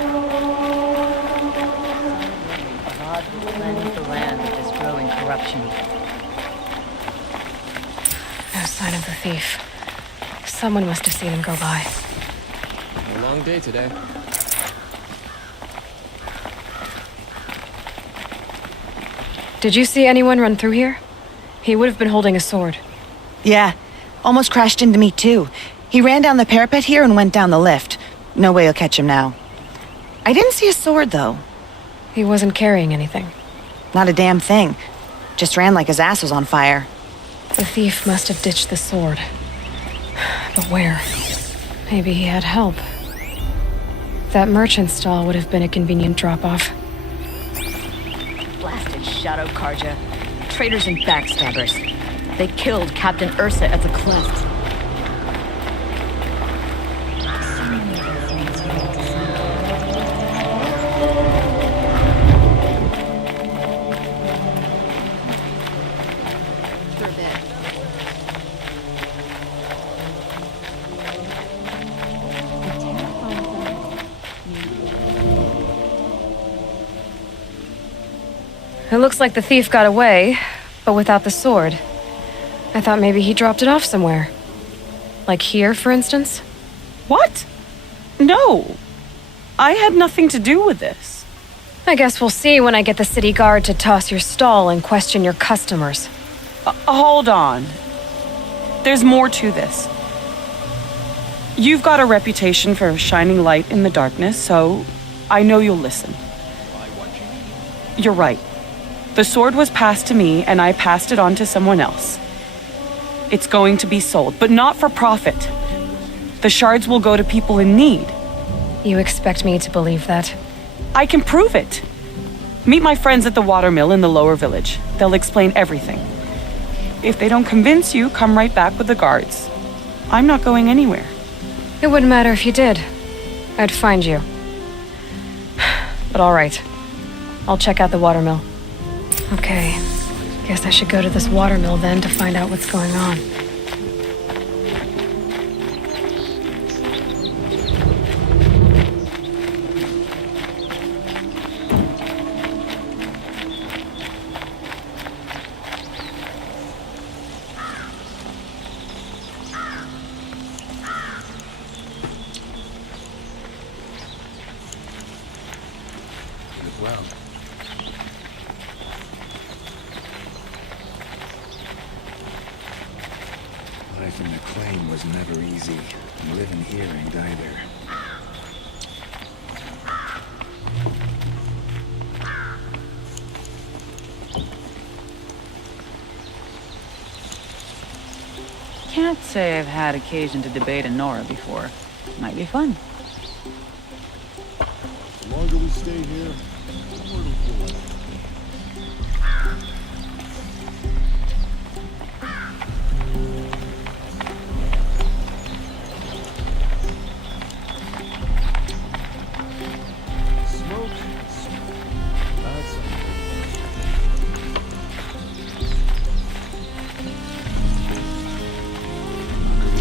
will cleanse the land of this growing corruption. No sign of the thief. Someone must have seen him go by. A long day today. Did you see anyone run through here? He would have been holding a sword. Yeah, almost crashed into me too. He ran down the parapet here and went down the lift. No way you'll catch him now. I didn't see a sword, though. He wasn't carrying anything. Not a damn thing. Just ran like his ass was on fire. The thief must have ditched the sword. But where? Maybe he had help. That merchant stall would have been a convenient drop-off. Blasted Shadow Karja. Traitors and backstabbers. They killed Captain Ursa at the cleft. It looks like the thief got away, but without the sword. I thought maybe he dropped it off somewhere. Like here, for instance? What? No. I had nothing to do with this. I guess we'll see when I get the city guard to toss your stall and question your customers. Hold on. There's more to this. You've got a reputation for shining light in the darkness, so I know you'll listen. You're right. The sword was passed to me, and I passed it on to someone else. It's going to be sold, but not for profit. The shards will go to people in need. You expect me to believe that? I can prove it. Meet my friends at the watermill in the lower village. They'll explain everything. If they don't convince you, come right back with the guards. I'm not going anywhere. It wouldn't matter if you did. I'd find you. But all right. I'll check out the watermill. Okay. Guess I should go to this watermill then to find out what's going on. Well. Life in the claim was never easy, and living here ain't either. Can't say I've had occasion to debate a Nora before. Might be fun. The longer we stay here, the more it'll feel like.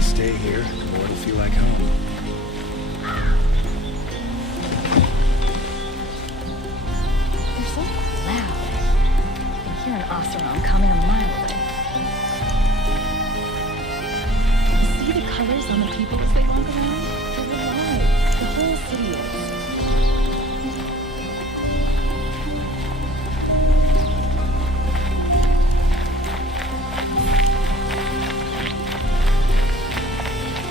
Stay here, the more it'll feel like home. They're so loud. I can hear an Oseram coming a mile away. See the colors on the people as they walk around? They're alive. The whole city is.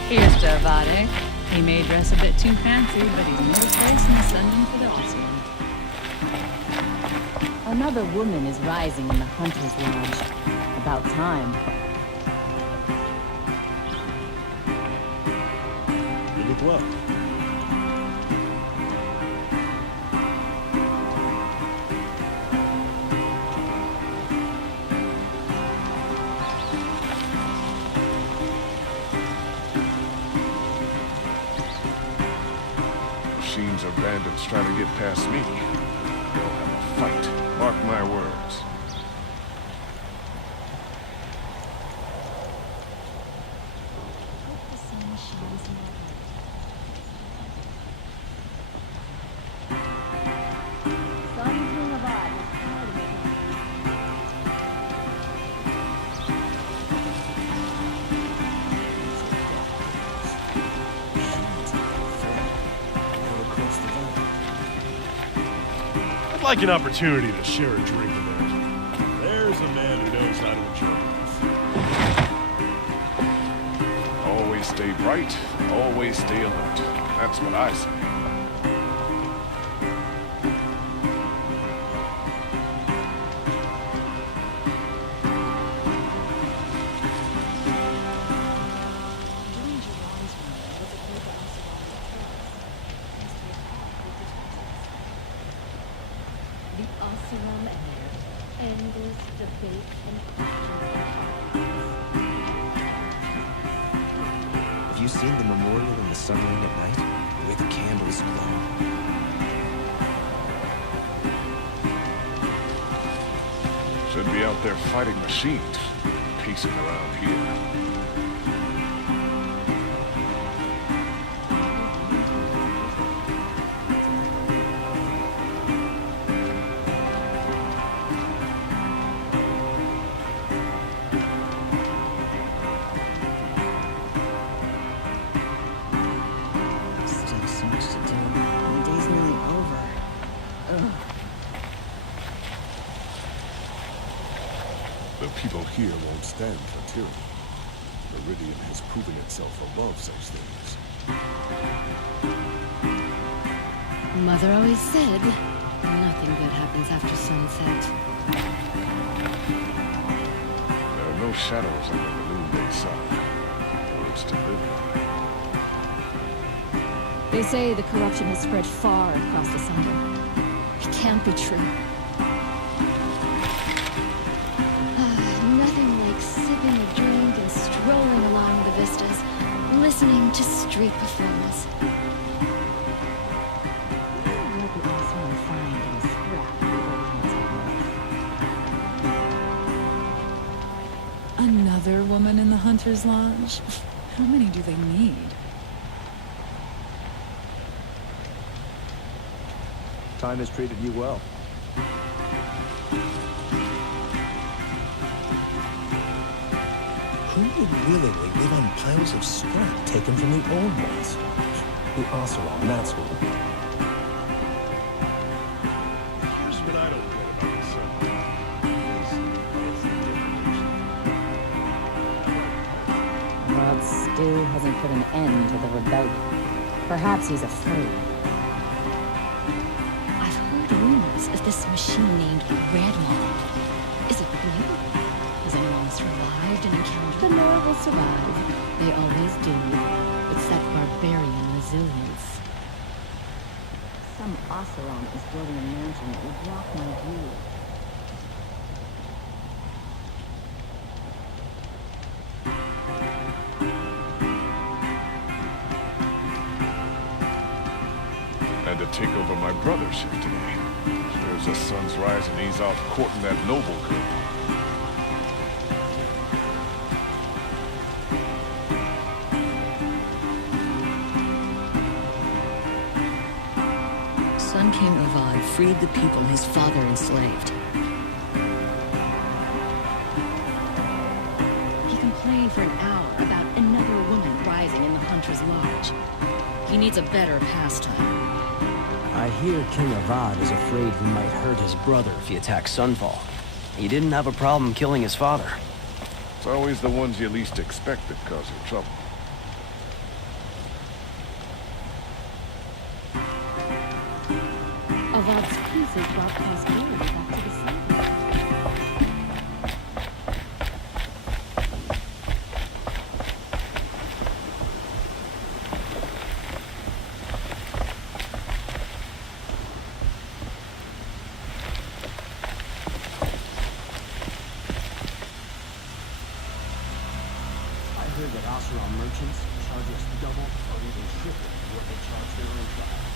Here's Javade. He may dress a bit too fancy, but he knows his place and send him for the awesome. Another woman is rising in the Hunter's Lodge. About time. You look well. Machines or bandits try to get past me. They'll have a fight. Mark my words. like an opportunity to share a drink with her. There's a man who knows how to enjoy life. Always stay bright, always stay alert. That's what I say. The Oseram and their endless debates and Have you seen the memorial in the sunlight at night? The way the candles glow? Should be out there fighting machines, pacing around here. Still so much to do. The day's nearly over. Ugh. The people here won't stand for tyranny. Meridian has proven itself above such things. Mother always said, nothing good happens after sunset. There are no shadows under the noonday sun. Words to live by. They say the corruption has spread far across the sun. It can't be true. Nothing like sipping a drink and strolling along the vistas, listening to street performers. What the Oseram find in scrap the origins of life? Another woman in the Hunter's Lodge? How many do they need? Time has treated you well. Who would willingly live on piles of scrap taken from the old ones? The Oseram, that's who. Here's what I don't get about this subject. Rod still hasn't put an end to the rebellion. Perhaps he's afraid. I've heard rumors of this machine named Redmond. Is it real? Has anyone survived an encounter? The Nora will survive. They always do. It's that barbarian resilience. Some Oseram is building a mansion that will block my view. And to take over my brother's shift today. Sure as the sun's rising, he's out courting that noble girl. Sun King Avad freed the people his father enslaved. He complained for an hour about another woman rising in the Hunter's Lodge. He needs a better pastime. I hear King Avad is afraid he might hurt his brother if he attacks Sunfall. He didn't have a problem killing his father. It's always the ones you least expect that cause you trouble. Avad's pieces brought prosperity back to the city. I heard that Oseram merchants charge us double or even triple what they charge their own tribe.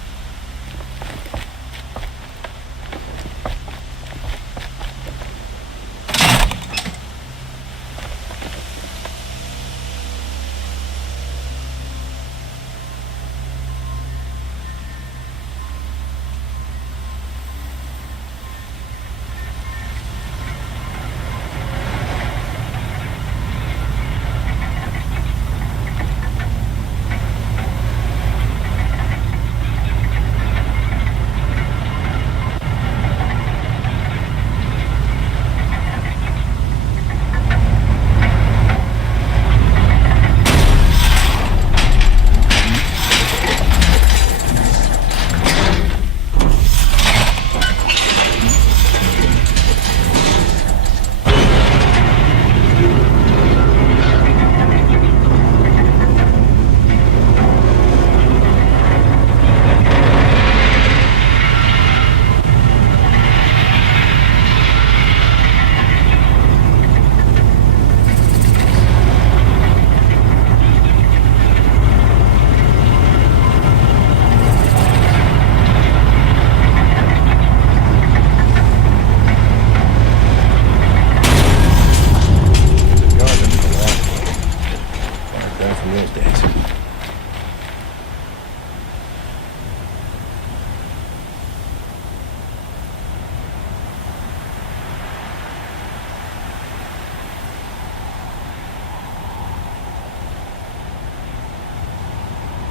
from those days.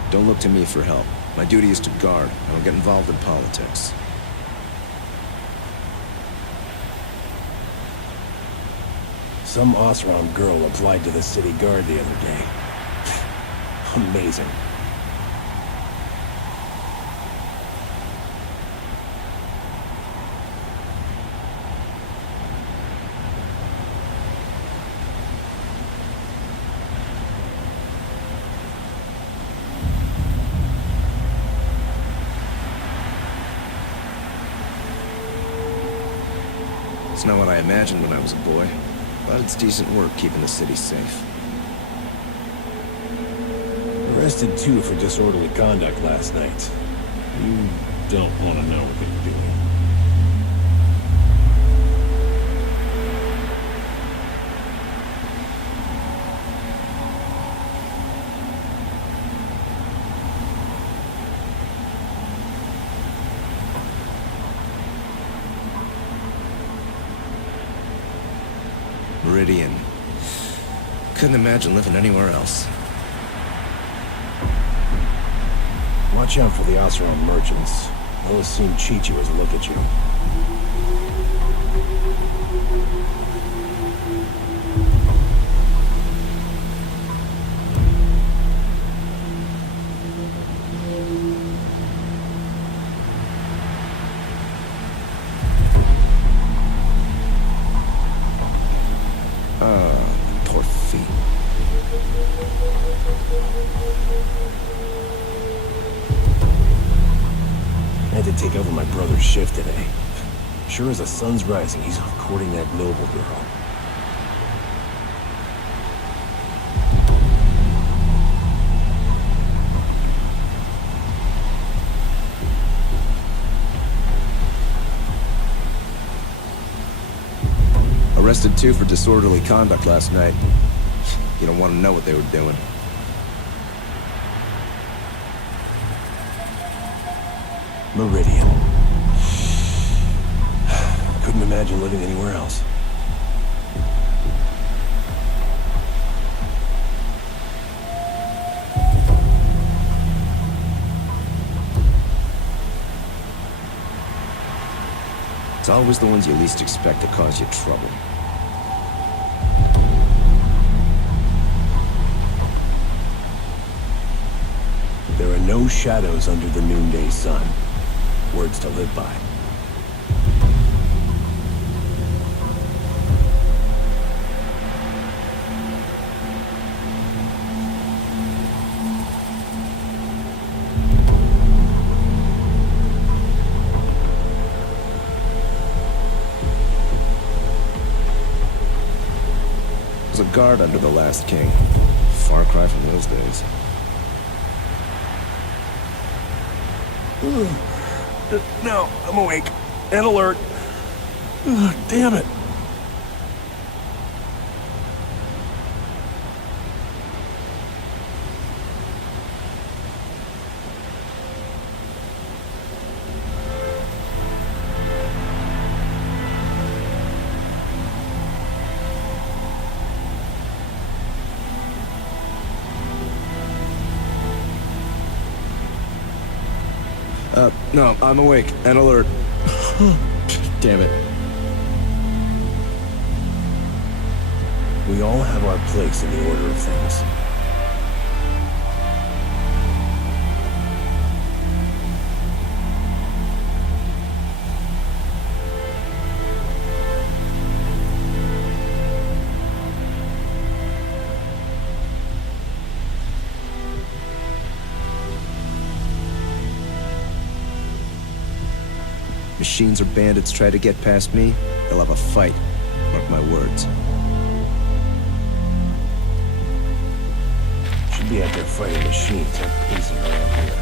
Don't look to me for help. My duty is to guard. I don't get involved in politics. Some Osram girl applied to the city guard the other day. Amazing. It's not what I imagined when I was a boy, but it's decent work keeping the city safe. Arrested 2 for disorderly conduct last night. You don't want to know what they were doing. Meridian. Couldn't imagine living anywhere else. Watch out for the Osram merchants. They'll as soon cheat you as look at you. Poor feet. I had to take over my brother's shift today. Sure as the sun's rising, he's off courting that noble girl. Arrested 2 for disorderly conduct last night. You don't want to know what they were doing. Meridian. Couldn't imagine living anywhere else. It's always the ones you least expect that cause you trouble. There are no shadows under the noonday sun. Words to live by. Was a guard under the last king. Far cry from those days. No, I'm awake and alert. Damn it. No, I'm awake and alert. Damn it. We all have our place in the order of things. Machines or bandits try to get past me, they'll have a fight. Mark my words. Should be out there fighting machines, not pacing around here.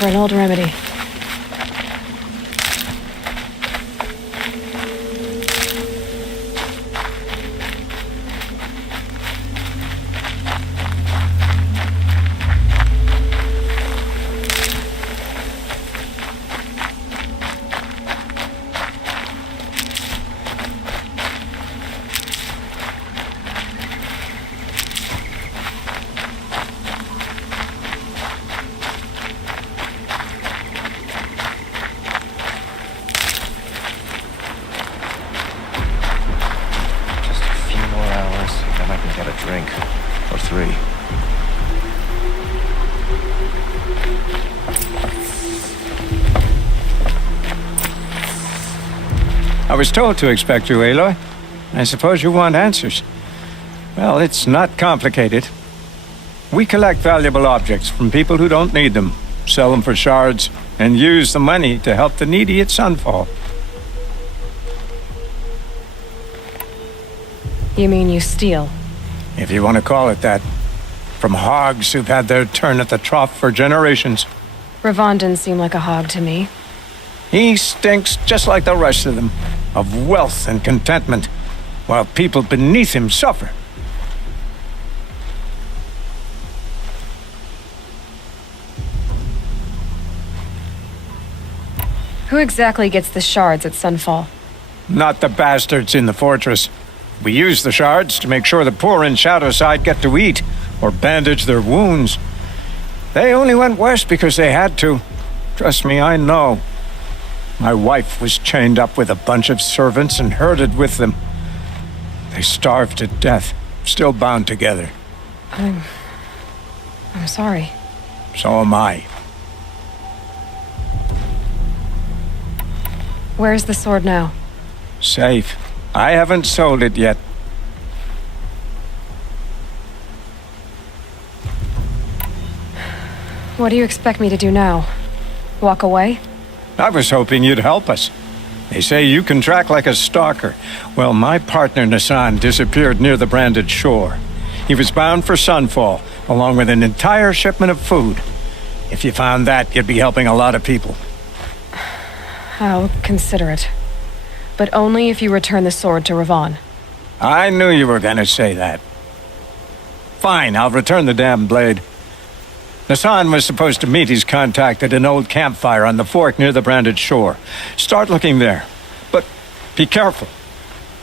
for an old remedy. I was told to expect you, Aloy. I suppose you want answers. Well, it's not complicated. We collect valuable objects from people who don't need them, sell them for shards, and use the money to help the needy at Sunfall. You mean you steal? If you want to call it that. From hogs who've had their turn at the trough for generations. Ravon didn't seem like a hog to me. He stinks just like the rest of them, of wealth and contentment, while people beneath him suffer. Who exactly gets the shards at Sunfall? Not the bastards in the fortress. We use the shards to make sure the poor in Shadowside get to eat, or bandage their wounds. They only went west because they had to. Trust me, I know. My wife was chained up with a bunch of servants and herded with them. They starved to death, still bound together. I'm sorry. So am I. Where's the sword now? Safe. I haven't sold it yet. What do you expect me to do now? Walk away? I was hoping you'd help us. They say you can track like a stalker. Well, my partner Nassan disappeared near the branded shore. He was bound for Sunfall, along with an entire shipment of food. If you found that, you'd be helping a lot of people. I'll consider it. But only if you return the sword to Ravon. I knew you were gonna say that. Fine, I'll return the damn blade. Nassan was supposed to meet his contact at an old campfire on the fork near the branded shore. Start looking there. But be careful.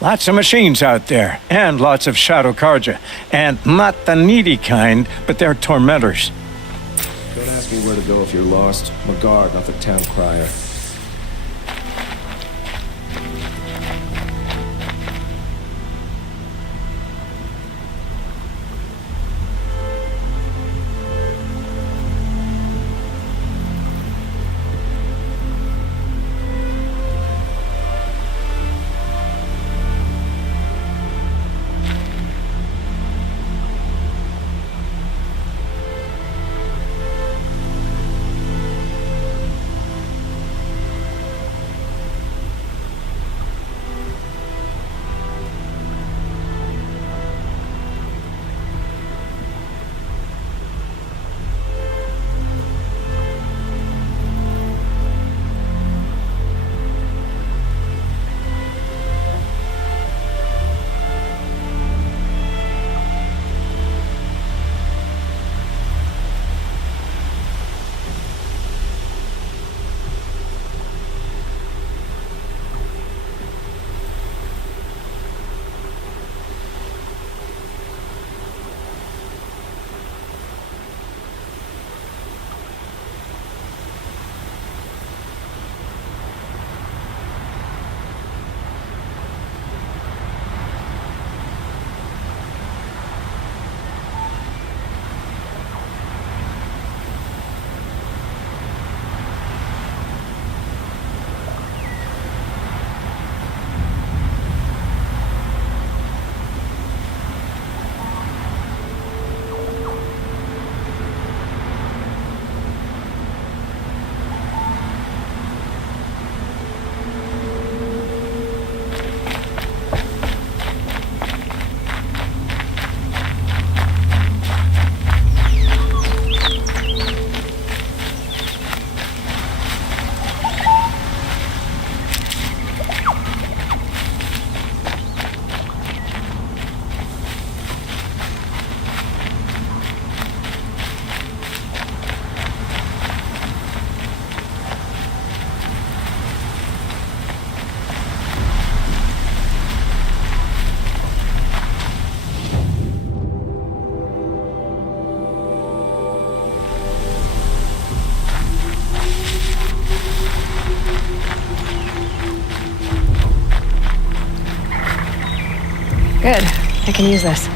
Lots of machines out there, and lots of Shadow Karja. And not the needy kind, but they're tormentors. Don't ask me where to go if you're lost. I'm a guard, not the town crier. Good. I can use this.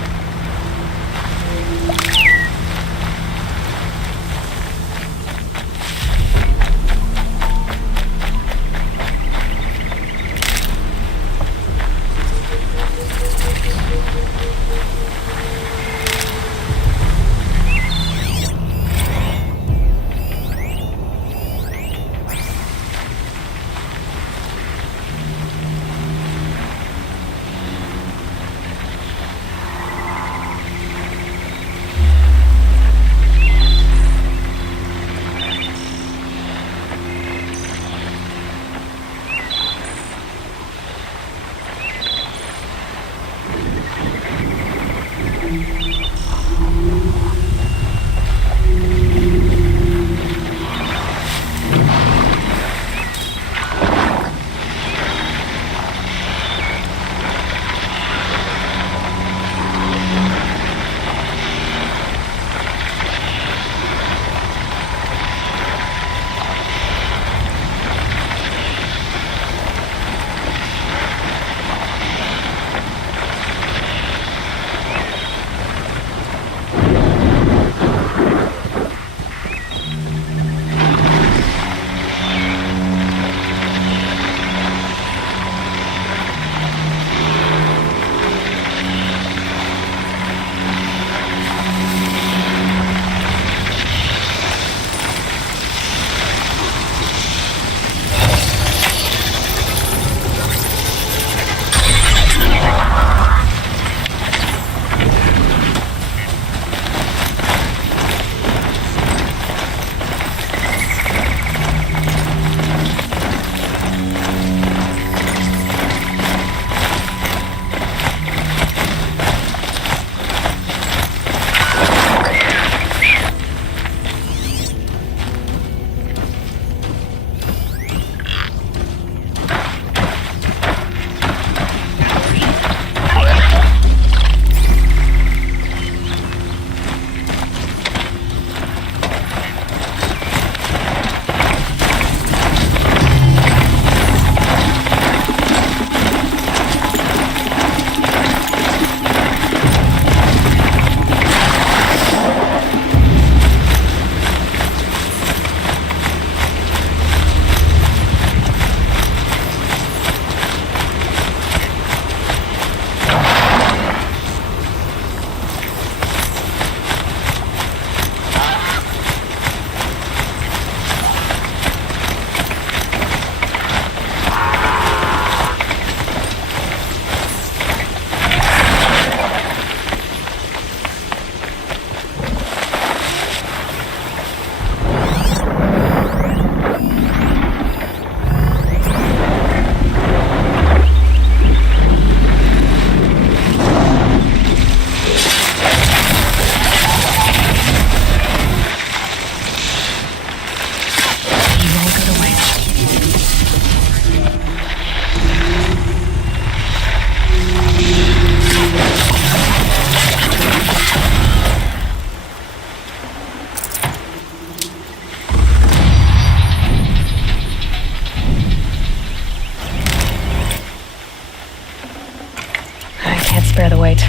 Spare the weight.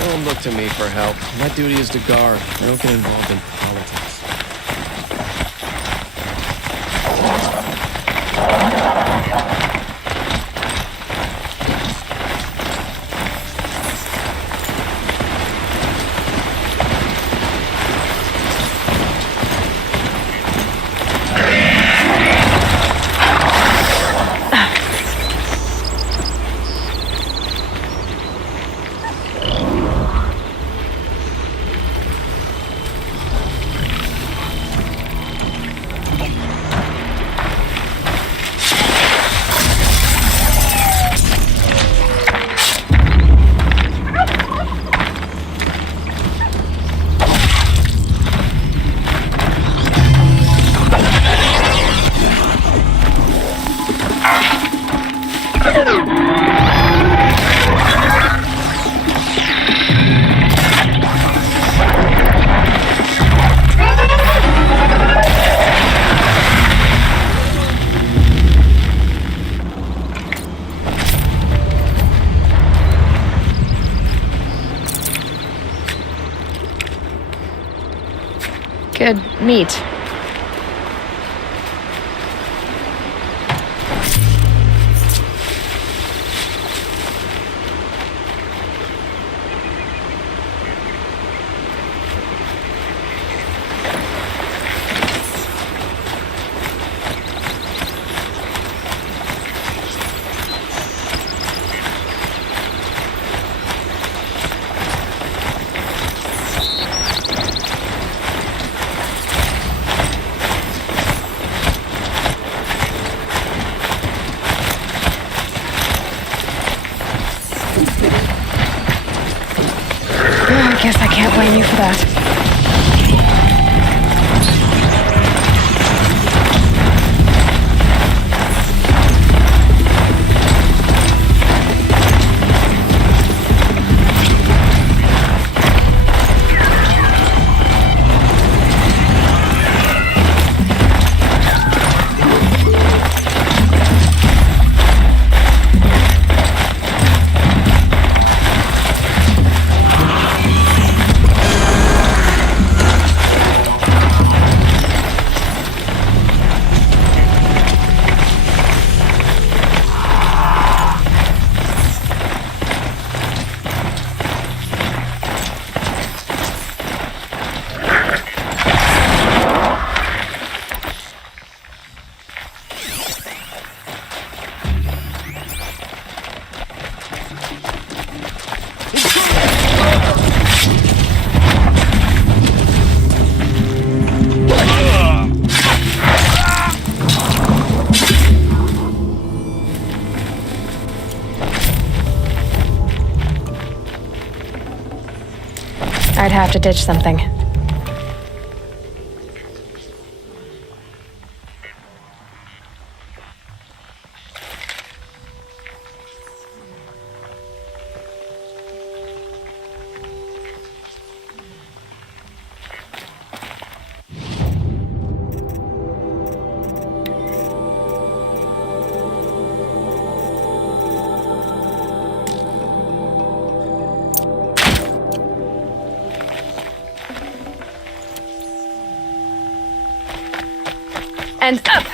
Don't look to me for help. My duty is to guard. I don't get involved in politics. Good meat. I guess I can't blame you for that. I'd have to ditch something. And up!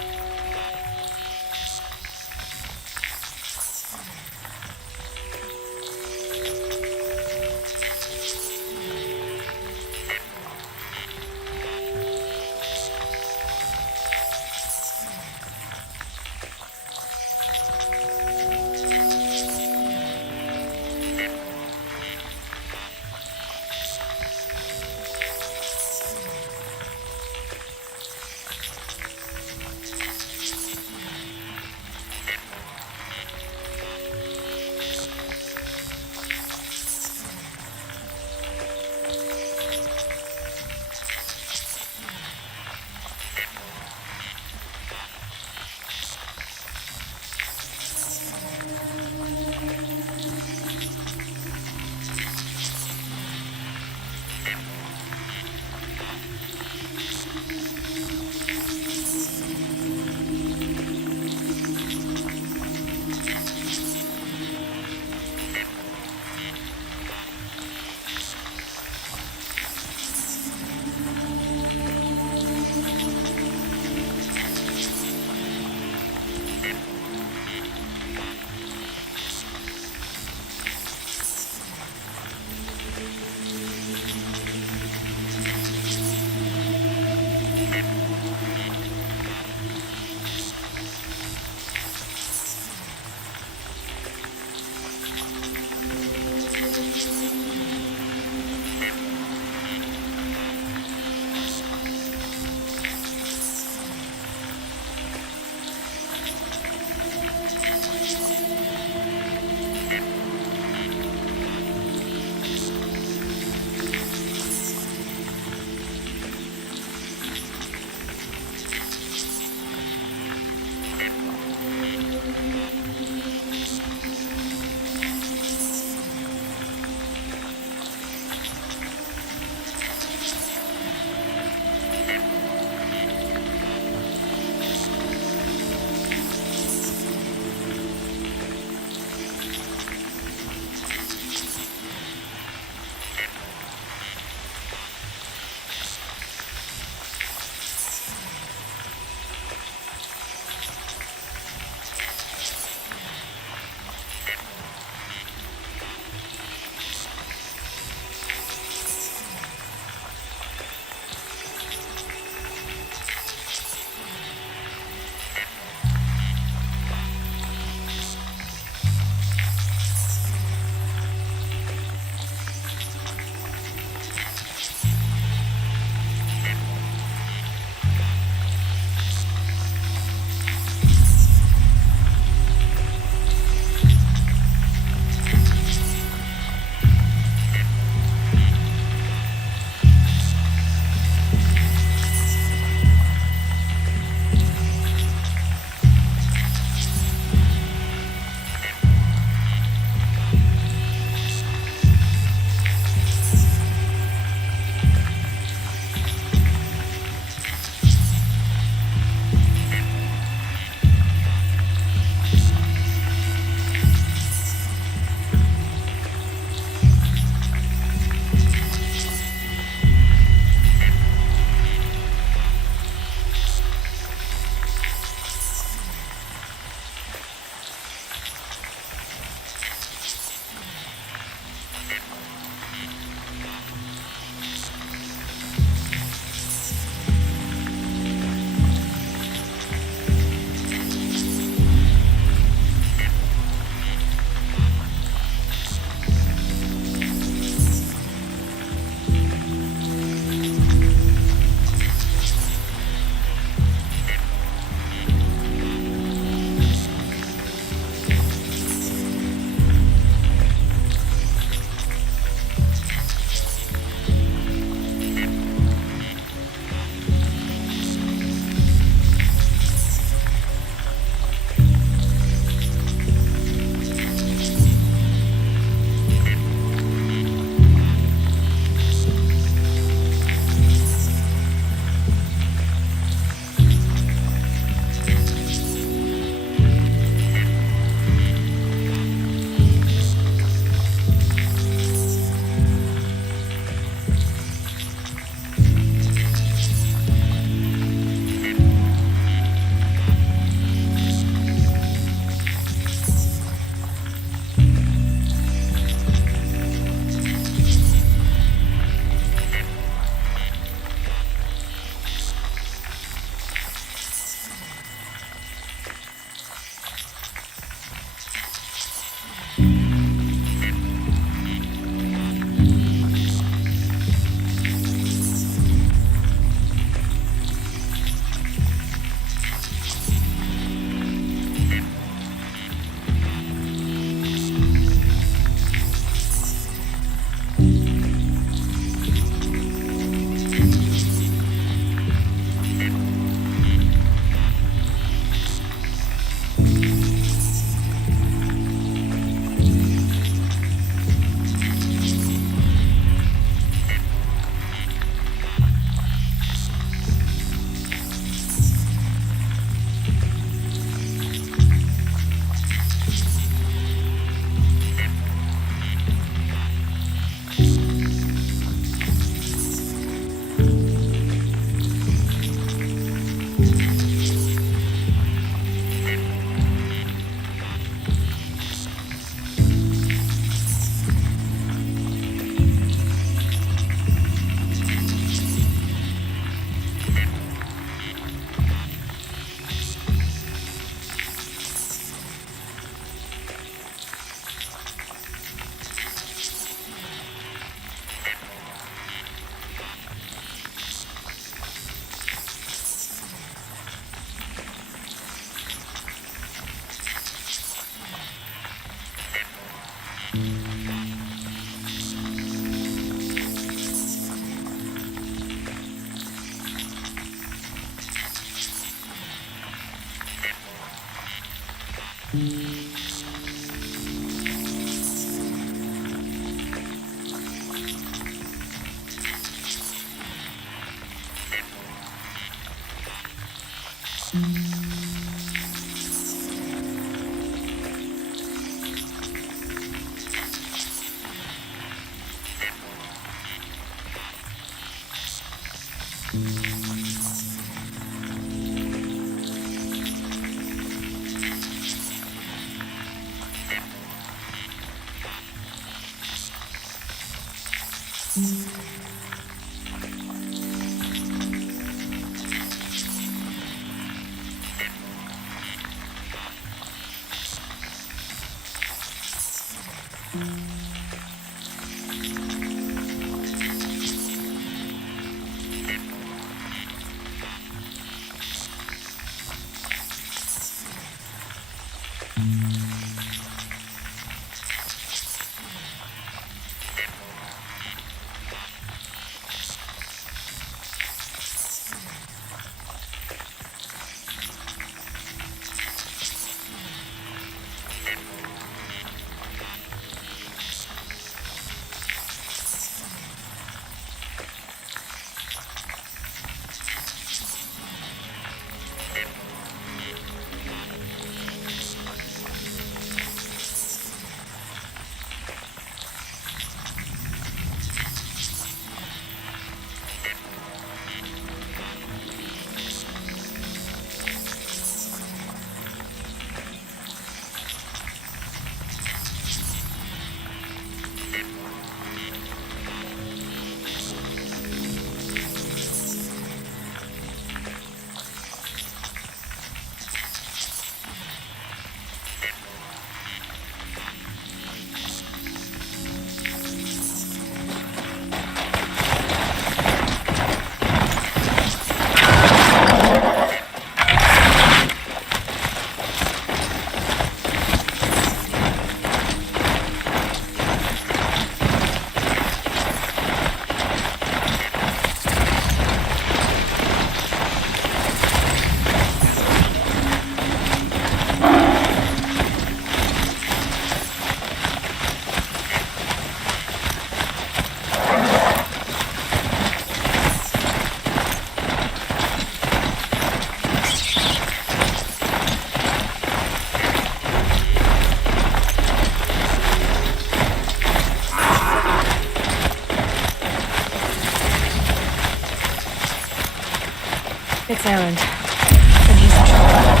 It's Aaron. And he's in trouble.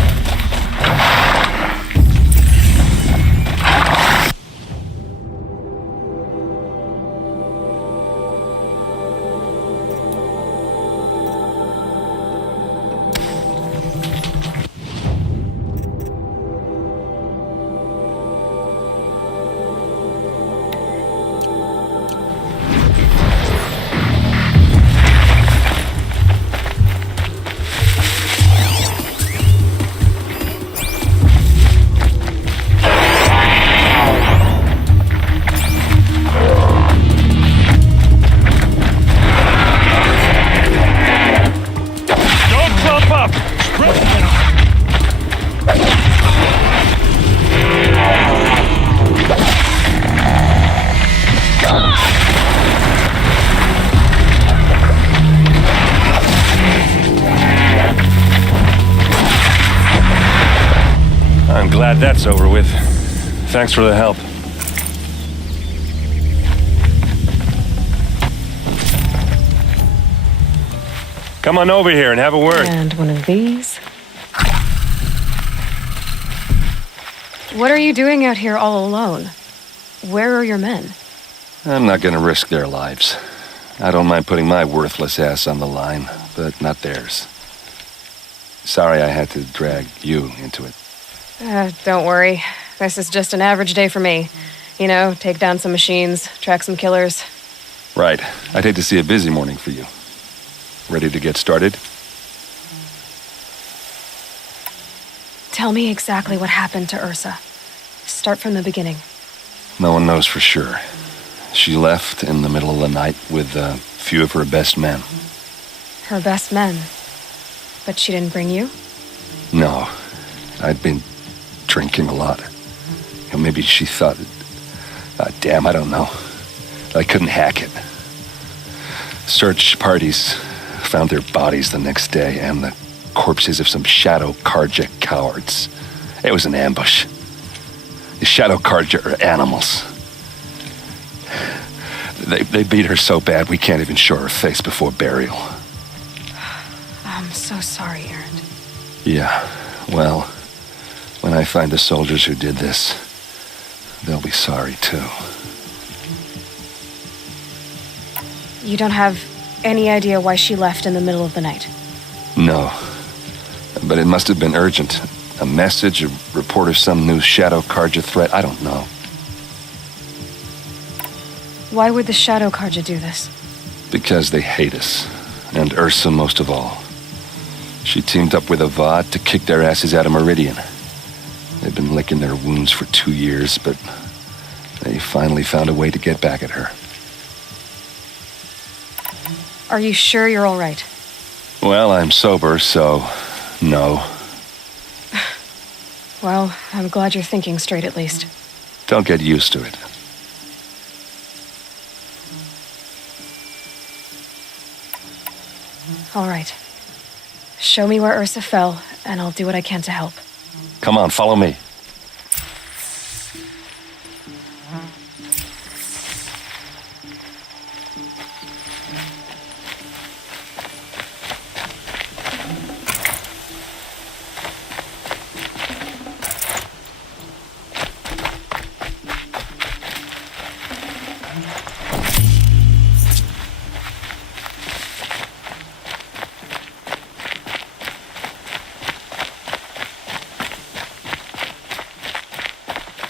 I'm glad that's over with. Thanks for the help. Come on over here and have a word. And one of these. What are you doing out here all alone? Where are your men? I'm not gonna risk their lives. I don't mind putting my worthless ass on the line, but not theirs. Sorry I had to drag you into it. Don't worry. This is just an average day for me. You know, take down some machines, track some killers. Right. I'd hate to see a busy morning for you. Ready to get started? Tell me exactly what happened to Ursa. Start from the beginning. No one knows for sure. She left in the middle of the night with a few of her best men. Her best men? But she didn't bring you? No. I'd been drinking a lot. Maybe she thought, damn, I don't know. I couldn't hack it. Search parties found their bodies the next day and the corpses of some Shadow Karja cowards. It was an ambush. The Shadow Karja are animals. They beat her so bad we can't even show her face before burial. I'm so sorry, Erend. Yeah, well, when I find the soldiers who did this, they'll be sorry too. You don't have any idea why she left in the middle of the night? No, but it must have been urgent. A message, a report of some new Shadow Karja threat, I don't know. Why would the Shadow Karja do this? Because they hate us, and Ursa most of all. She teamed up with Avad to kick their asses out of Meridian. They've been licking their wounds for 2 years, but they finally found a way to get back at her. Are you sure you're all right? Well, I'm sober, so no. Well, I'm glad you're thinking straight at least. Don't get used to it. All right. Show me where Ursa fell, and I'll do what I can to help. Come on, follow me.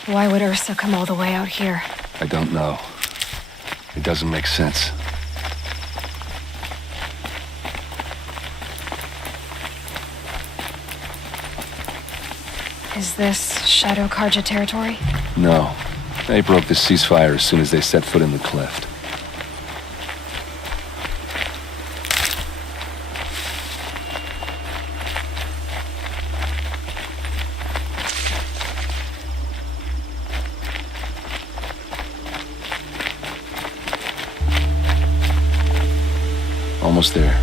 Why would Ursa come all the way out here? I don't know. It doesn't make sense. Is this Shadow Karja territory? No. They broke the ceasefire as soon as they set foot in the cleft. Almost there.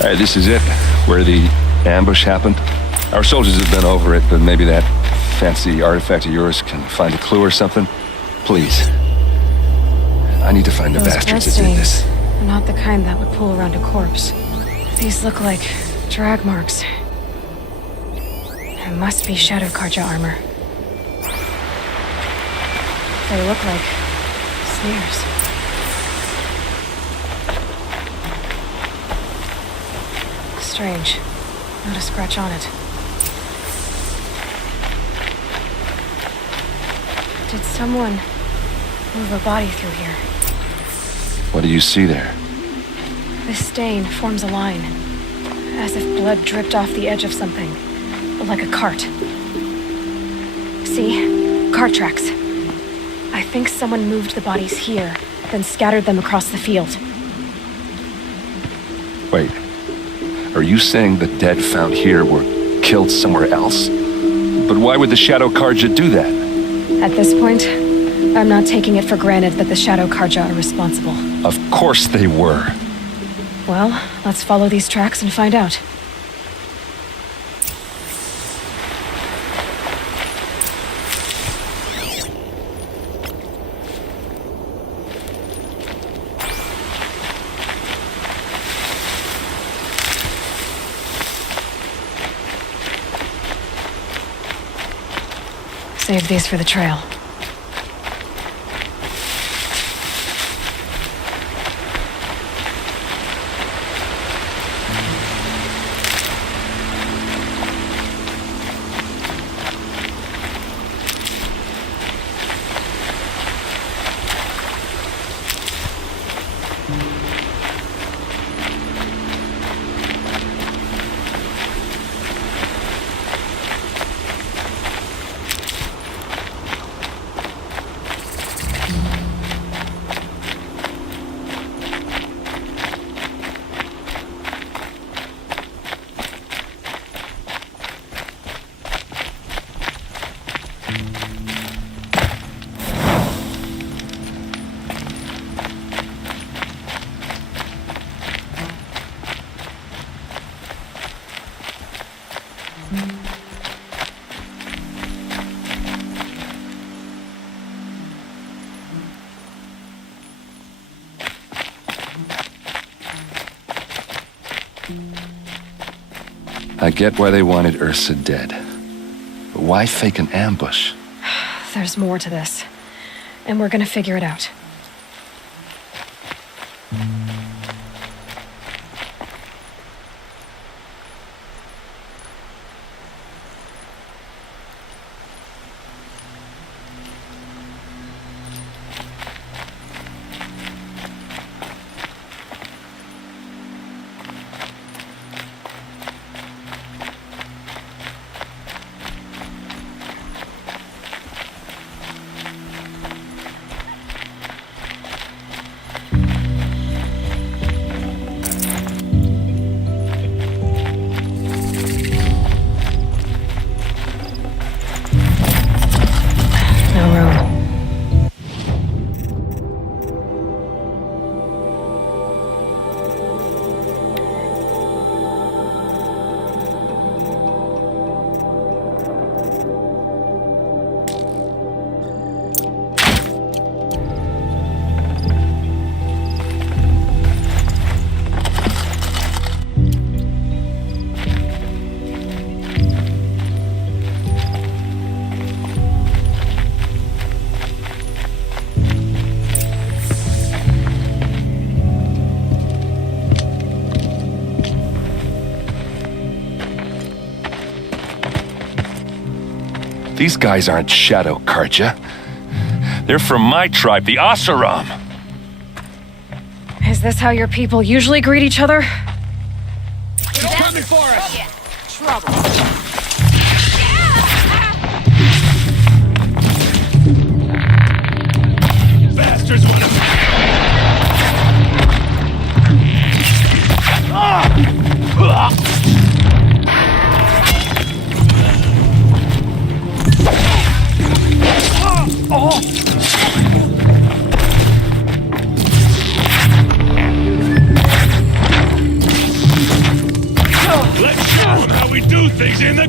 All right, this is it, where the ambush happened. Our soldiers have been over it, but maybe that fancy artifact of yours can find a clue or something. Please. I need to find the bastards that did this. Are not the kind that would pull around a corpse. These look like drag marks. It must be Shadow Karja armor. They look like sneers. Strange. Not a scratch on it. Did someone move a body through here? What do you see there? This stain forms a line, as if blood dripped off the edge of something, like a cart. See? Cart tracks. I think someone moved the bodies here, then scattered them across the field. Wait. Are you saying the dead found here were killed somewhere else? But why would the Shadow Karja do that? At this point, I'm not taking it for granted that the Shadow Karja are responsible. Of course they were. Well, let's follow these tracks and find out. Save these for the trail. I get why they wanted Ursa dead. But why fake an ambush? There's more to this. And we're gonna figure it out. These guys aren't Shadow Karja. They're from my tribe, the Asaram. Is this how your people usually greet each other? They're coming for us! Yeah. Trouble. Bastards want to... Let's show them how we do things in the...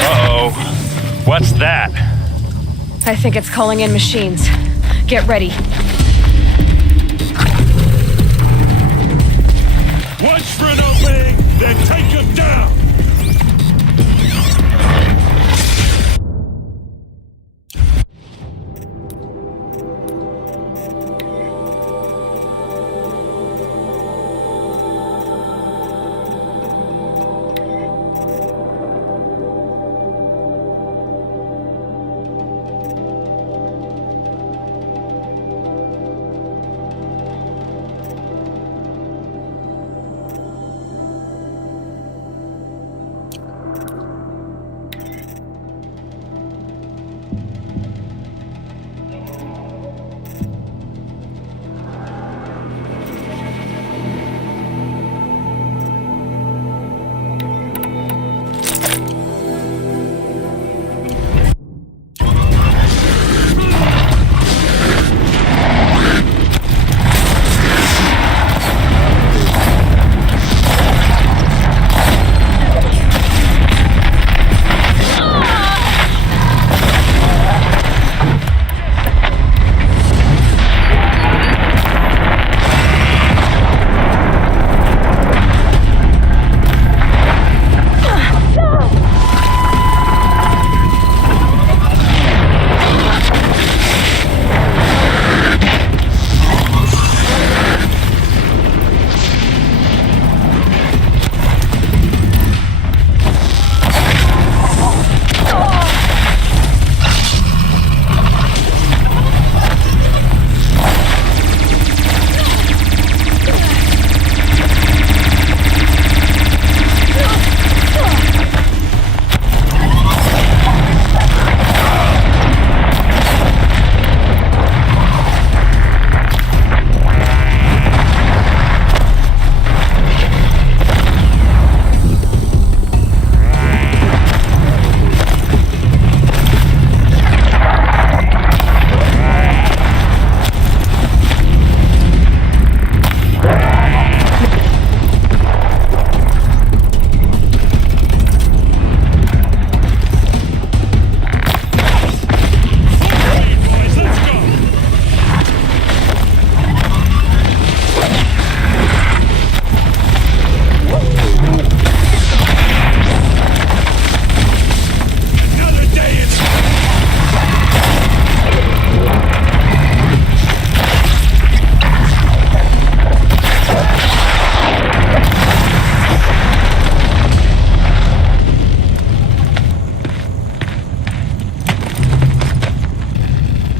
Uh-oh. What's that? I think it's calling in machines. Get ready. Watch for an opening, then take him down!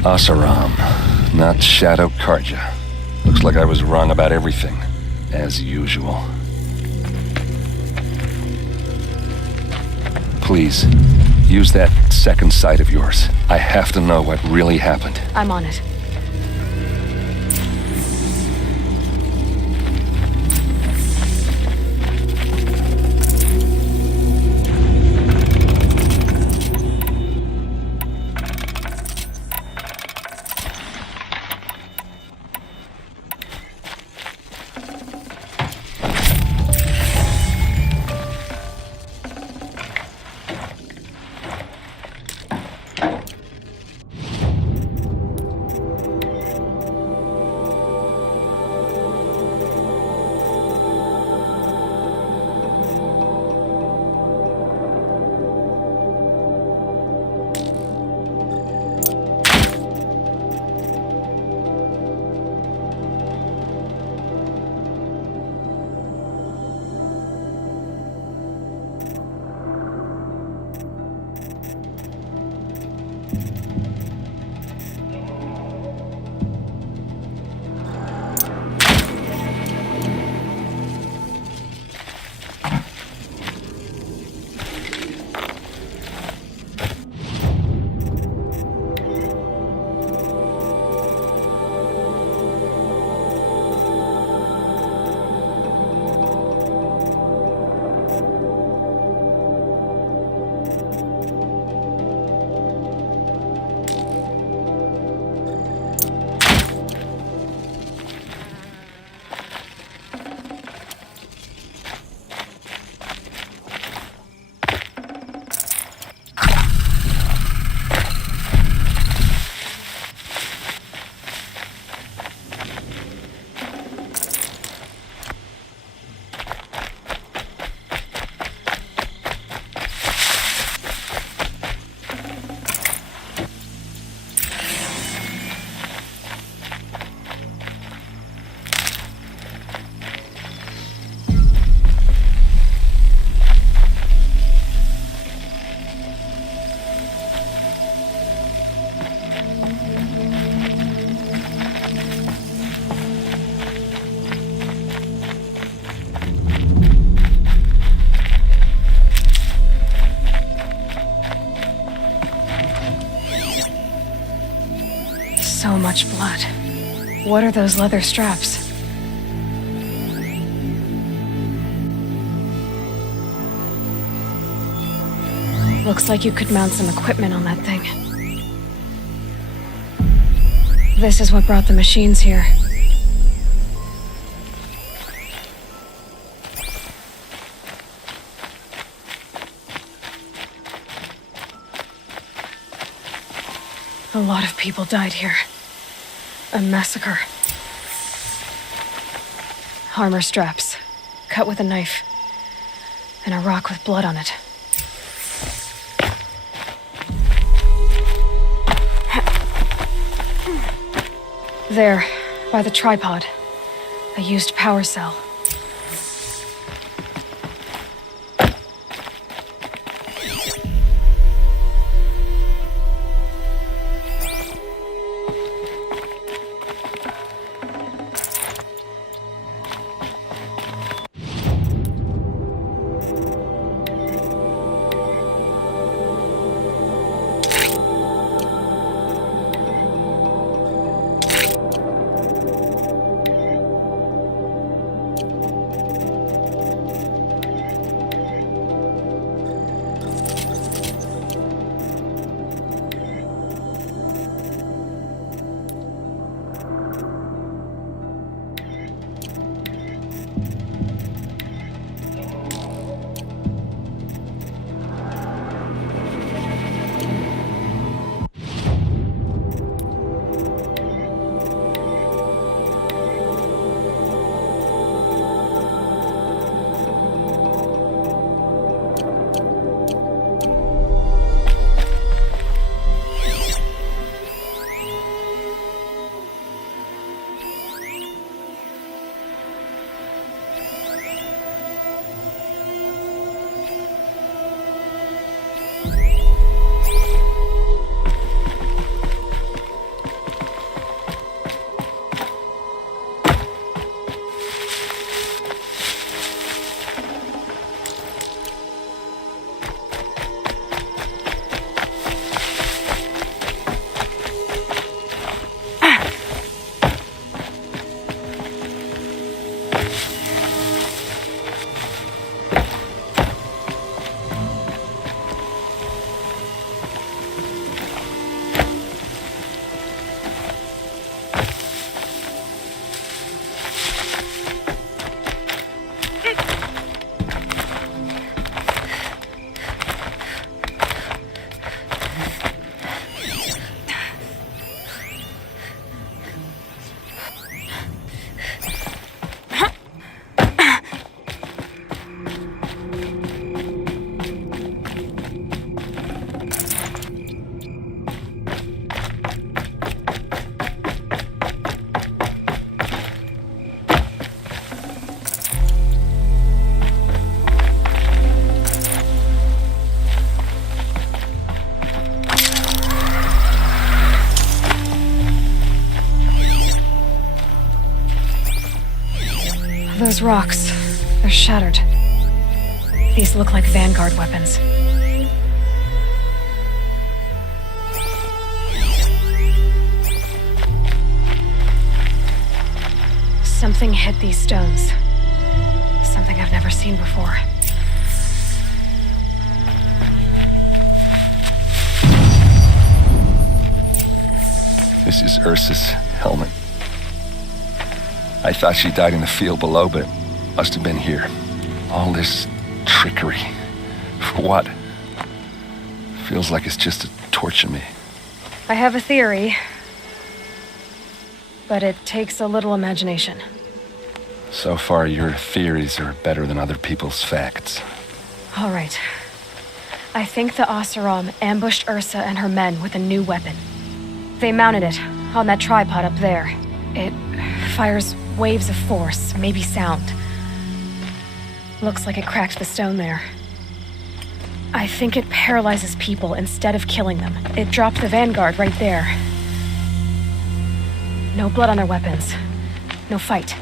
Asaram, not Shadow Karja. Looks like I was wrong about everything, as usual. Please, use that second sight of yours. I have to know what really happened. I'm on it. So much blood. What are those leather straps? Looks like you could mount some equipment on that thing. This is what brought the machines here. A lot of people died here. A massacre. Armor straps, cut with a knife, and a rock with blood on it. There, by the tripod, a used power cell. Those rocks, they're shattered. These look like Vanguard weapons. Something hit these stones. Something I've never seen before. This is Ursa's helmet. I thought she died in the field below, but must have been here. All this trickery. For what? Feels like it's just to torture me. I have a theory, but it takes a little imagination. So far, your theories are better than other people's facts. All right. I think the Oseram ambushed Ursa and her men with a new weapon. They mounted it on that tripod up there. It fires waves of force, maybe sound. Looks like it cracked the stone there. I think it paralyzes people instead of killing them. It dropped the Vanguard right there. No blood on their weapons. No fight.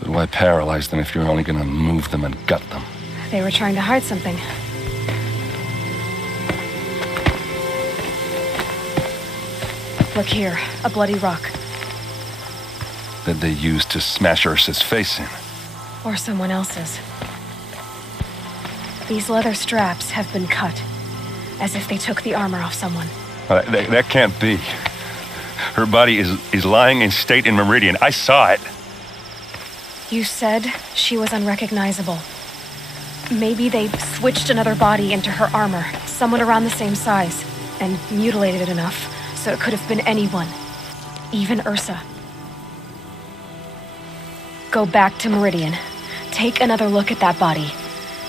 But why paralyze them if you're only gonna move them and gut them? They were trying to hide something. Look here, a bloody rock. That they used to smash Ursa's face in. Or someone else's. These leather straps have been cut, as if they took the armor off someone. That can't be. Her body is lying in state in Meridian. I saw it. You said she was unrecognizable. Maybe they switched another body into her armor, someone around the same size, and mutilated it enough so it could have been anyone, even Ursa. Go back to Meridian. Take another look at that body.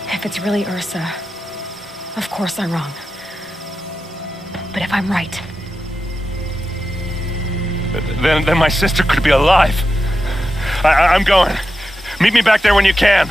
If it's really Ursa, of course I'm wrong. But if I'm right... Then my sister could be alive. I'm going. Meet me back there when you can.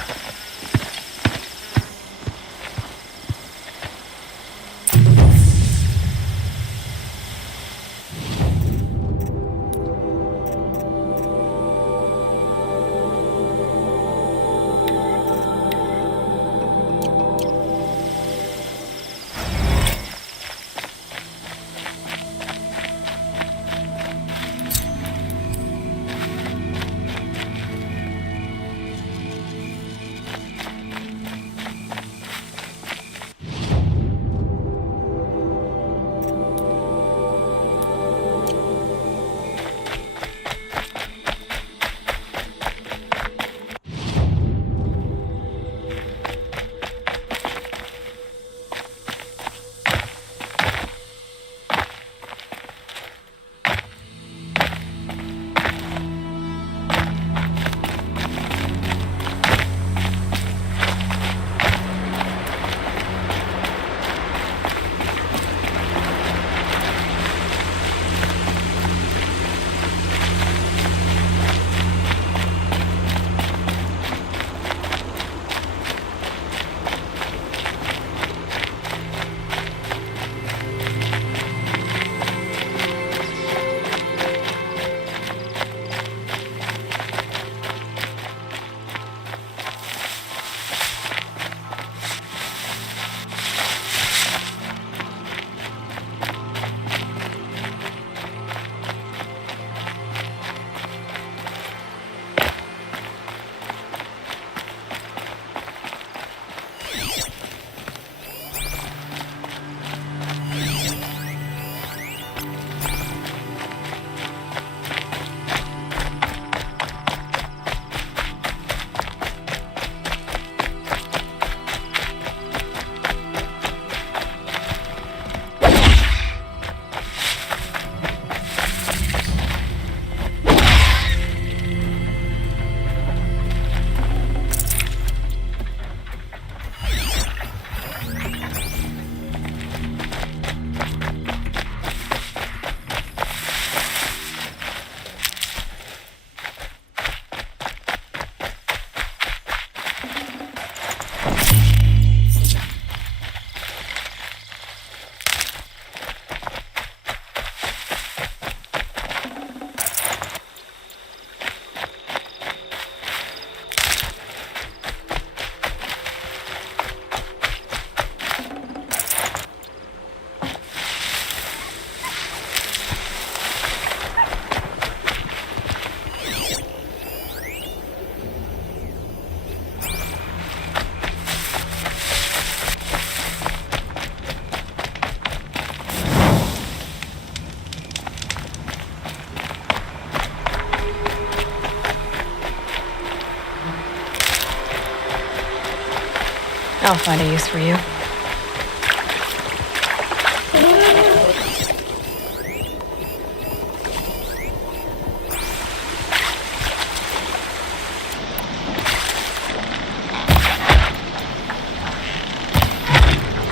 I'll find a use for you.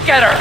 Get her!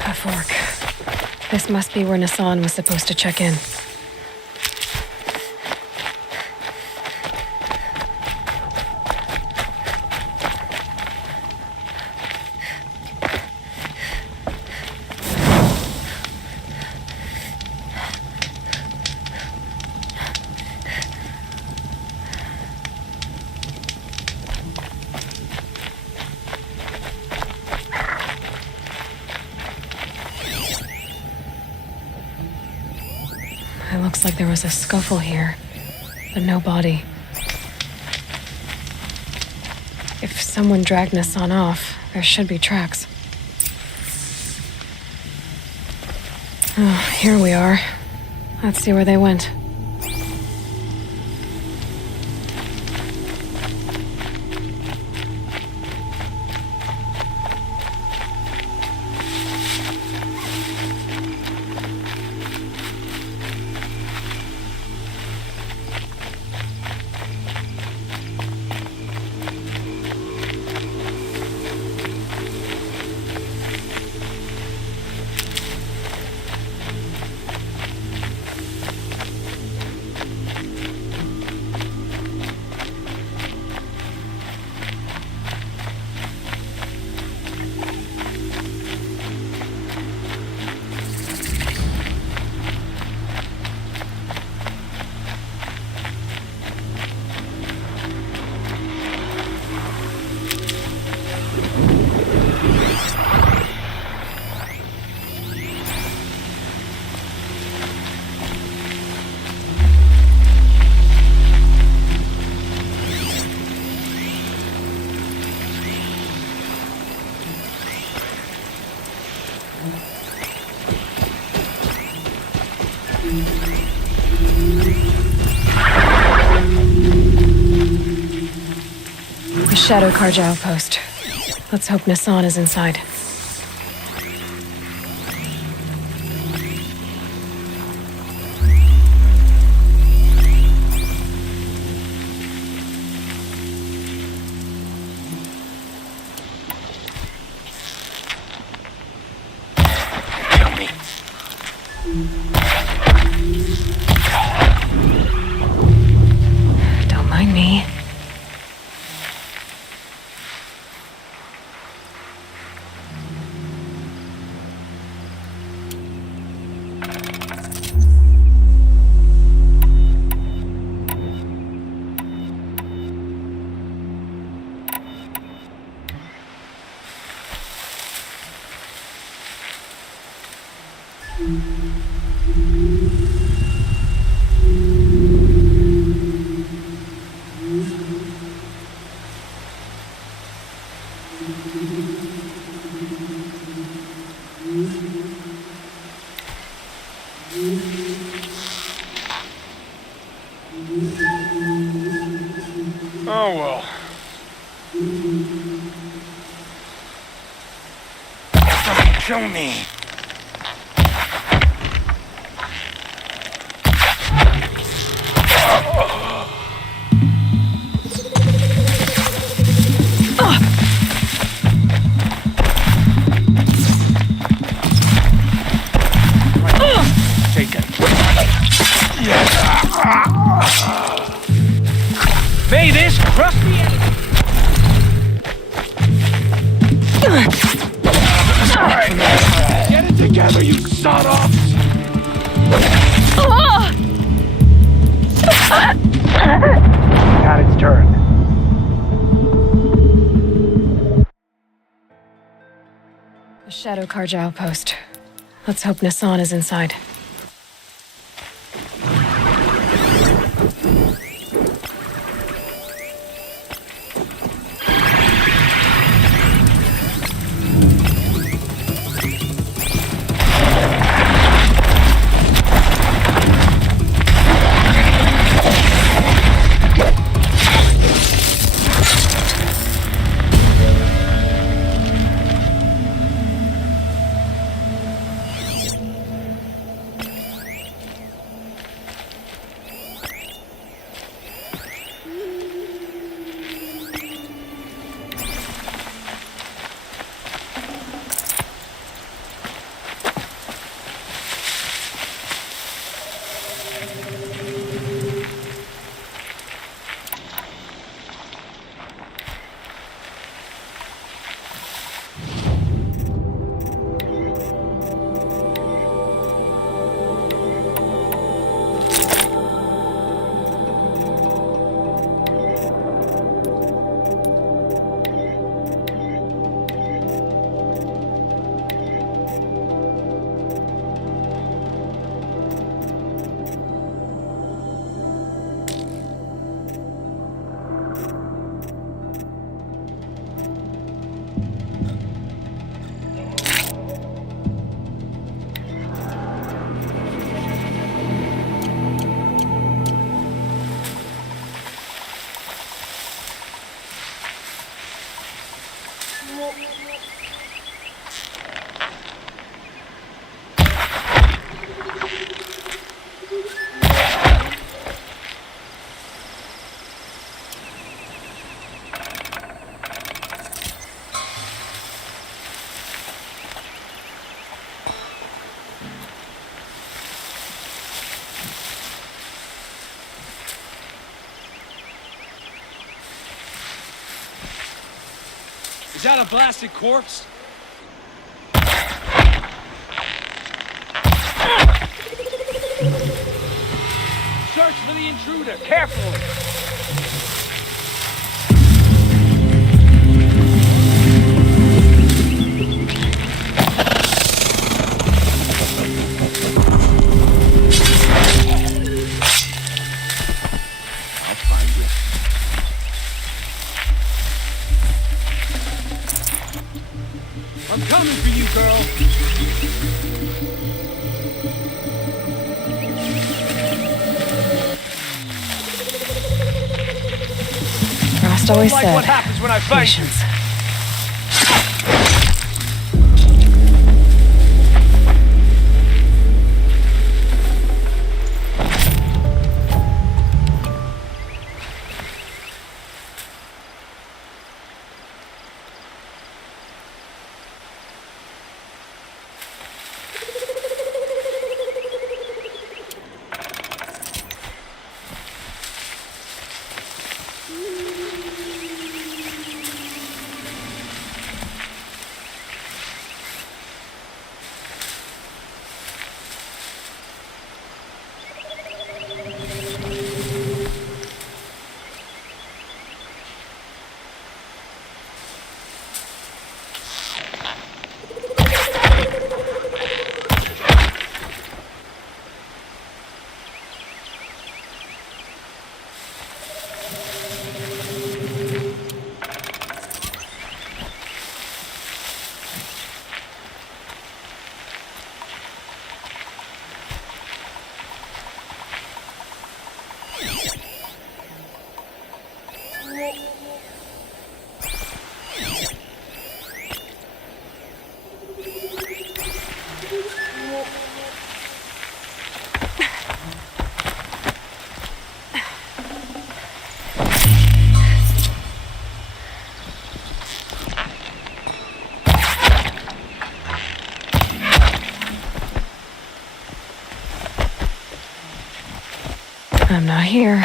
A fork. This must be where Nassan was supposed to check in. It looks like there was a scuffle here, but no body. If someone dragged Nassan off, there should be tracks. Oh, here we are. Let's see where they went. The Shadow Karja outpost. Let's hope Nassan is inside. Don't mind me. Oh, well. Don't kill me. together, you sawed-offs! Got its turn. The Shadow Karja outpost. Let's hope Nassan is inside. Is that a blasted corpse? Search for the intruder, carefully! I'm coming for you, girl! Frost always Like said, what happens when I fight. patience. I'm not here.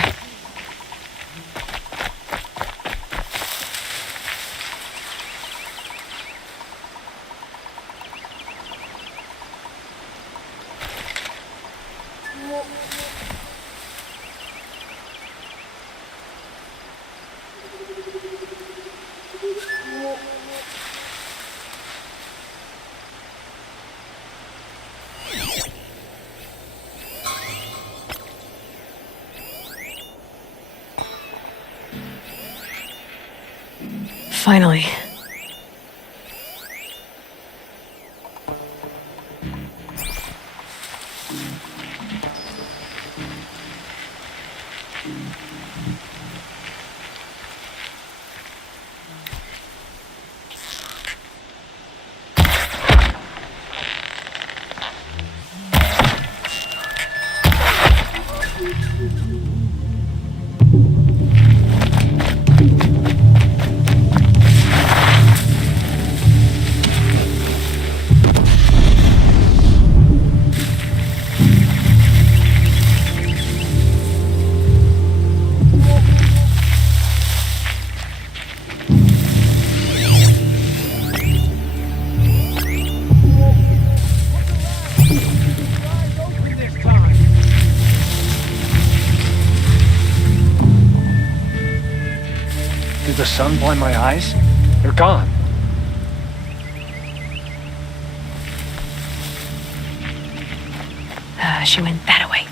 Finally. Did the sun blind my eyes? They're gone. She went that way.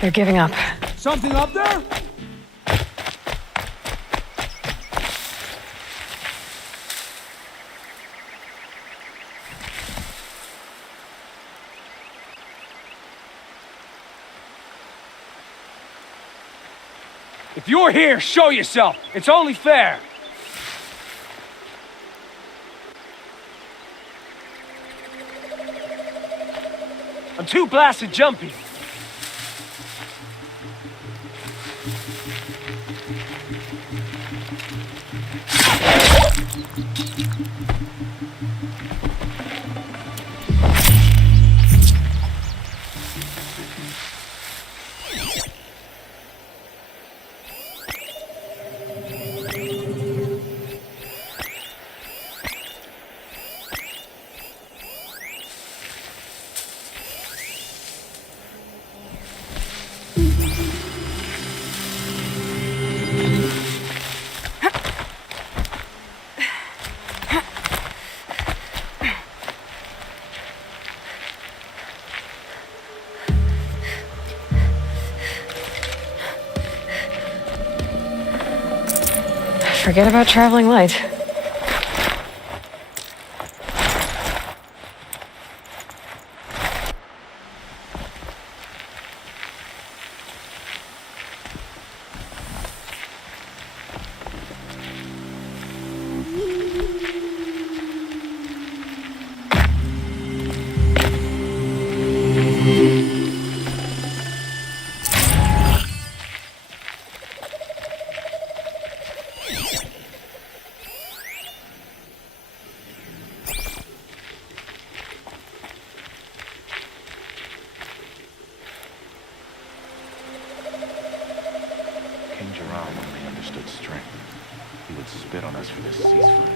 They're giving up. Something up there? If you're here, show yourself. It's only fair. I'm too blasted jumpy. Forget about traveling light. Spit on us for this ceasefire.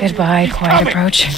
Goodbye, quiet approach.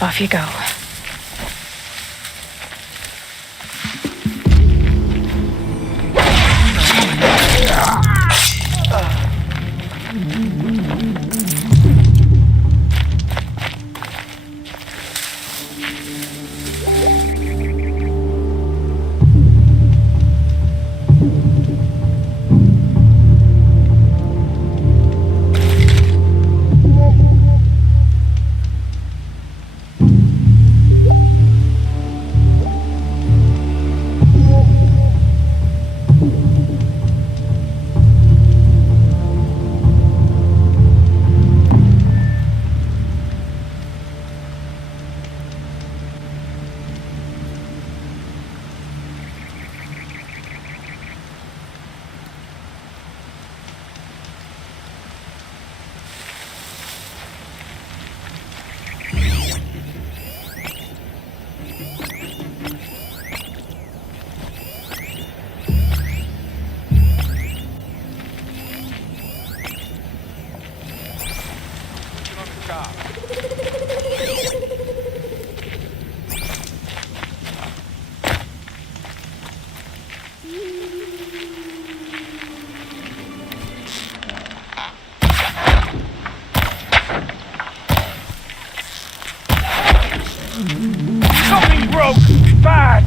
Off you go. Something broke! Bad!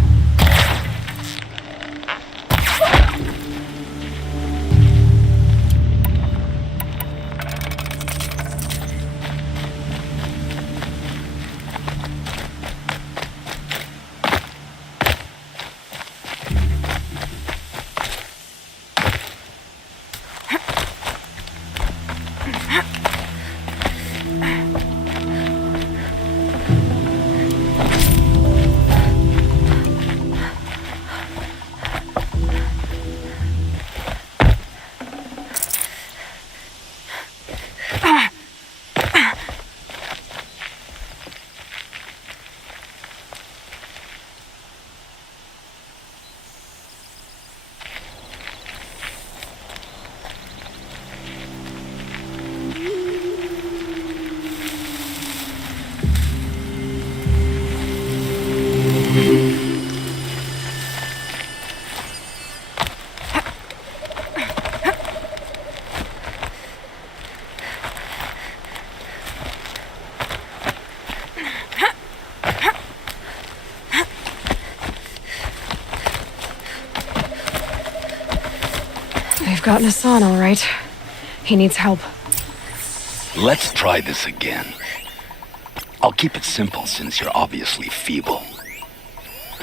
They've gotten Hassan, all right. He needs help. Let's try this again. I'll keep it simple since you're obviously feeble.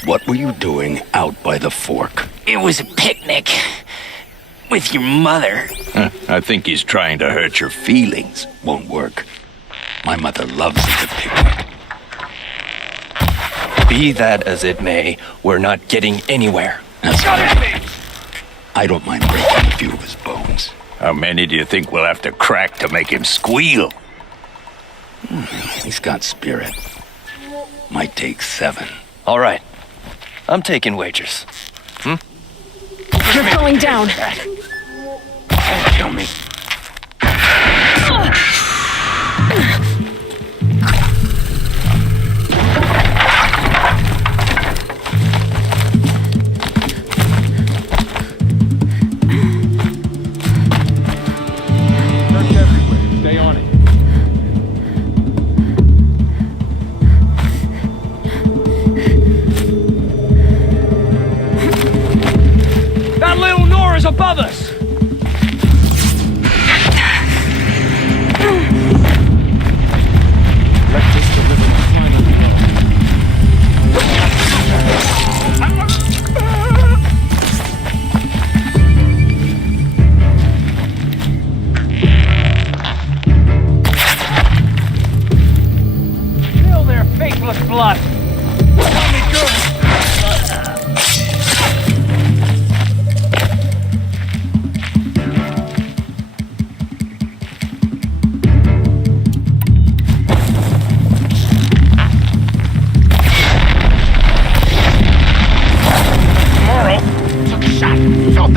What were you doing out by the fork? It was a picnic. With your mother. I think he's trying to hurt your feelings. Won't work. My mother loves a picnic. Be that as it may, we're not getting anywhere. I don't mind breaking a few of his bones. How many do you think we'll have to crack to make him squeal? He's got spirit. Might take 7. All right. I'm taking wagers. You're going down. Don't kill me. Stay on it. That little Nora's above us! Let this deliver the final Kill their faithless blood! Tell me good!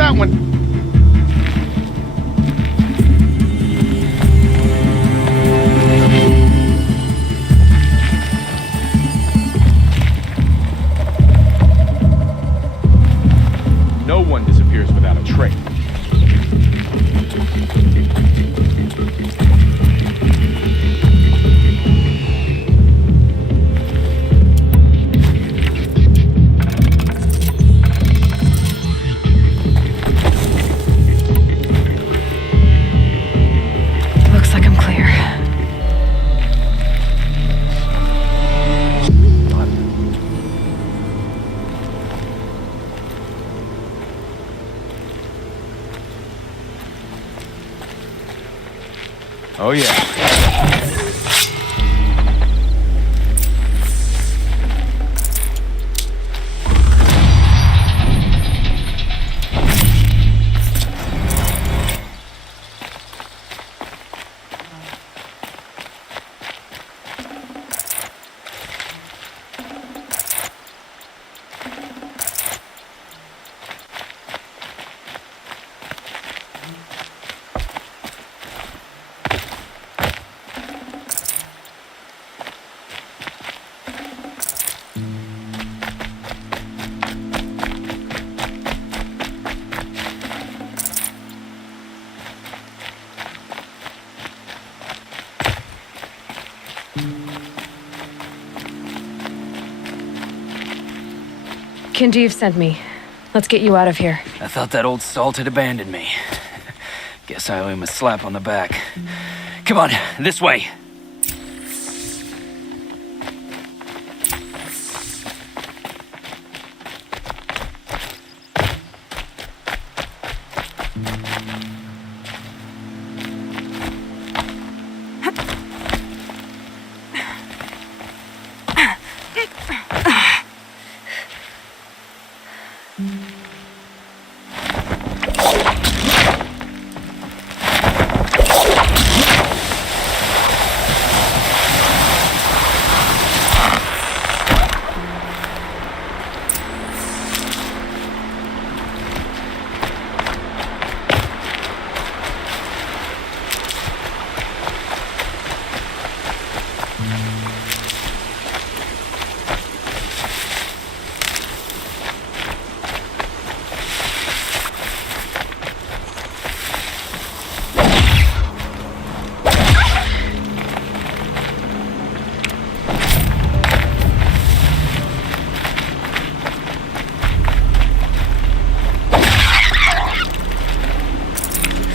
that one. No one disappears without a trace. Looks like I'm clear. Oh yeah. Kindeev sent me. Let's get you out of here. I thought that old salt had abandoned me. Guess I owe him a slap on the back. Come on, this way.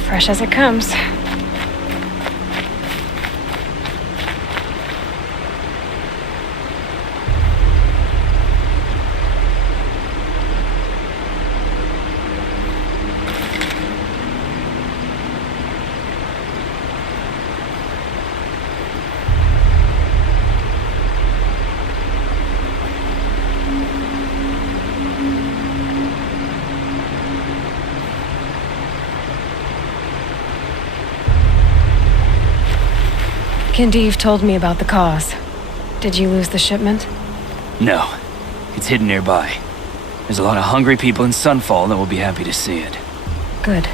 Fresh as it comes. Kindeev told me about the cause. Did you lose the shipment? No, it's hidden nearby. There's a lot of hungry people in Sunfall that will be happy to see it. Good.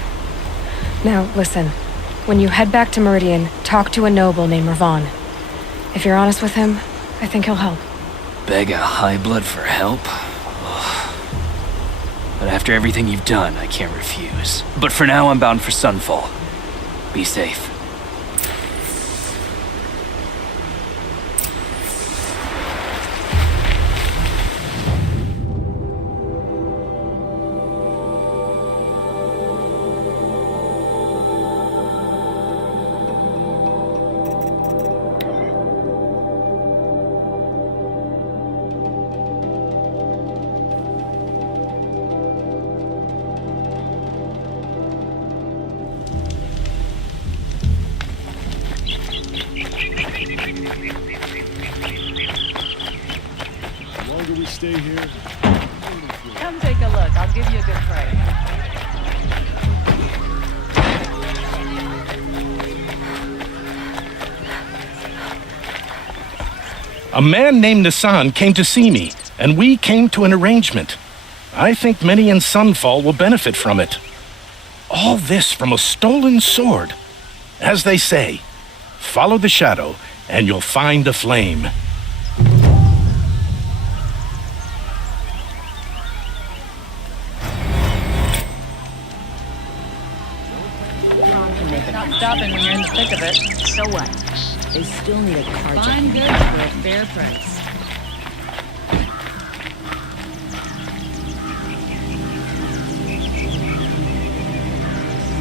Now, listen. When you head back to Meridian, talk to a noble named Ravon. If you're honest with him, I think he'll help. Beg a high blood for help? Ugh. But after everything you've done, I can't refuse. But for now, I'm bound for Sunfall. Be safe. Stay here. Come take a look. I'll give you a good price. A man named Nissan came to see me, and we came to an arrangement. I think many in Sunfall will benefit from it. All this from a stolen sword. As they say, follow the shadow and you'll find a flame. Not stopping when you're in the thick of it. So what? They still need a car Fine goods for a fair price.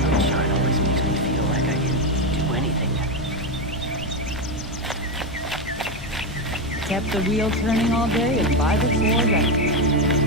Sunshine always makes me feel like I can do anything. Kept the wheel turning all day and by the floor.